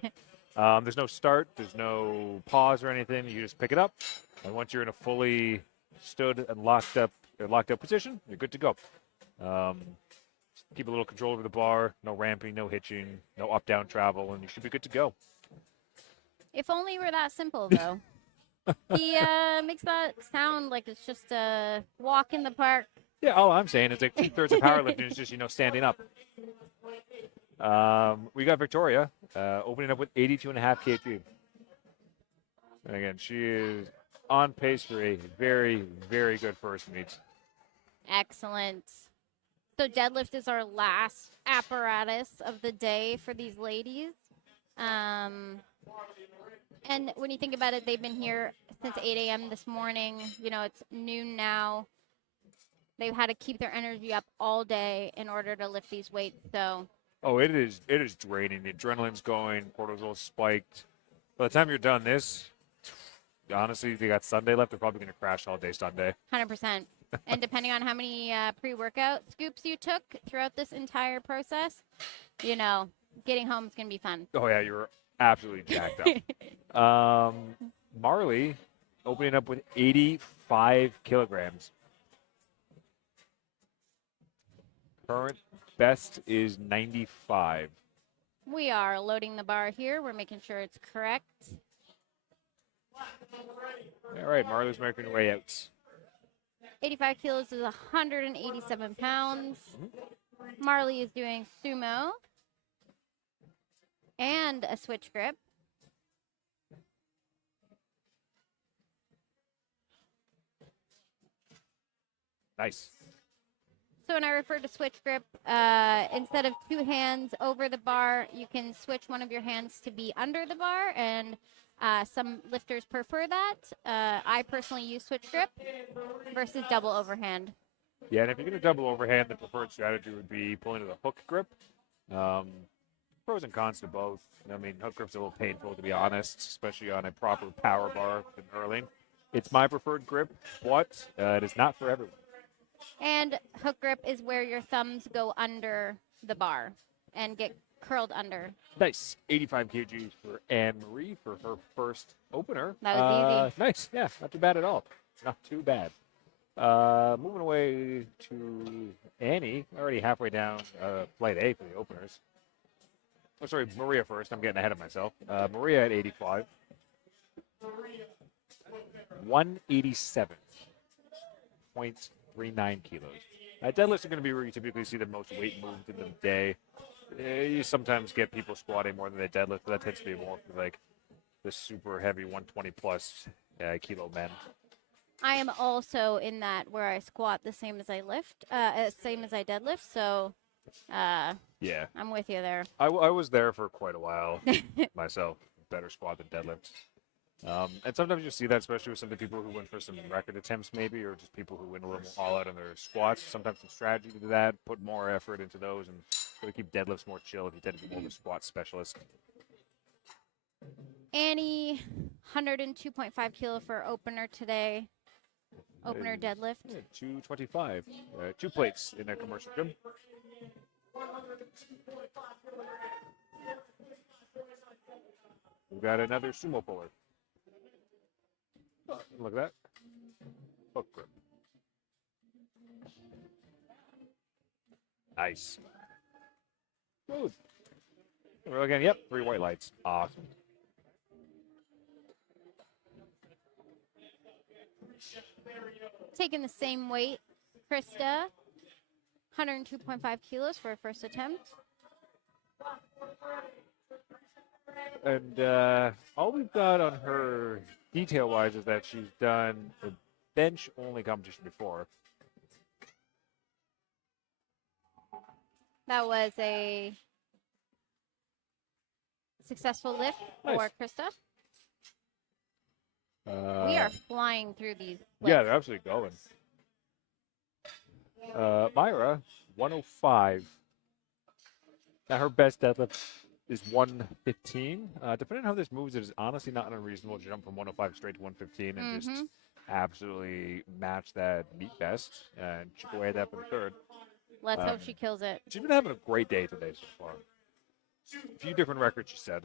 There's no start, there's no pause or anything. You just pick it up, and once you're in a fully stood and locked up position, you're good to go. Keep a little control over the bar, no ramping, no hitching, no up-down travel, and you should be good to go. If only it were that simple, though. He makes that sound like it's just a walk in the park. Yeah, all I'm saying is like 2/3 of powerlifting is just, standing up. We got Victoria opening up with 82.5 kg. And again, she is on pace for a very, very good first meet. Excellent. So deadlift is our last apparatus of the day for these ladies. And when you think about it, they've been here since 8 a.m. this morning. It's noon now. They've had to keep their energy up all day in order to lift these weights. So. Oh, it is draining. The adrenaline's going, cortisol's spiked. By the time you're done this, honestly, they got Sunday left. They're probably going to crash all day Sunday. 100%. And depending on how many pre-workout scoops you took throughout this entire process, getting home is going to be fun. Oh, yeah, you're absolutely jacked up. Marley opening up with 85 kilograms. Current best is 95. We are loading the bar here. We're making sure it's correct. All right, Marley's making her way out. 85 kilos is 187 pounds. Marley is doing sumo and a switch grip. Nice. So when I refer to switch grip, instead of 2 hands over the bar, you can switch one of your hands to be under the bar, and some lifters prefer that. I personally use switch grip versus double overhand. Yeah, and if you're going to double overhand, the preferred strategy would be pulling to the hook grip. Pros and cons to both. I mean, hook grip's a little painful, to be honest, especially on a proper power bar in hurling. It's my preferred grip, but it is not for everyone. And hook grip is where your thumbs go under the bar and get curled under. Nice. 85 kg for Anne-Marie for her first opener. That was easy. Nice. Yeah, not too bad at all. Not too bad. Moving away to Annie, already halfway down flight A for the openers. Oh, sorry, Maria first. I'm getting ahead of myself. Maria at 85. 187.39 kilos. Deadlifts are going to be where you typically see the most weight moved in the day. You sometimes get people squatting more than they deadlift, but that tends to be more for like the super heavy 120 plus kilo men. I am also in that where I squat the same as I lift, same as I deadlift. So, yeah, I'm with you there. I was there for quite a while myself. Better squat than deadlift. And sometimes you see that, especially with some of the people who went for some record attempts, maybe, or just people who went a little more all out on their squats. Sometimes some strategy to that, put more effort into those, and sort of keep deadlifts more chill if you tend to be more of a squat specialist. Annie, 102.5 kilo for opener today. Opener deadlift. Yeah, 225. 2 plates in a commercial gym. We've got another sumo puller. Look at that. Hook grip. Nice. Smooth. We're looking, yep, 3 white lights. Awesome. Taking the same weight, Krista, 102.5 kilos for her first attempt. And all we've got on her detail-wise is that she's done a bench-only competition before. That was a successful lift Nice. for Krista. We are flying through these lifts. Yeah, they're absolutely going. Myra, 105. Now her best deadlift is 115. Depending on how this moves, it is honestly not an unreasonable jump from 105 straight to 115 and just absolutely match that meet best and chip away at that for the third. Let's hope she kills it. She's been having a great day today so far. A few different records, she said,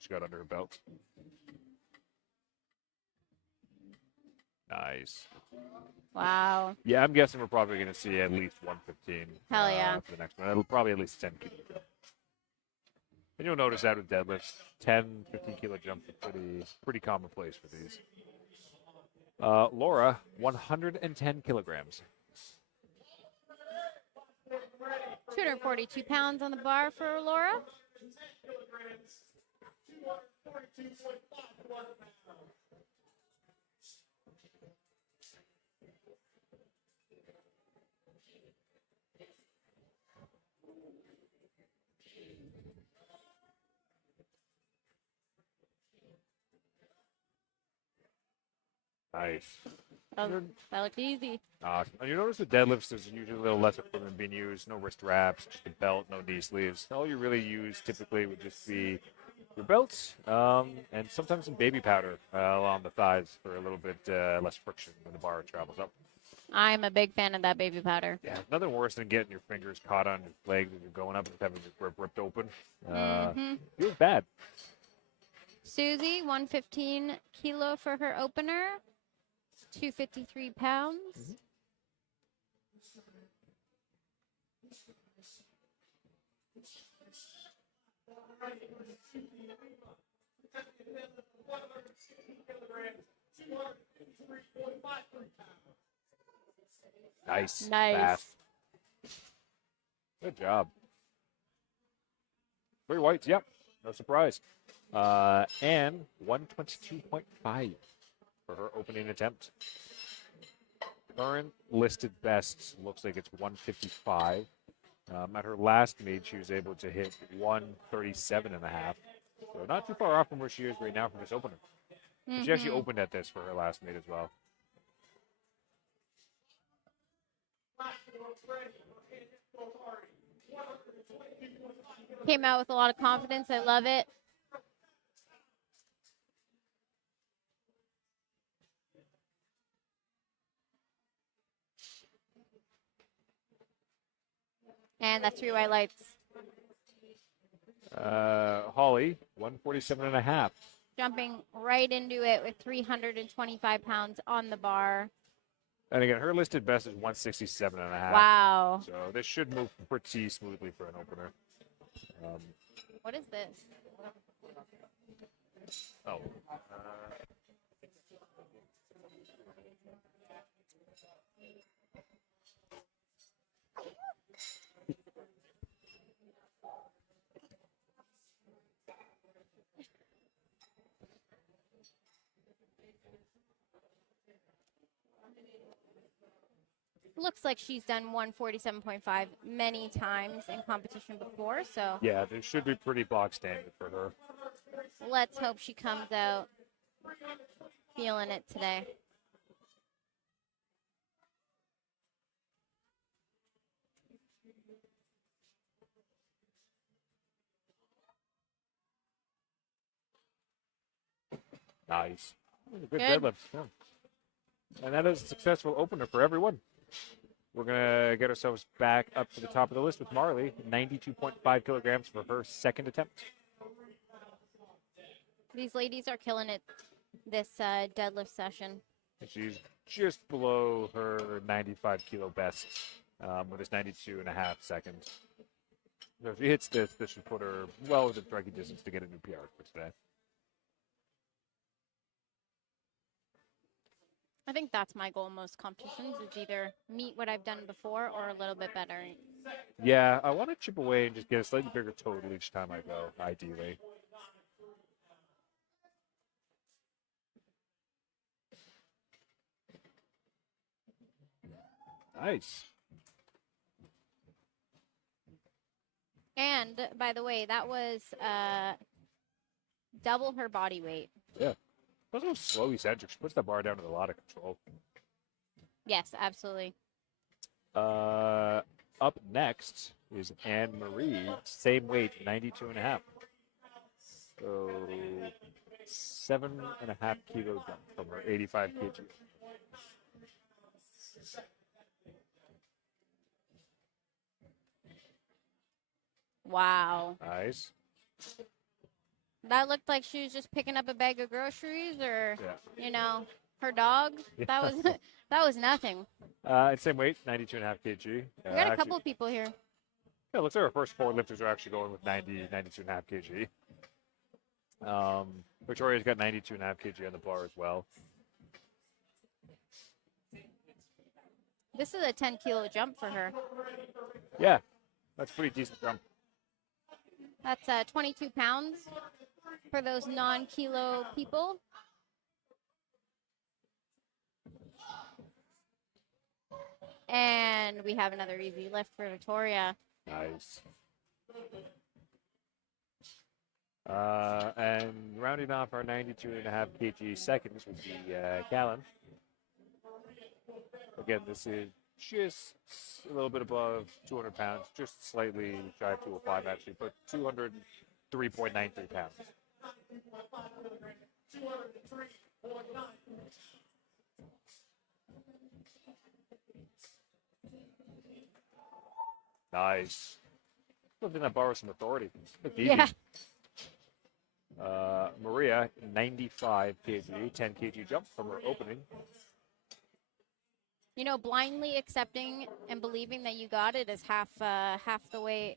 she got under her belt. Nice. Wow. Yeah, I'm guessing we're probably going to see at least 115. Hell yeah. For the next one. It'll probably at least 10 kilo. And you'll notice that with deadlifts, 10, 15 kilo jumps are pretty commonplace for these. Laura, 110 kilograms. 242 pounds on the bar for Laura. 10 kilograms, 242.5 pounds. Nice. That looked easy. Awesome. And you notice the deadlifts, there's usually a little less equipment being used. No wrist wraps, just a belt, no knee sleeves. All you really use typically would just be your belts and sometimes some baby powder along the thighs for a little bit less friction when the bar travels up. I'm a big fan of that baby powder. Yeah, nothing worse than getting your fingers caught on your legs as you're going up and having your grip ripped open. Feels bad. Susie, 115 kilo for her opener. 253 pounds. Nice. Nice. Fast. Good job. 3 whites, yep. No surprise. And 122.5 for her opening attempt. Current listed best looks like it's 155. At her last meet, she was able to hit 137.5. So not too far off from where she is right now from this opener. She actually opened at this for her last meet as well. Came out with a lot of confidence. I love it. And that's 3 white lights. Holly, 147.5. Jumping right into it with 325 pounds on the bar. And again, her listed best is 167.5. Wow. So this should move pretty smoothly for an opener. What is this? Oh. Looks like she's done 147.5 many times in competition before, so Yeah, this should be pretty box standard for her. let's hope she comes out feeling it today. Nice. Good Good. deadlift. Yeah. And that is a successful opener for everyone. We're going to get ourselves back up to the top of the list with Marley, 92.5 kilograms for her second attempt. These ladies are killing it this deadlift session. And she's just below her 95 kilo best with this 92.5 seconds. So if she hits this, this should put her well within striking distance to get a new PR for today. I think that's my goal in most competitions is either meet what I've done before or a little bit better. Yeah, I want to chip away and just get a slightly bigger total each time I go, ideally. Nice. And by the way, that was double her body weight. Yeah. Also slow eccentric. She puts that bar down with a lot of control. Yes, absolutely. Up next, is Anne Marie. Same weight, 92 and a half. So 7.5 kilo jump from her 85 kg. Wow. Nice. That looked like she was just picking up a bag of groceries or, Yeah. you know, her dog. Yeah. That was that was nothing. And same weight, 92 and a half kg. We got a couple people here. Yeah, looks like our first 4 lifters are actually going with 92 and a half kg. Victoria's got 92 and a half kg on the bar as well. This is a 10-kilo jump for her. Yeah, that's a pretty decent jump. That's 22 pounds for those non-kilo people. And we have another easy lift for Victoria. Nice. And rounding off our 92 and a half kg seconds would be Callan. Again, this is just a little bit above 200 pounds, just slightly shy of 205 actually, but 203.93 pounds. Nice. Lifting that bar with some authority. Looked easy. Yeah. Maria, 95 kg, 10 kg jump from her opening. You know, blindly accepting and believing that you got it is half the way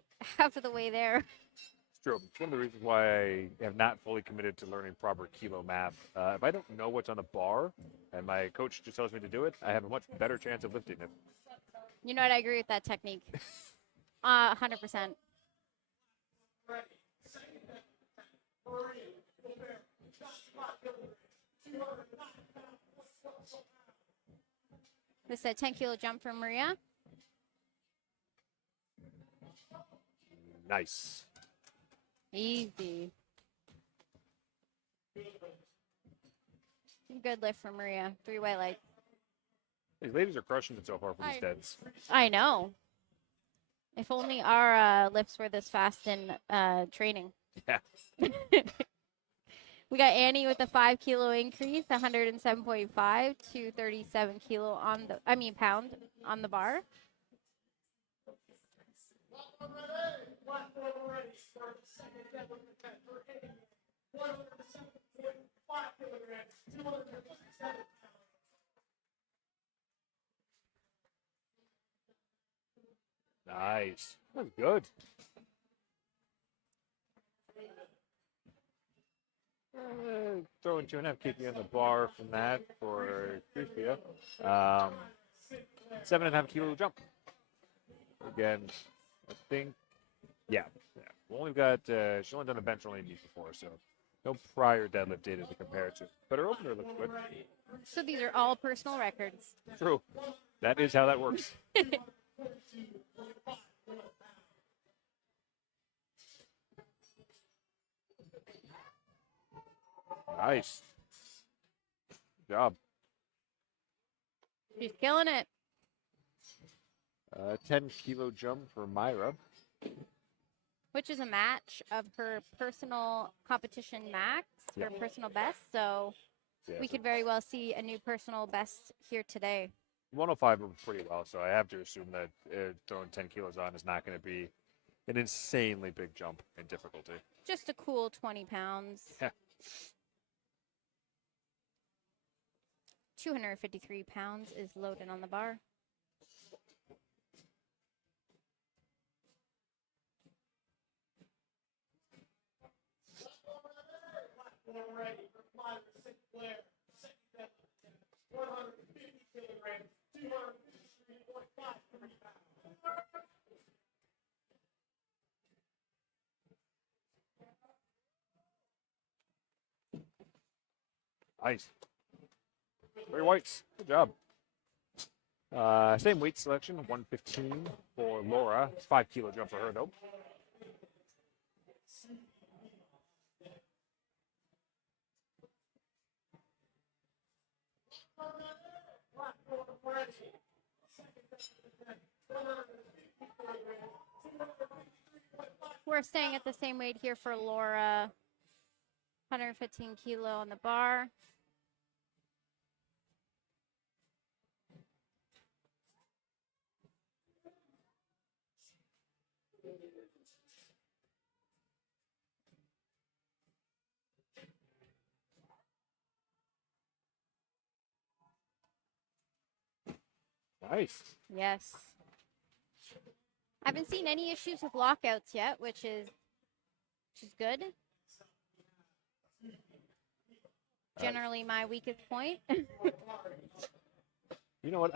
there. It's true. It's one of the reasons why I have not fully committed to learning proper kilo math. If I don't know what's on the bar and my coach just tells me to do it, I have a much better chance of lifting it. You know what? I agree with that technique. 100%. This is a 10-kilo jump from Maria. Nice. Easy. Good lift from Maria. 3 white lights. These ladies are crushing it so far for these deads. I know. If only our lifts were this fast in training. Yeah. We got Annie with a 5-kilo increase, 107.5 to 37 kilo on the, pound on the bar. Nice. That's good. Throwing 2.5 kg on the bar from that for Crucia. 7.5 kilo jump. Again, I think, yeah. We've only got, she's only done a bench only knee before, so no prior deadlift data to compare it to. But her opener looks good. So these are all personal records. True. That is how that works. Nice. Good job. She's killing it. 10-kilo jump for Myra. Which is a match of her personal competition max, her personal best. So we could very well see a new personal best here today. 105 moved pretty well, so I have to assume that throwing 10 kilos on is not going to be an insanely big jump in difficulty. Just a cool 20 pounds. Yeah. 253 pounds is loaded on the bar. Ready for 5 or 6 Blair. Second deadlift. 150 kilograms, 253.53 pounds. Nice. 3 whites. Good job. Same weight selection, 115 for Laura. It's 5-kilo jump for her, though. We're staying at the same weight here for Laura. 115 kilo on the bar. Nice. Yes. I haven't seen any issues with lockouts yet, which is good. Generally my weakest point. You know what?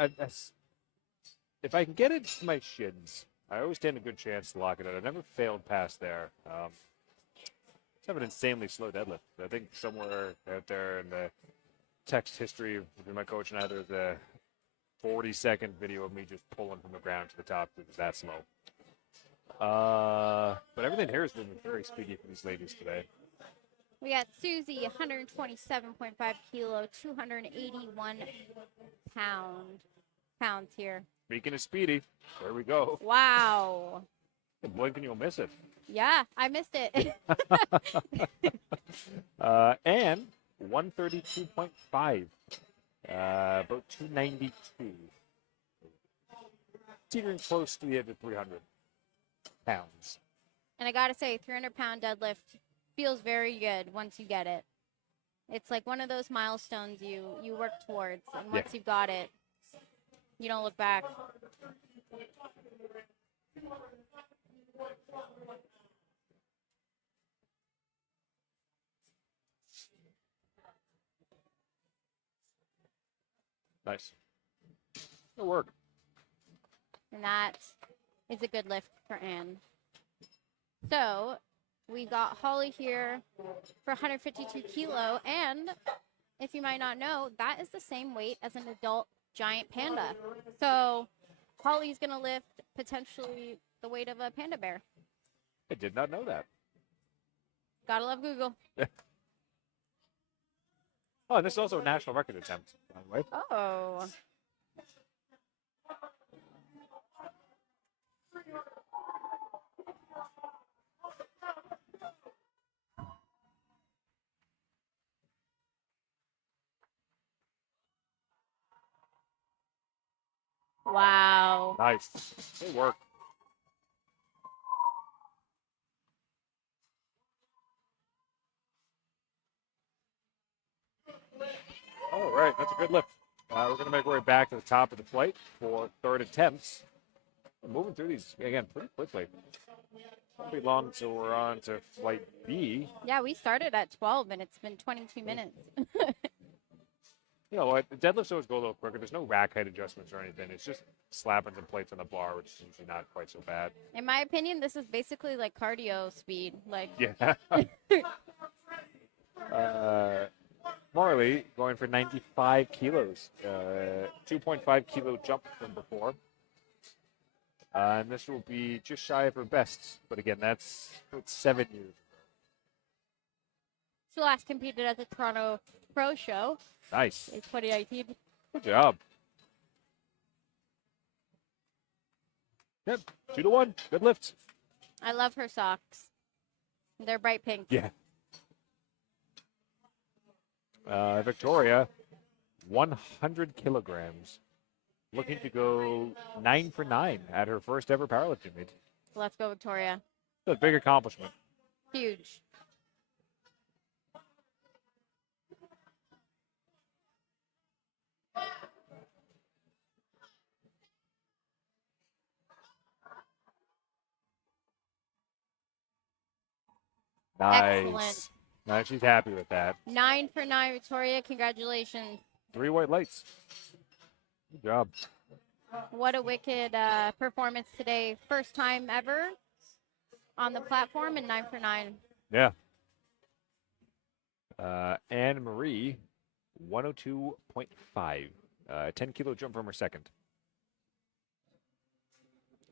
If I can get it to my shins, I always stand a good chance to lock it out. I've never failed past there. Just have an insanely slow deadlift. I think somewhere out there in the text history between my coach and I, there's a 40-second video of me just pulling from the ground to the top. It was that slow. But everything here has been very speedy for these ladies today. We got Susie, 127.5 kilo, 281 pounds here. Speaking of speedy, there we go. Wow. Blink and you'll miss it. Yeah, I missed it. And 132.5. About 292. Teetering close to the edge of 300 pounds. And I gotta say, 300-pound deadlift feels very good once you get it. It's like one of those milestones you work towards, and once you've got it, you don't look back. Nice. Good work. And that is a good lift for Anne. So we got Holly here for 152 kilo, and if you might not know, that is the same weight as an adult giant panda. So Holly's gonna lift potentially the weight of a panda bear. I did not know that. Gotta love Google. Oh, and this is also a national record attempt, by the way. Oh. Wow. Nice. Good work. All right, that's a good lift. We're going to make our way back to the top of the plate for third attempts. We're moving through these, again, pretty quickly. Won't be long until we're on to flight B. Yeah, we started at 12 and it's been 22 minutes. You know what? The deadlifts always go a little quicker. There's no rack height adjustments or anything. It's just slapping some plates on the bar, which is usually not quite so bad. In my opinion, this is basically like cardio speed. Like, Yeah. Marley going for 95 kilos. 2.5 kilo jump from before. And this will be just shy of her best. But again, that's 7 years. she last competed at the Toronto Pro Show Nice. in 2019. Good job. Yep. 2-1. Good lift. I love her socks. They're bright pink. Yeah. Victoria, 100 kilograms. Looking to go 9 for 9 at her first ever powerlifting meet. Let's go, Victoria. It's a big accomplishment. Huge. Nice. Excellent. Now she's happy with that. 9 for 9, Victoria. Congratulations. 3 white lights. Good job. What a wicked performance today. First time ever on the platform and 9 for 9. Yeah. Anne Marie, 102.5. 10 kilo jump from her second.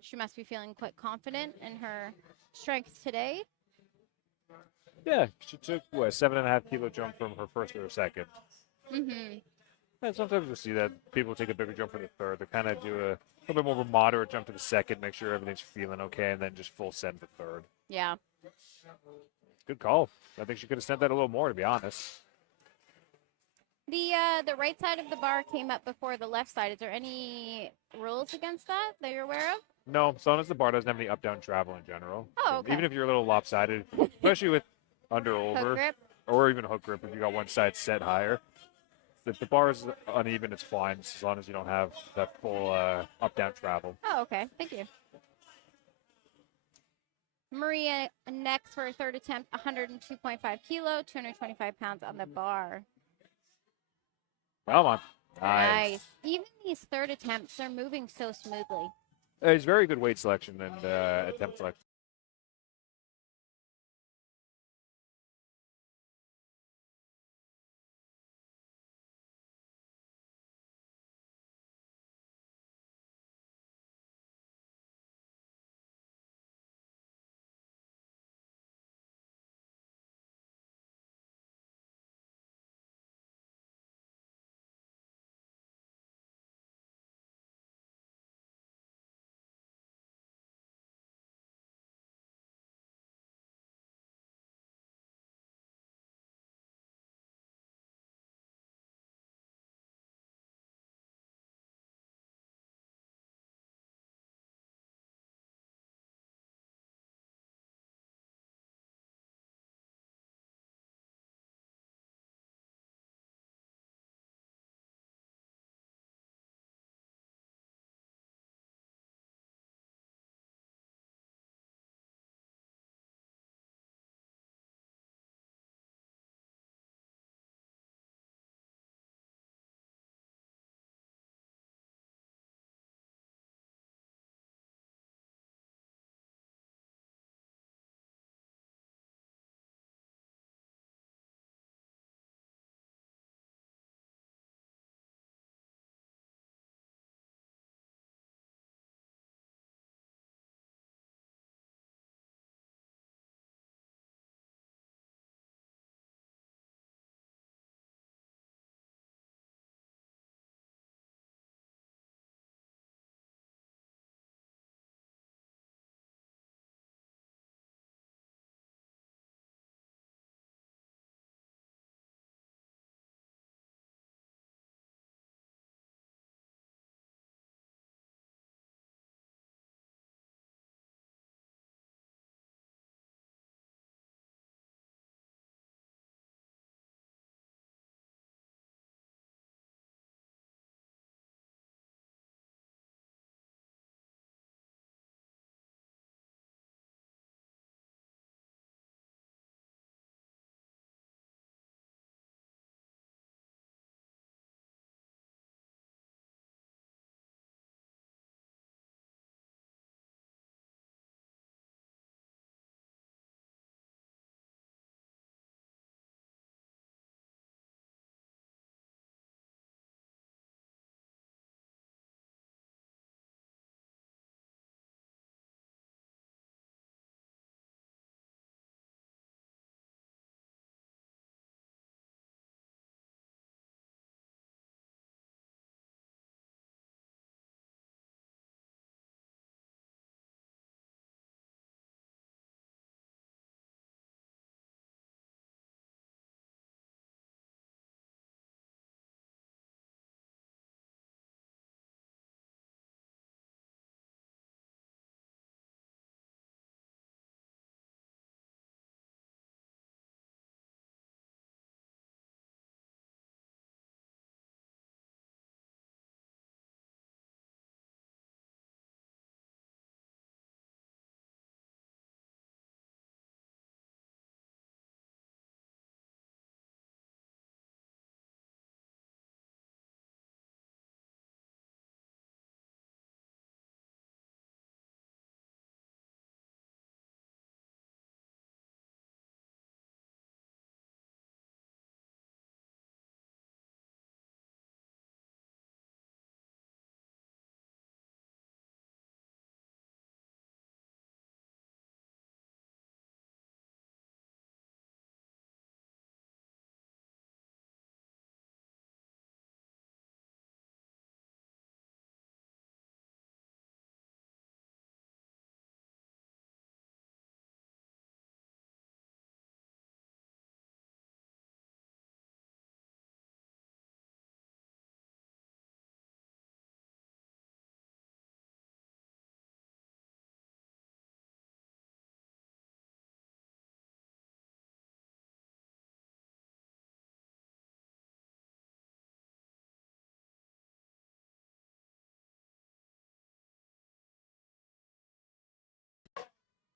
She must be feeling quite confident in her strength today. Yeah, she took, 7.5 kilo jump from her first or her second. Mm-hmm. And sometimes you'll see that people take a bigger jump for the third. They kind of do a little bit more of a moderate jump to the second, make sure everything's feeling okay, and then just full send the third. Yeah. Good call. I think she could have sent that a little more, to be honest. The right side of the bar came up before the left side. Is there any rules against that you're aware of? No, as long as the bar doesn't have any up-down travel in general. Oh, okay. Even if you're a little lopsided, especially with under Hook over grip? or even hook grip, if you got one side set higher. If the bar is uneven, it's fine, as long as you don't have that full up-down travel. Oh, okay. Thank you. Maria next for her third attempt, 102.5 kilo, 225 pounds on the bar. Come on. Nice. Even these third attempts are moving so smoothly. It's very good weight selection and attempt selection.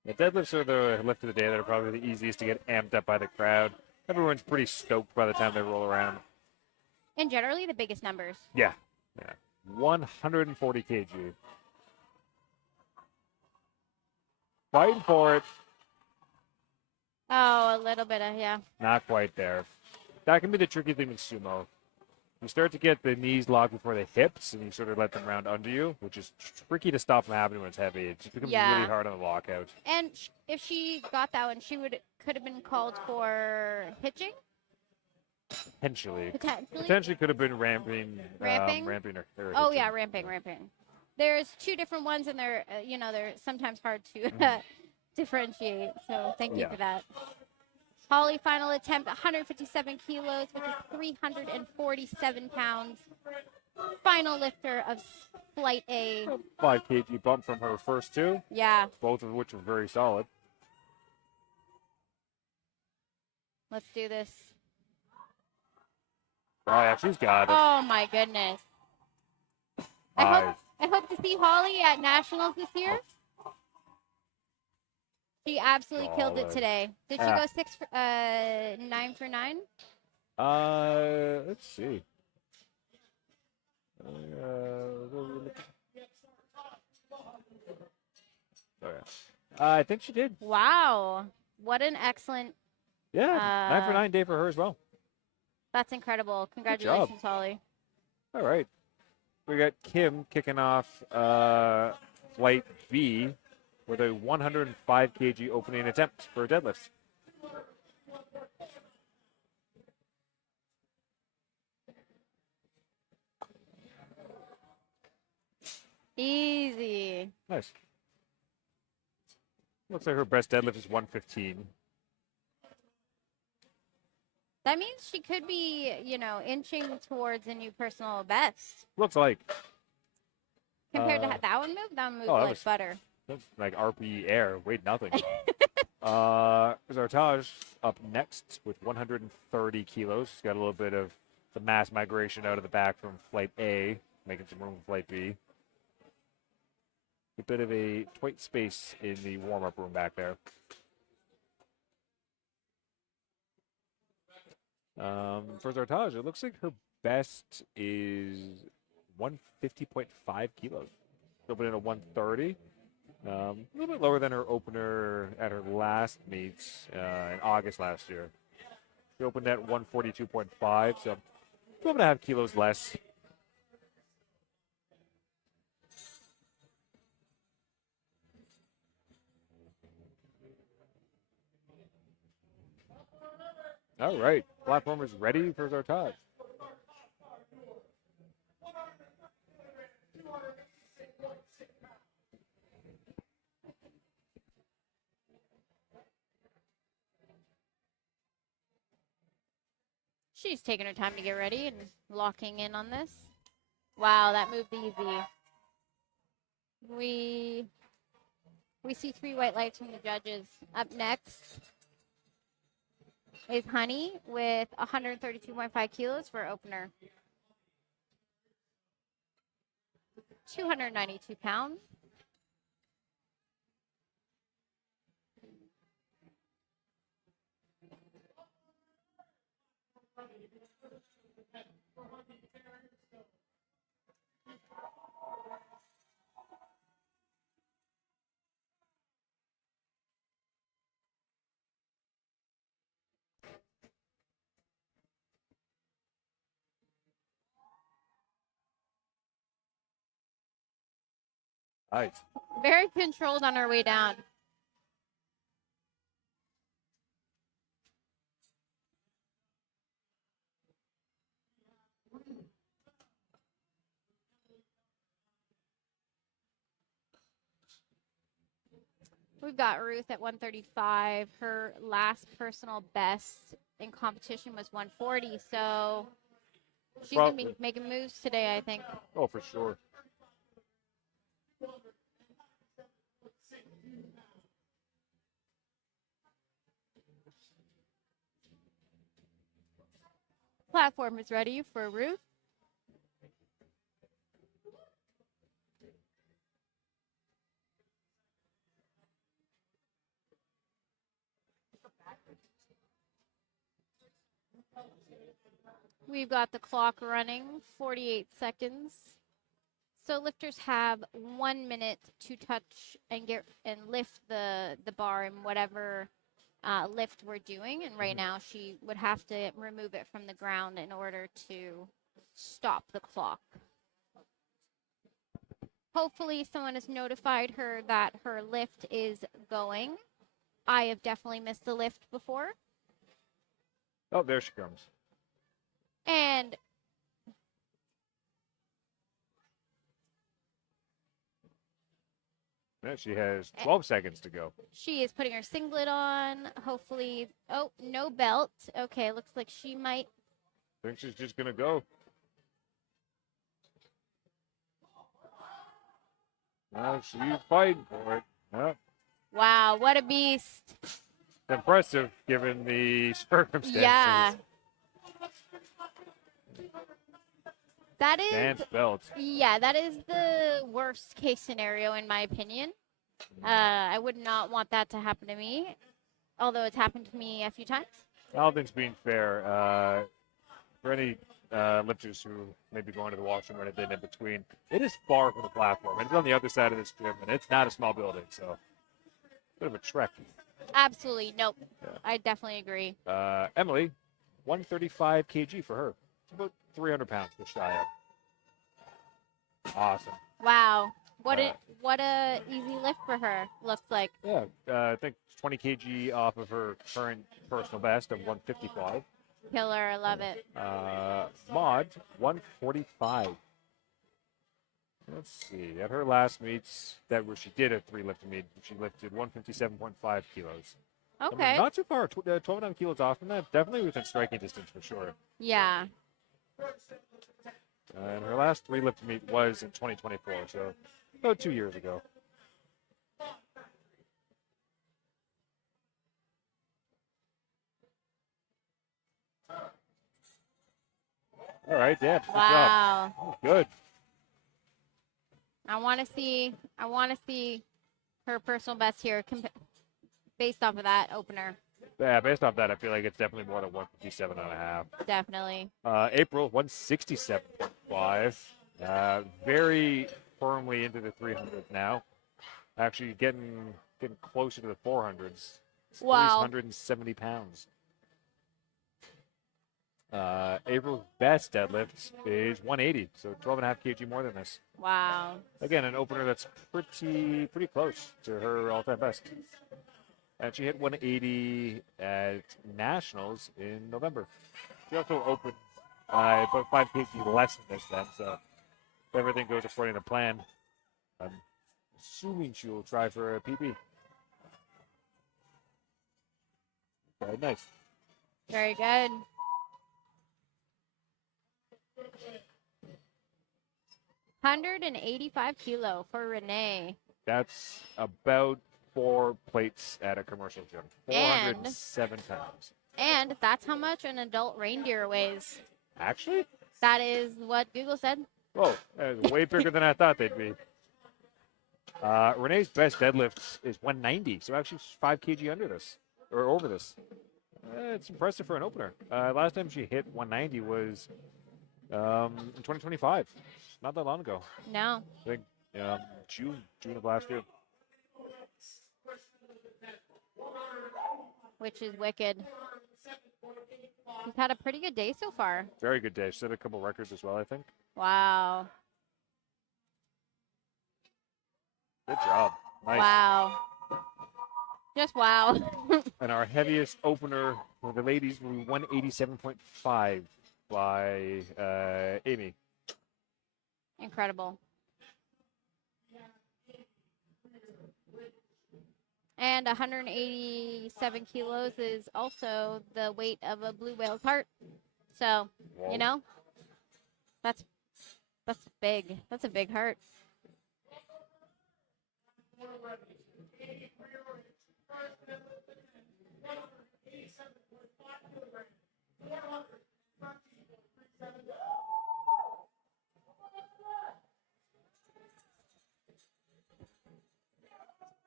The deadlifts are the lift of the day that are probably the easiest to get amped up by the crowd. Everyone's pretty stoked by the time they roll around. And generally the biggest numbers. Yeah. 140 kg. Fighting for it. Oh, a little bit of, yeah. Not quite there. That can be the tricky thing with sumo. You start to get the knees locked before the hips, and you sort of let them round under you, which is tricky to stop from happening when it's heavy. It just becomes Yeah. really hard on the lockout. And if she got that one, she could have been called for hitching, Potentially. potentially. Potentially could have been ramping. Ramping? Ramping or Oh, hitching. yeah, ramping. There's two different ones, and they're, they're sometimes hard to differentiate. So thank you Yeah. for that. Holly, final attempt, 157 kilos with a 347 pounds. Final lifter of Flight A. 5 kg bump from her first two, Yeah, both of which are very solid. let's do this. Oh, yeah, she's got it. Oh, my goodness. I hope to see Holly at Nationals this year. She absolutely killed it Solid. today. Did she Ah. go 9 for 9? Let's see. Oh, yeah. I think she did. Wow. What an excellent. Yeah, 9 for 9 day for her as well. That's incredible. job. Congratulations, Holly. All right. We got Kim kicking off Flight B with a 105 kg opening attempt for deadlifts. Easy. Nice. Looks like her best deadlift is 115. That means she could be, inching towards a new personal best. Looks like. Compared to that one move, that one moved oh, that like was- butter. That's like RP air. Weighed nothing. Zartaj up next with 130 kilos. She's got a little bit of the mass migration out of the back from Flight A, making some room for Flight B. A bit of a tight space in the warm-up room back there. For Zartaj, it looks like her best is 150.5 kilos. Opening at 130. A little bit lower than her opener at her last meets in August last year. She opened at 142.5, so 12.5 kilos less. All right, platform is ready for Zartaj. She's taking her time to get ready and locking in on this. Wow, that moved easy. We see 3 white lights from the judges. Up next is Honey with 132.5 kilos for opener. 292 pounds. Nice. Very controlled on her way down. We've got Ruth at 135. Her last personal best in competition was 140. So she's going to be making moves today, I think. Oh, for sure. Platform is ready for Ruth. We've got the clock running, 48 seconds. So lifters have 1 minute to touch and lift the bar in whatever lift we're doing. And right now she would have to remove it from the ground in order to stop the clock. Hopefully someone has notified her that her lift is going. I have definitely missed the lift before. Oh, there she comes. And Yeah, she has 12 seconds to go. she is putting her singlet on. Hopefully, oh, no belt. Okay, looks like she might. I think she's just going to go. She's fighting for it. Yeah. Wow, what a beast. It's impressive given the circumstances. Yeah. That is, Dance belt. yeah, that is the worst case scenario in my opinion. I would not want that to happen to me, although it's happened to me a few times. All things being fair, for any lifters who may be going to the washroom or anything in between, it is far from the platform. It's on the other side of this gym, and it's not a small building, so bit of a trek. Absolutely, nope. Yeah. I definitely agree. Emily, 135 kg for her. It's about 300 pounds to shy of. Awesome. Wow, what a easy lift for her. Looks like. Yeah, I think 20 kg off of her current personal best of 155. Killer, I love it. Maud, 145. Let's see. At her last meets, where she did a 3-lifting meet, she lifted 157.5 kilos. I mean, Okay. not too far. 12.5 kilos off from that. Definitely within striking distance for sure. Yeah. And her last 3-lifting meet was in 2024, so about 2 years ago. All right, Deb. Good Wow. job. Good. I want to see her personal best here based off of that opener. Yeah, based off that, I feel like it's definitely more than 157 and a half. Definitely. April, 167.5. Very firmly into the 300s now. Actually getting closer to the 400s. Wow. 370 pounds. April's best deadlift is 180, so 12.5 kg more than this. Wow. Again, an opener that's pretty close to her all-time best. And she hit 180 at Nationals in November. She also opened about 5 kg less than this then, so if everything goes according to plan, I'm assuming she will try for a PB. Very nice. Very good. $185 kilo for Renee. That's about 4 plates at a commercial gym. And- 407 pounds. And that's how much an adult reindeer weighs. Actually? That is what Google said. Whoa, that's way bigger than I thought they'd be. Renee's best deadlift is 190, so actually 5 kg under this, or over this. It's impressive for an opener. Last time she hit 190 was in 2025. Not that long ago. No. I think June of last year. Which is wicked. He's had a pretty good day so far. Very good day. She set a couple records as well, I think. Wow. Good job. Nice. Wow. Just wow. And our heaviest opener for the ladies will be 187.5 by Amy. Incredible. And 187 kilos is also the weight of a blue whale's heart. So, Whoa. you know, that's big. That's a big heart.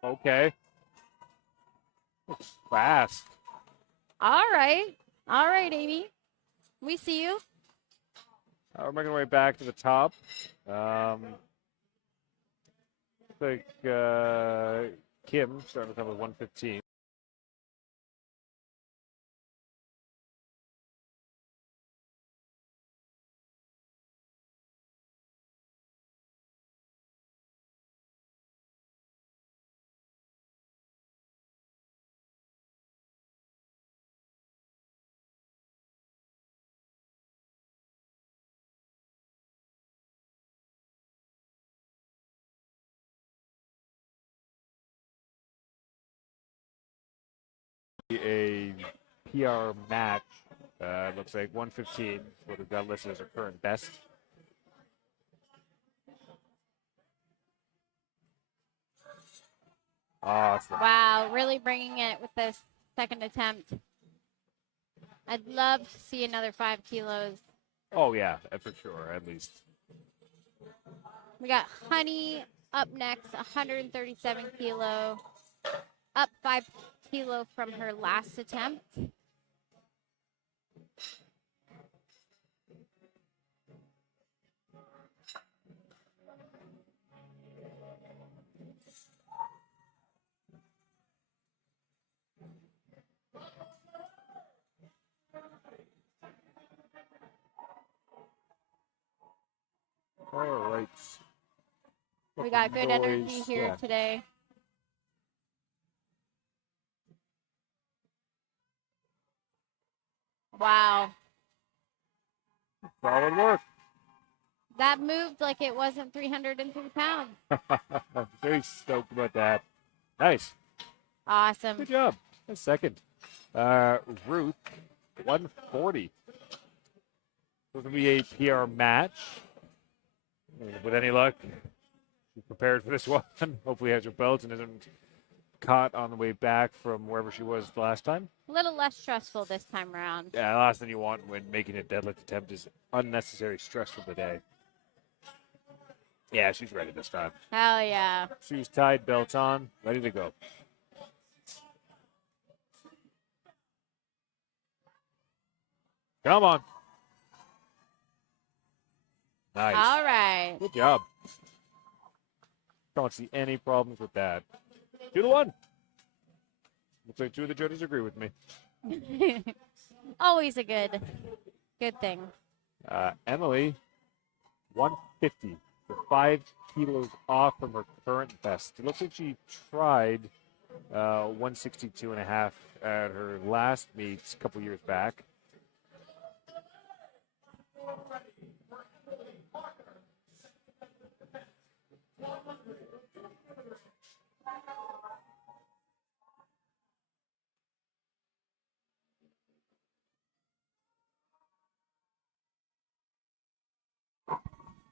Okay. Looks fast. All right. All right, Amy. We see you. We're making our way back to the top. Looks like Kim starting with 115. A PR match. Looks like 115. What we've got listed as our current best. Awesome. Wow, really bringing it with this second attempt. I'd love to see another 5 kilos. Oh yeah, for sure, at least. We got Honey up next, 137 kilo, up 5 kilo from her last attempt. All right. We got good energy Noise, here yeah. today. Wow. Solid work. That moved like it wasn't 303 pounds. Very stoked about that. Nice. Awesome. Good job. A second. Ruth, 140. This will be a PR match. With any luck, she's prepared for this one. Hopefully has her belt and isn't caught on the way back from wherever she was the last time. A little less stressful this time around. Yeah, the last thing you want when making a deadlift attempt is unnecessary stress for the day. Yeah, she's ready this time. Hell yeah. Shoes tied, belt on, ready to go. Come on. Nice. All right. Good job. Don't see any problems with that. 2 to 1. Looks like 2 of the judges agree with me. Always a good thing. Emily, 150. So 5 kilos off from her current best. It looks like she tried 162.5 at her last meets a couple years back.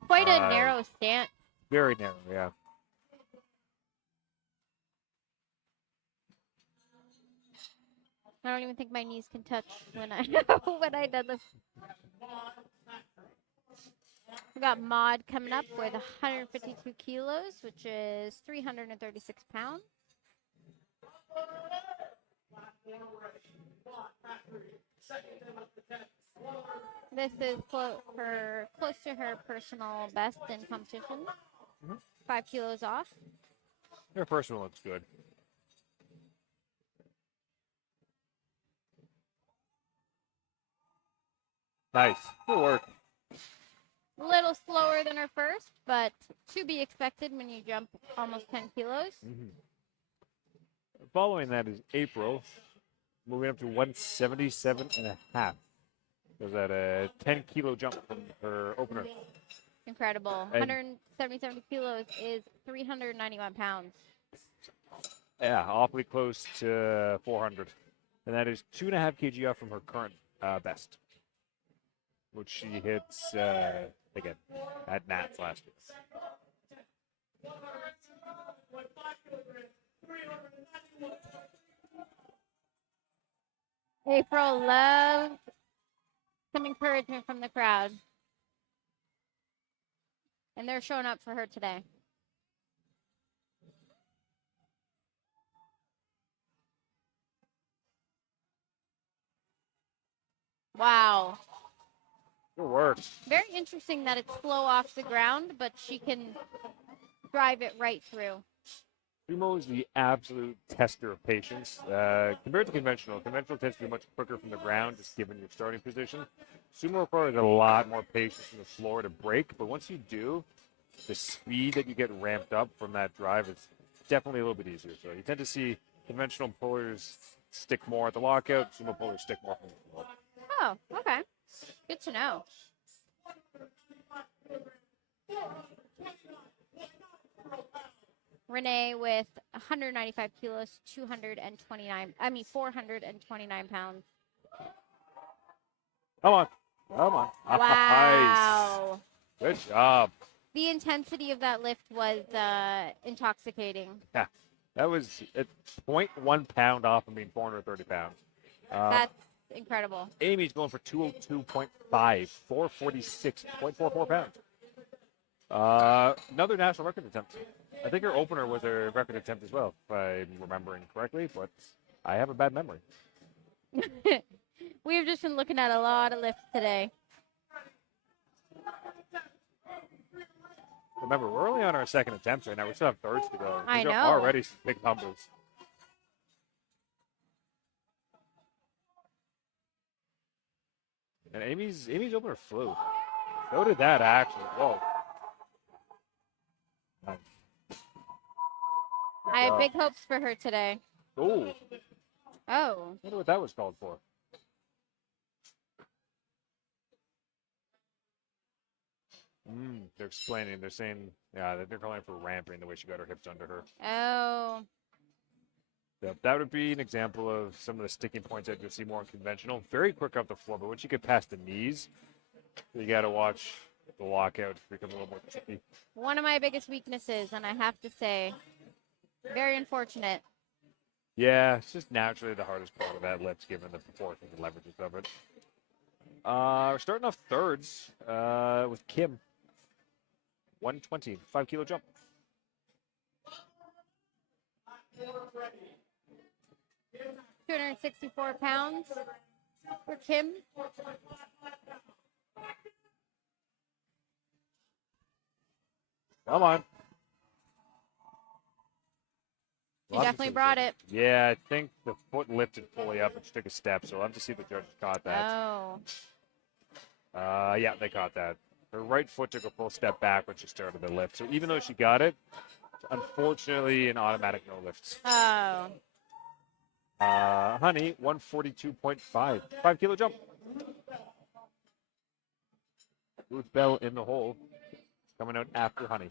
Quite a narrow stance. Very narrow, yeah. I don't even think my knees can touch when I when I deadlift. We got Maud coming up with 152 kilos, which is 336 pounds. This is close to her personal best in competition. 5 kilos off. Her personal looks good. Nice. Good work. A little slower than her first, but to be expected when you jump almost 10 kilos. Following that is April, moving up to 177.5. Was that a 10-kilo jump from her opener? Incredible. And- 177 kilos is 391 pounds. Yeah, awfully close to 400. And that is 2.5 kg off from her current best, which she hits, again, at Nats last year. April loves some encouragement from the crowd. And they're showing up for her today. Wow. Good work. Very interesting that it's slow off the ground, but she can drive it right through. Sumo is the absolute tester of patience. Compared to conventional, conventional tends to be much quicker from the ground, just given your starting position. Sumo requires a lot more patience from the floor to break, but once you do, the speed that you get ramped up from that drive is definitely a little bit easier. So you tend to see conventional pullers stick more at the lockout, sumo pullers stick more from the floor. Oh, okay. Good to know. Renee with 195 kilos, 429 pounds. Come on. Come on. Wow. Nice. Good job. The intensity of that lift was intoxicating. Yeah. That was at 0.1 pound off of being 430 pounds. That's incredible. Amy's going for 202.5, 446.44 pounds. Another national record attempt. I think her opener was a record attempt as well, if I'm remembering correctly, but I have a bad memory. We've just been looking at a lot of lifts today. Remember, we're only on our second attempt right now. We still have thirds to go. I These are know. already some big numbers. And Amy's opener flew. So did that, actually. Whoa. Nice. I have big hopes for her today. Ooh. Oh. I wonder what that was called for. They're explaining. They're saying, yeah, they're calling for ramping the way she got her hips under her. Oh. So that would be an example of some of the sticking points that you'll see more in conventional. Very quick off the floor, but once you get past the knees, you got to watch the lockout become a little more tricky. One of my biggest weaknesses, and I have to say, very unfortunate. Yeah, it's just naturally the hardest part of that lift, given the proportions and leverages of it. We're starting off thirds with Kim. 120, 5 kilo jump. £264 for Kim. Come on. She definitely brought it. Yeah, I think the foot lifted fully up and she took a step, so I'll have to see if the judges caught that. Oh. Yeah, they caught that. Her right foot took a full step back when she started the lift. So even though she got it, unfortunately, an automatic no lift. Oh. Honey, 142.5. 5 kilo jump. Ruth Bell in the hole. Coming out after Honey.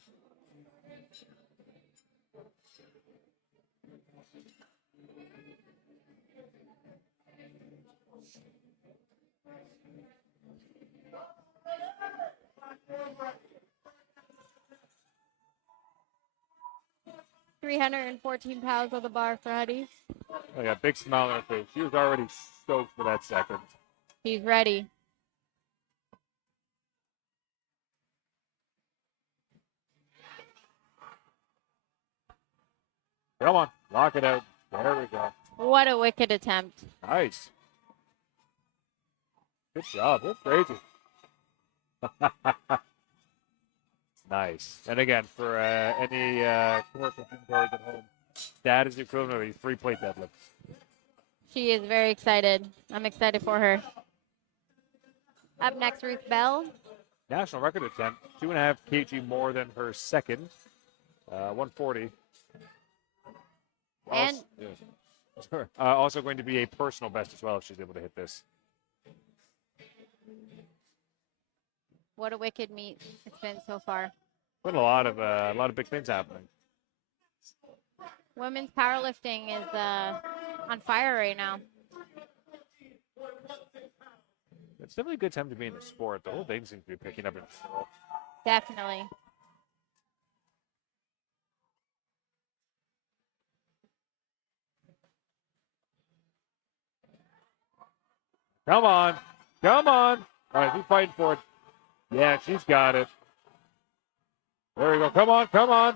£314 on the bar for Honey. Oh, yeah, big smile on her face. She was already stoked for that second. He's ready. Come on, lock it out. There we go. What a wicked attempt. Nice. Good job. That's crazy. Nice. And again, for any commercial team guards at home, that is the equivalent of a 3-plate deadlift. She is very excited. I'm excited for her. Up next, Ruth Bell. National record attempt, 2.5 kg more than her second, 140. And Also going to be a personal best as well if she's able to hit this. what a wicked meet it's been so far. Been a lot of big things happening. Women's powerlifting is on fire right now. It's definitely a good time to be in the sport. The whole thing seems to be picking up in control. Definitely. Come on. Come on. All right, who's fighting for it? Yeah, she's got it. There we go. Come on. Come on.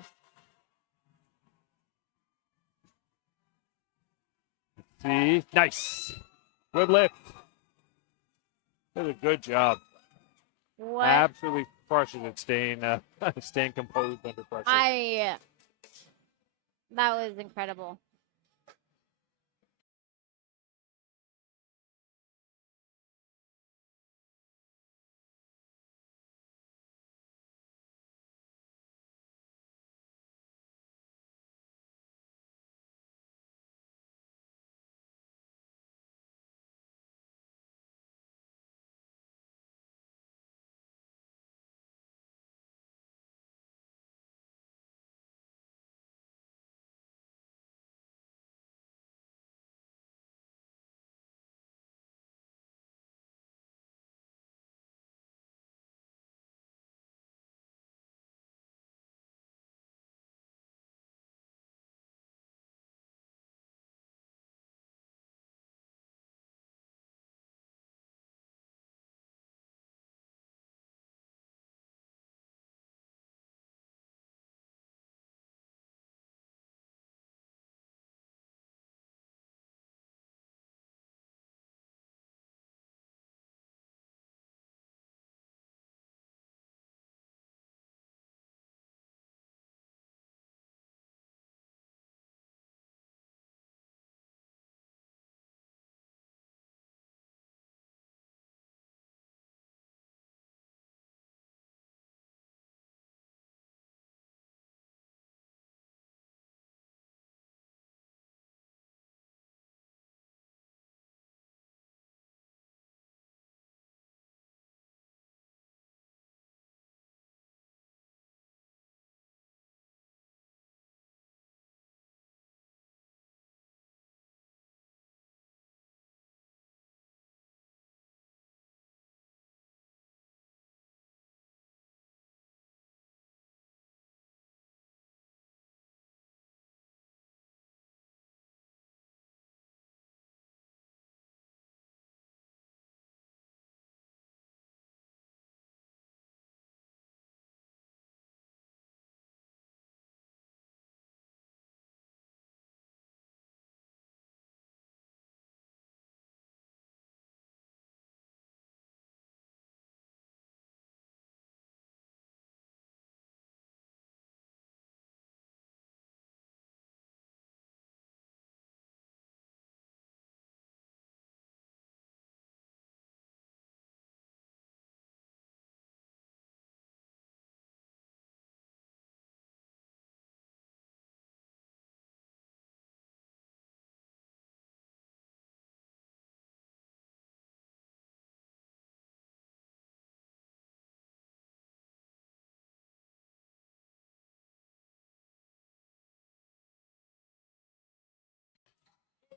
See? Nice. Good lift. That was a good job. What? Absolutely crushes it, staying staying composed under pressure. That was incredible.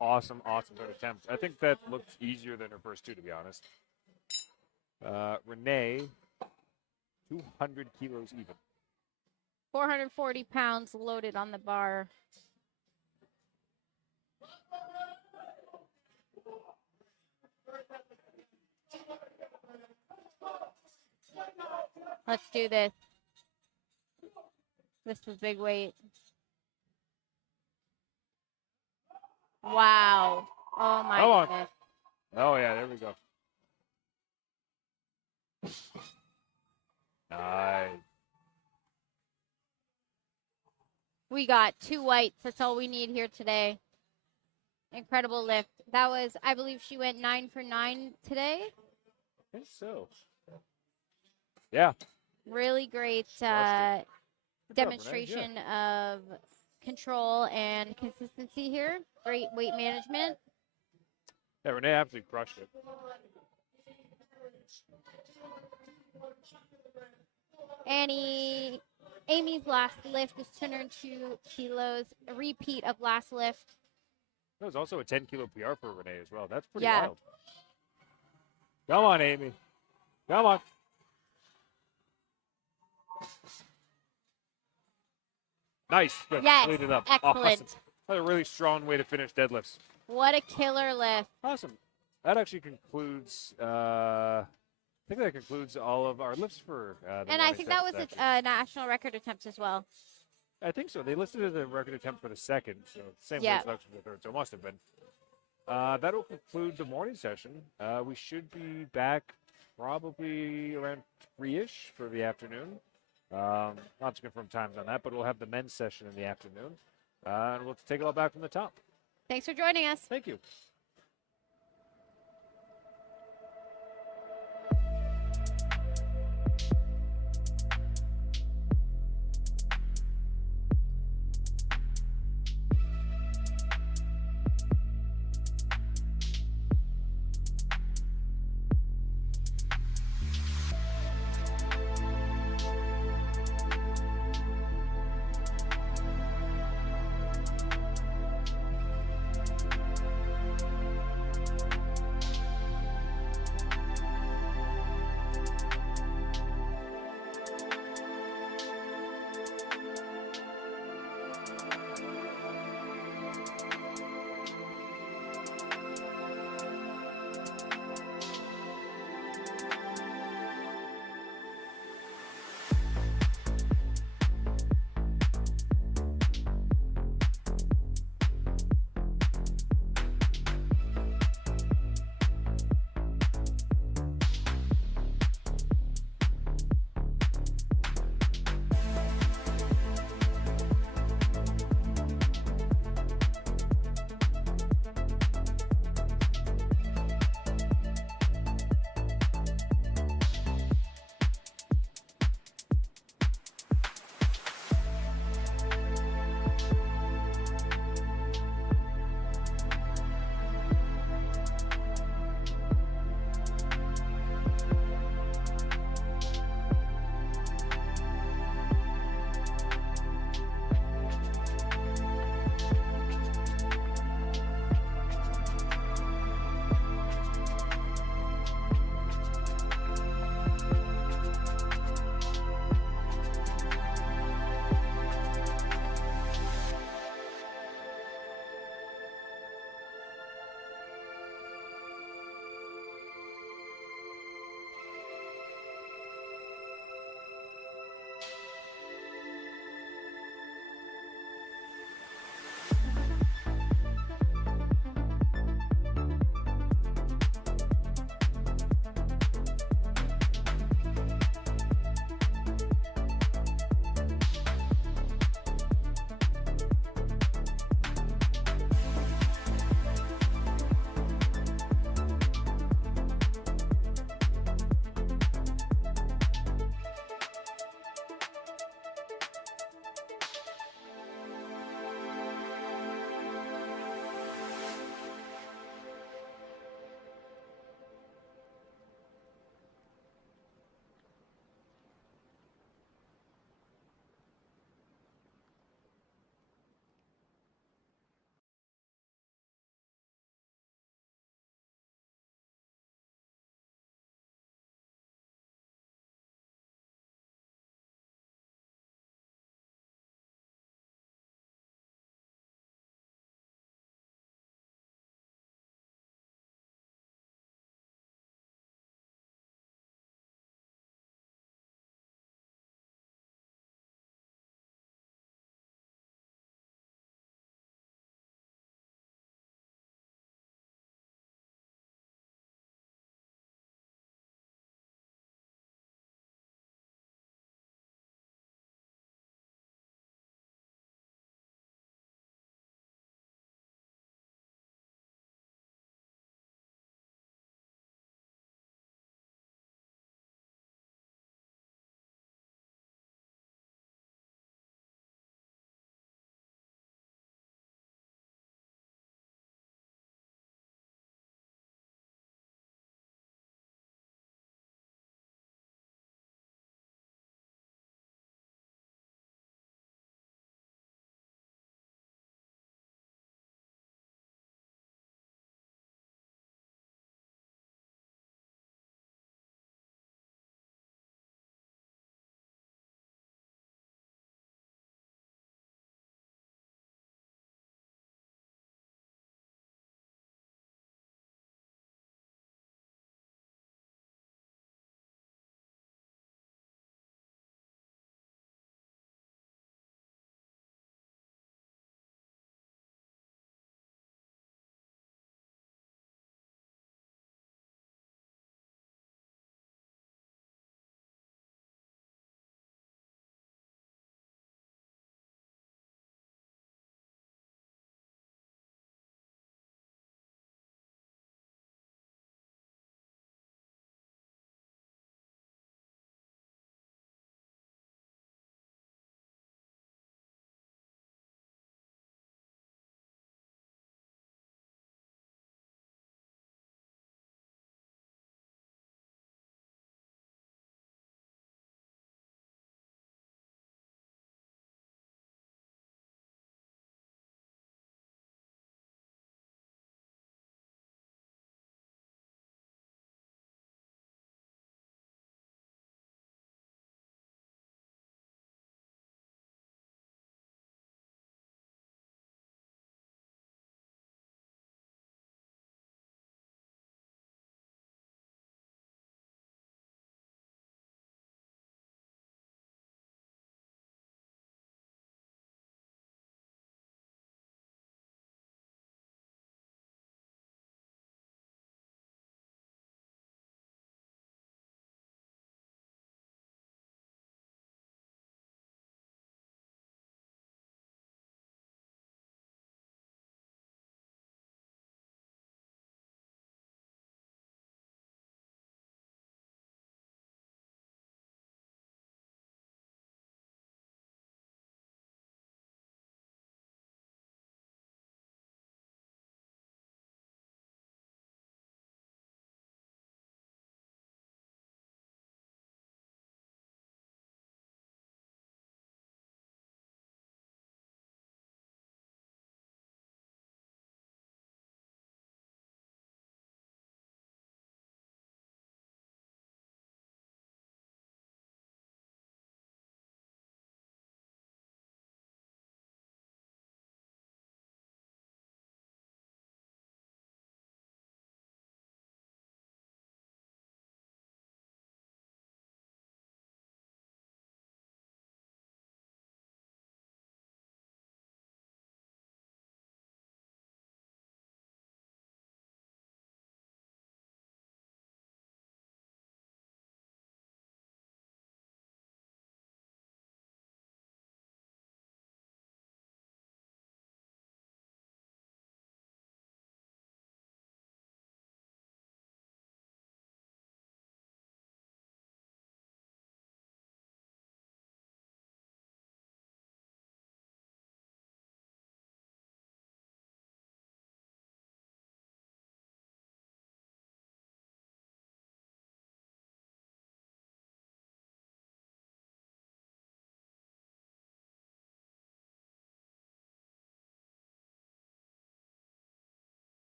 Awesome third attempt. I think that looked easier than her first two, to be honest. Renee, 200 kilos even. 440 pounds loaded on the bar. Let's do this. This is big weight. Wow. Oh my Come on. goodness. Oh, yeah, there we go. Nice. We got 2 whites. That's all we need here today. Incredible lift. That was, I believe she went 9 for 9 today. I think so. Yeah. Really great Good job, Renee. demonstration of control and consistency here. Great weight management. Yeah, Renee absolutely crushed it. Amy's last lift is 202 kilos. A repeat of last lift. That was also a 10-kilo PR for Renee as well. That's pretty Yeah. wild. Come on, Amy. Come on. Nice. Good. Yes. Cleaned it up. Excellent. Awesome. That's a really strong way to finish deadlifts. What a killer lift. Awesome. That actually concludes. I think that concludes all of our lifts for the And I morning think that was session. a national record attempt as well. I think so. They listed it as a record attempt for the second, so same Yeah. weight selection for the third, so it must have been. That'll conclude the morning session. We should be back probably around 3-ish for the afternoon. Not to confirm times on that, but we'll have the men's session in the afternoon. And we'll take it all back from the top. Thanks for joining us. Thank you.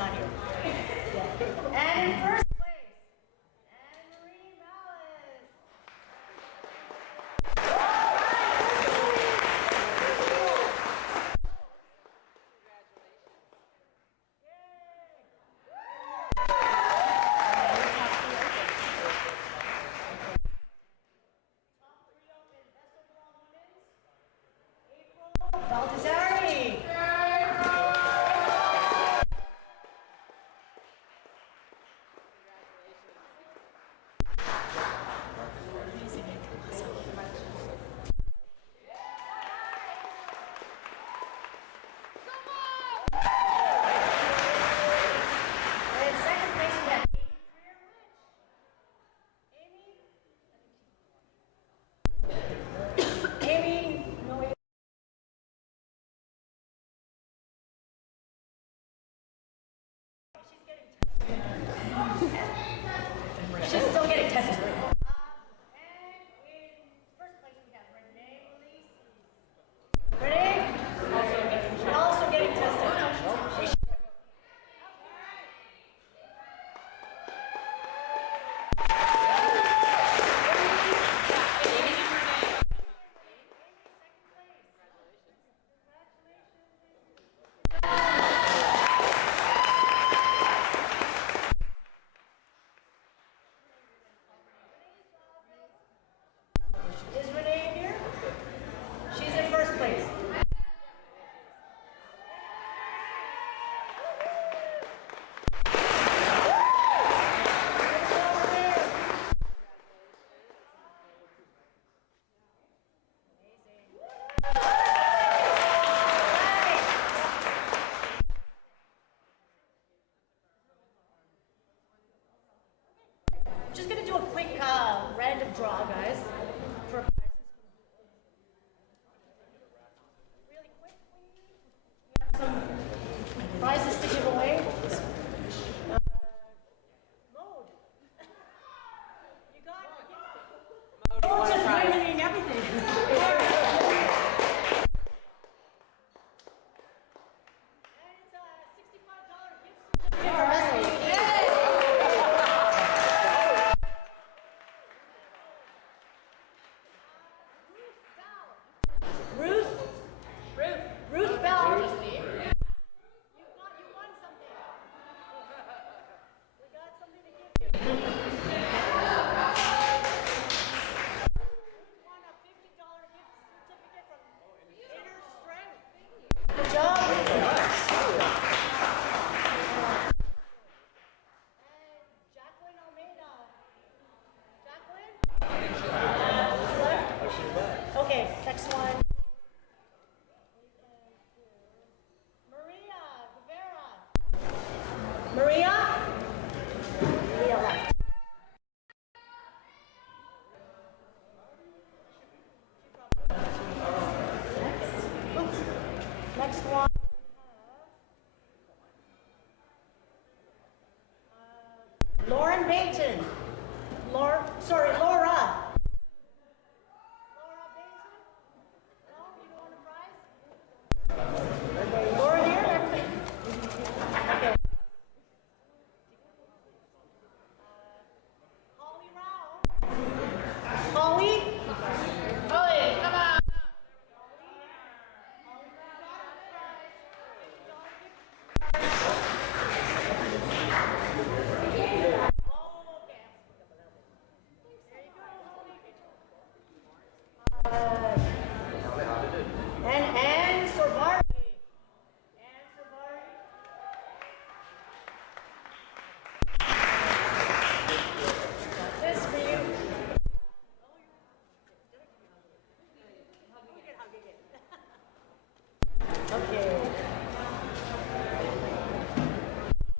not here. Yeah. And in first place, Anne-Marie Vallis. Baldassari. And second place we have Amy. No, she's still getting tested. And in first place we have Renee Lisi. Renee, also getting tested. Is Renee here? She's in first place. Just gonna do a quick random draw, guys. For really quick, we have some prizes to give away. Mode. You got Mode just ruining everything. And it's a $65 gift certificate for SBD. Ruth Bell. You won something. We got something to give you. Ruth won a $50 gift certificate from Inner Strength. Good job. And Jacqueline Almeida. Jacqueline? She left. Okay, next one. Maria? Maria left. Next one. Lauren Baton. Laura. Laura. Laura Baton? No, you don't want a prize? Laura here? Okay. Holly? Holly, come on. And Anne Sorvari. Anne Sorvari. This for you. Okay.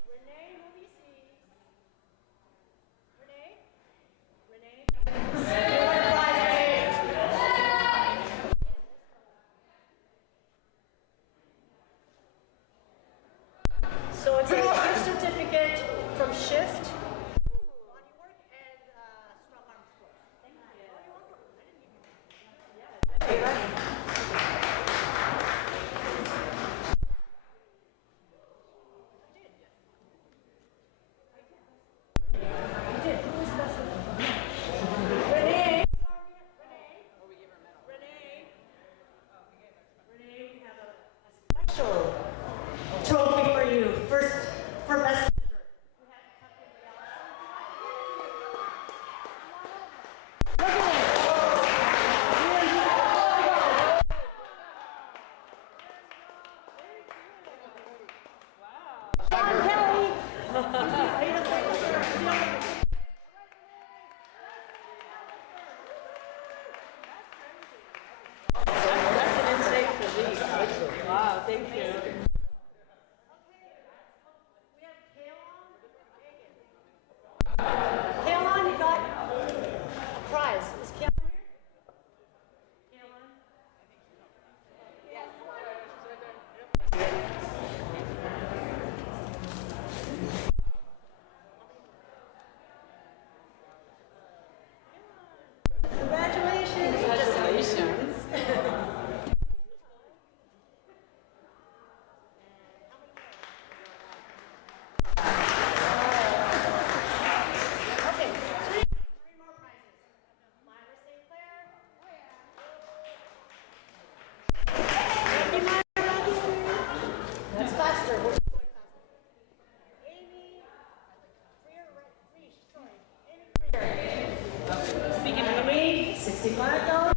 Renee, let me see. Renee? Renee? You want a prize, Renee? So it's a gift certificate from Shift. Body work and strong arm squats. Thank you. special trophy for you. First, for best. Wow, thank you. Kaelon, you got a prize. Is Kaelon here? Kaelon? Congratulations. Congratulations. Okay, three more prizes. Myra St. Clair. Thank you, Myra. That's faster. We're going faster. Amy Freer, sorry. Amy Freer. Speaking of Amy, $65.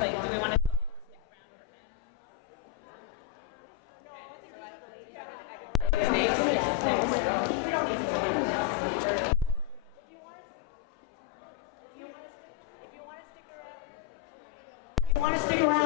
like, do we want to Want to stick around?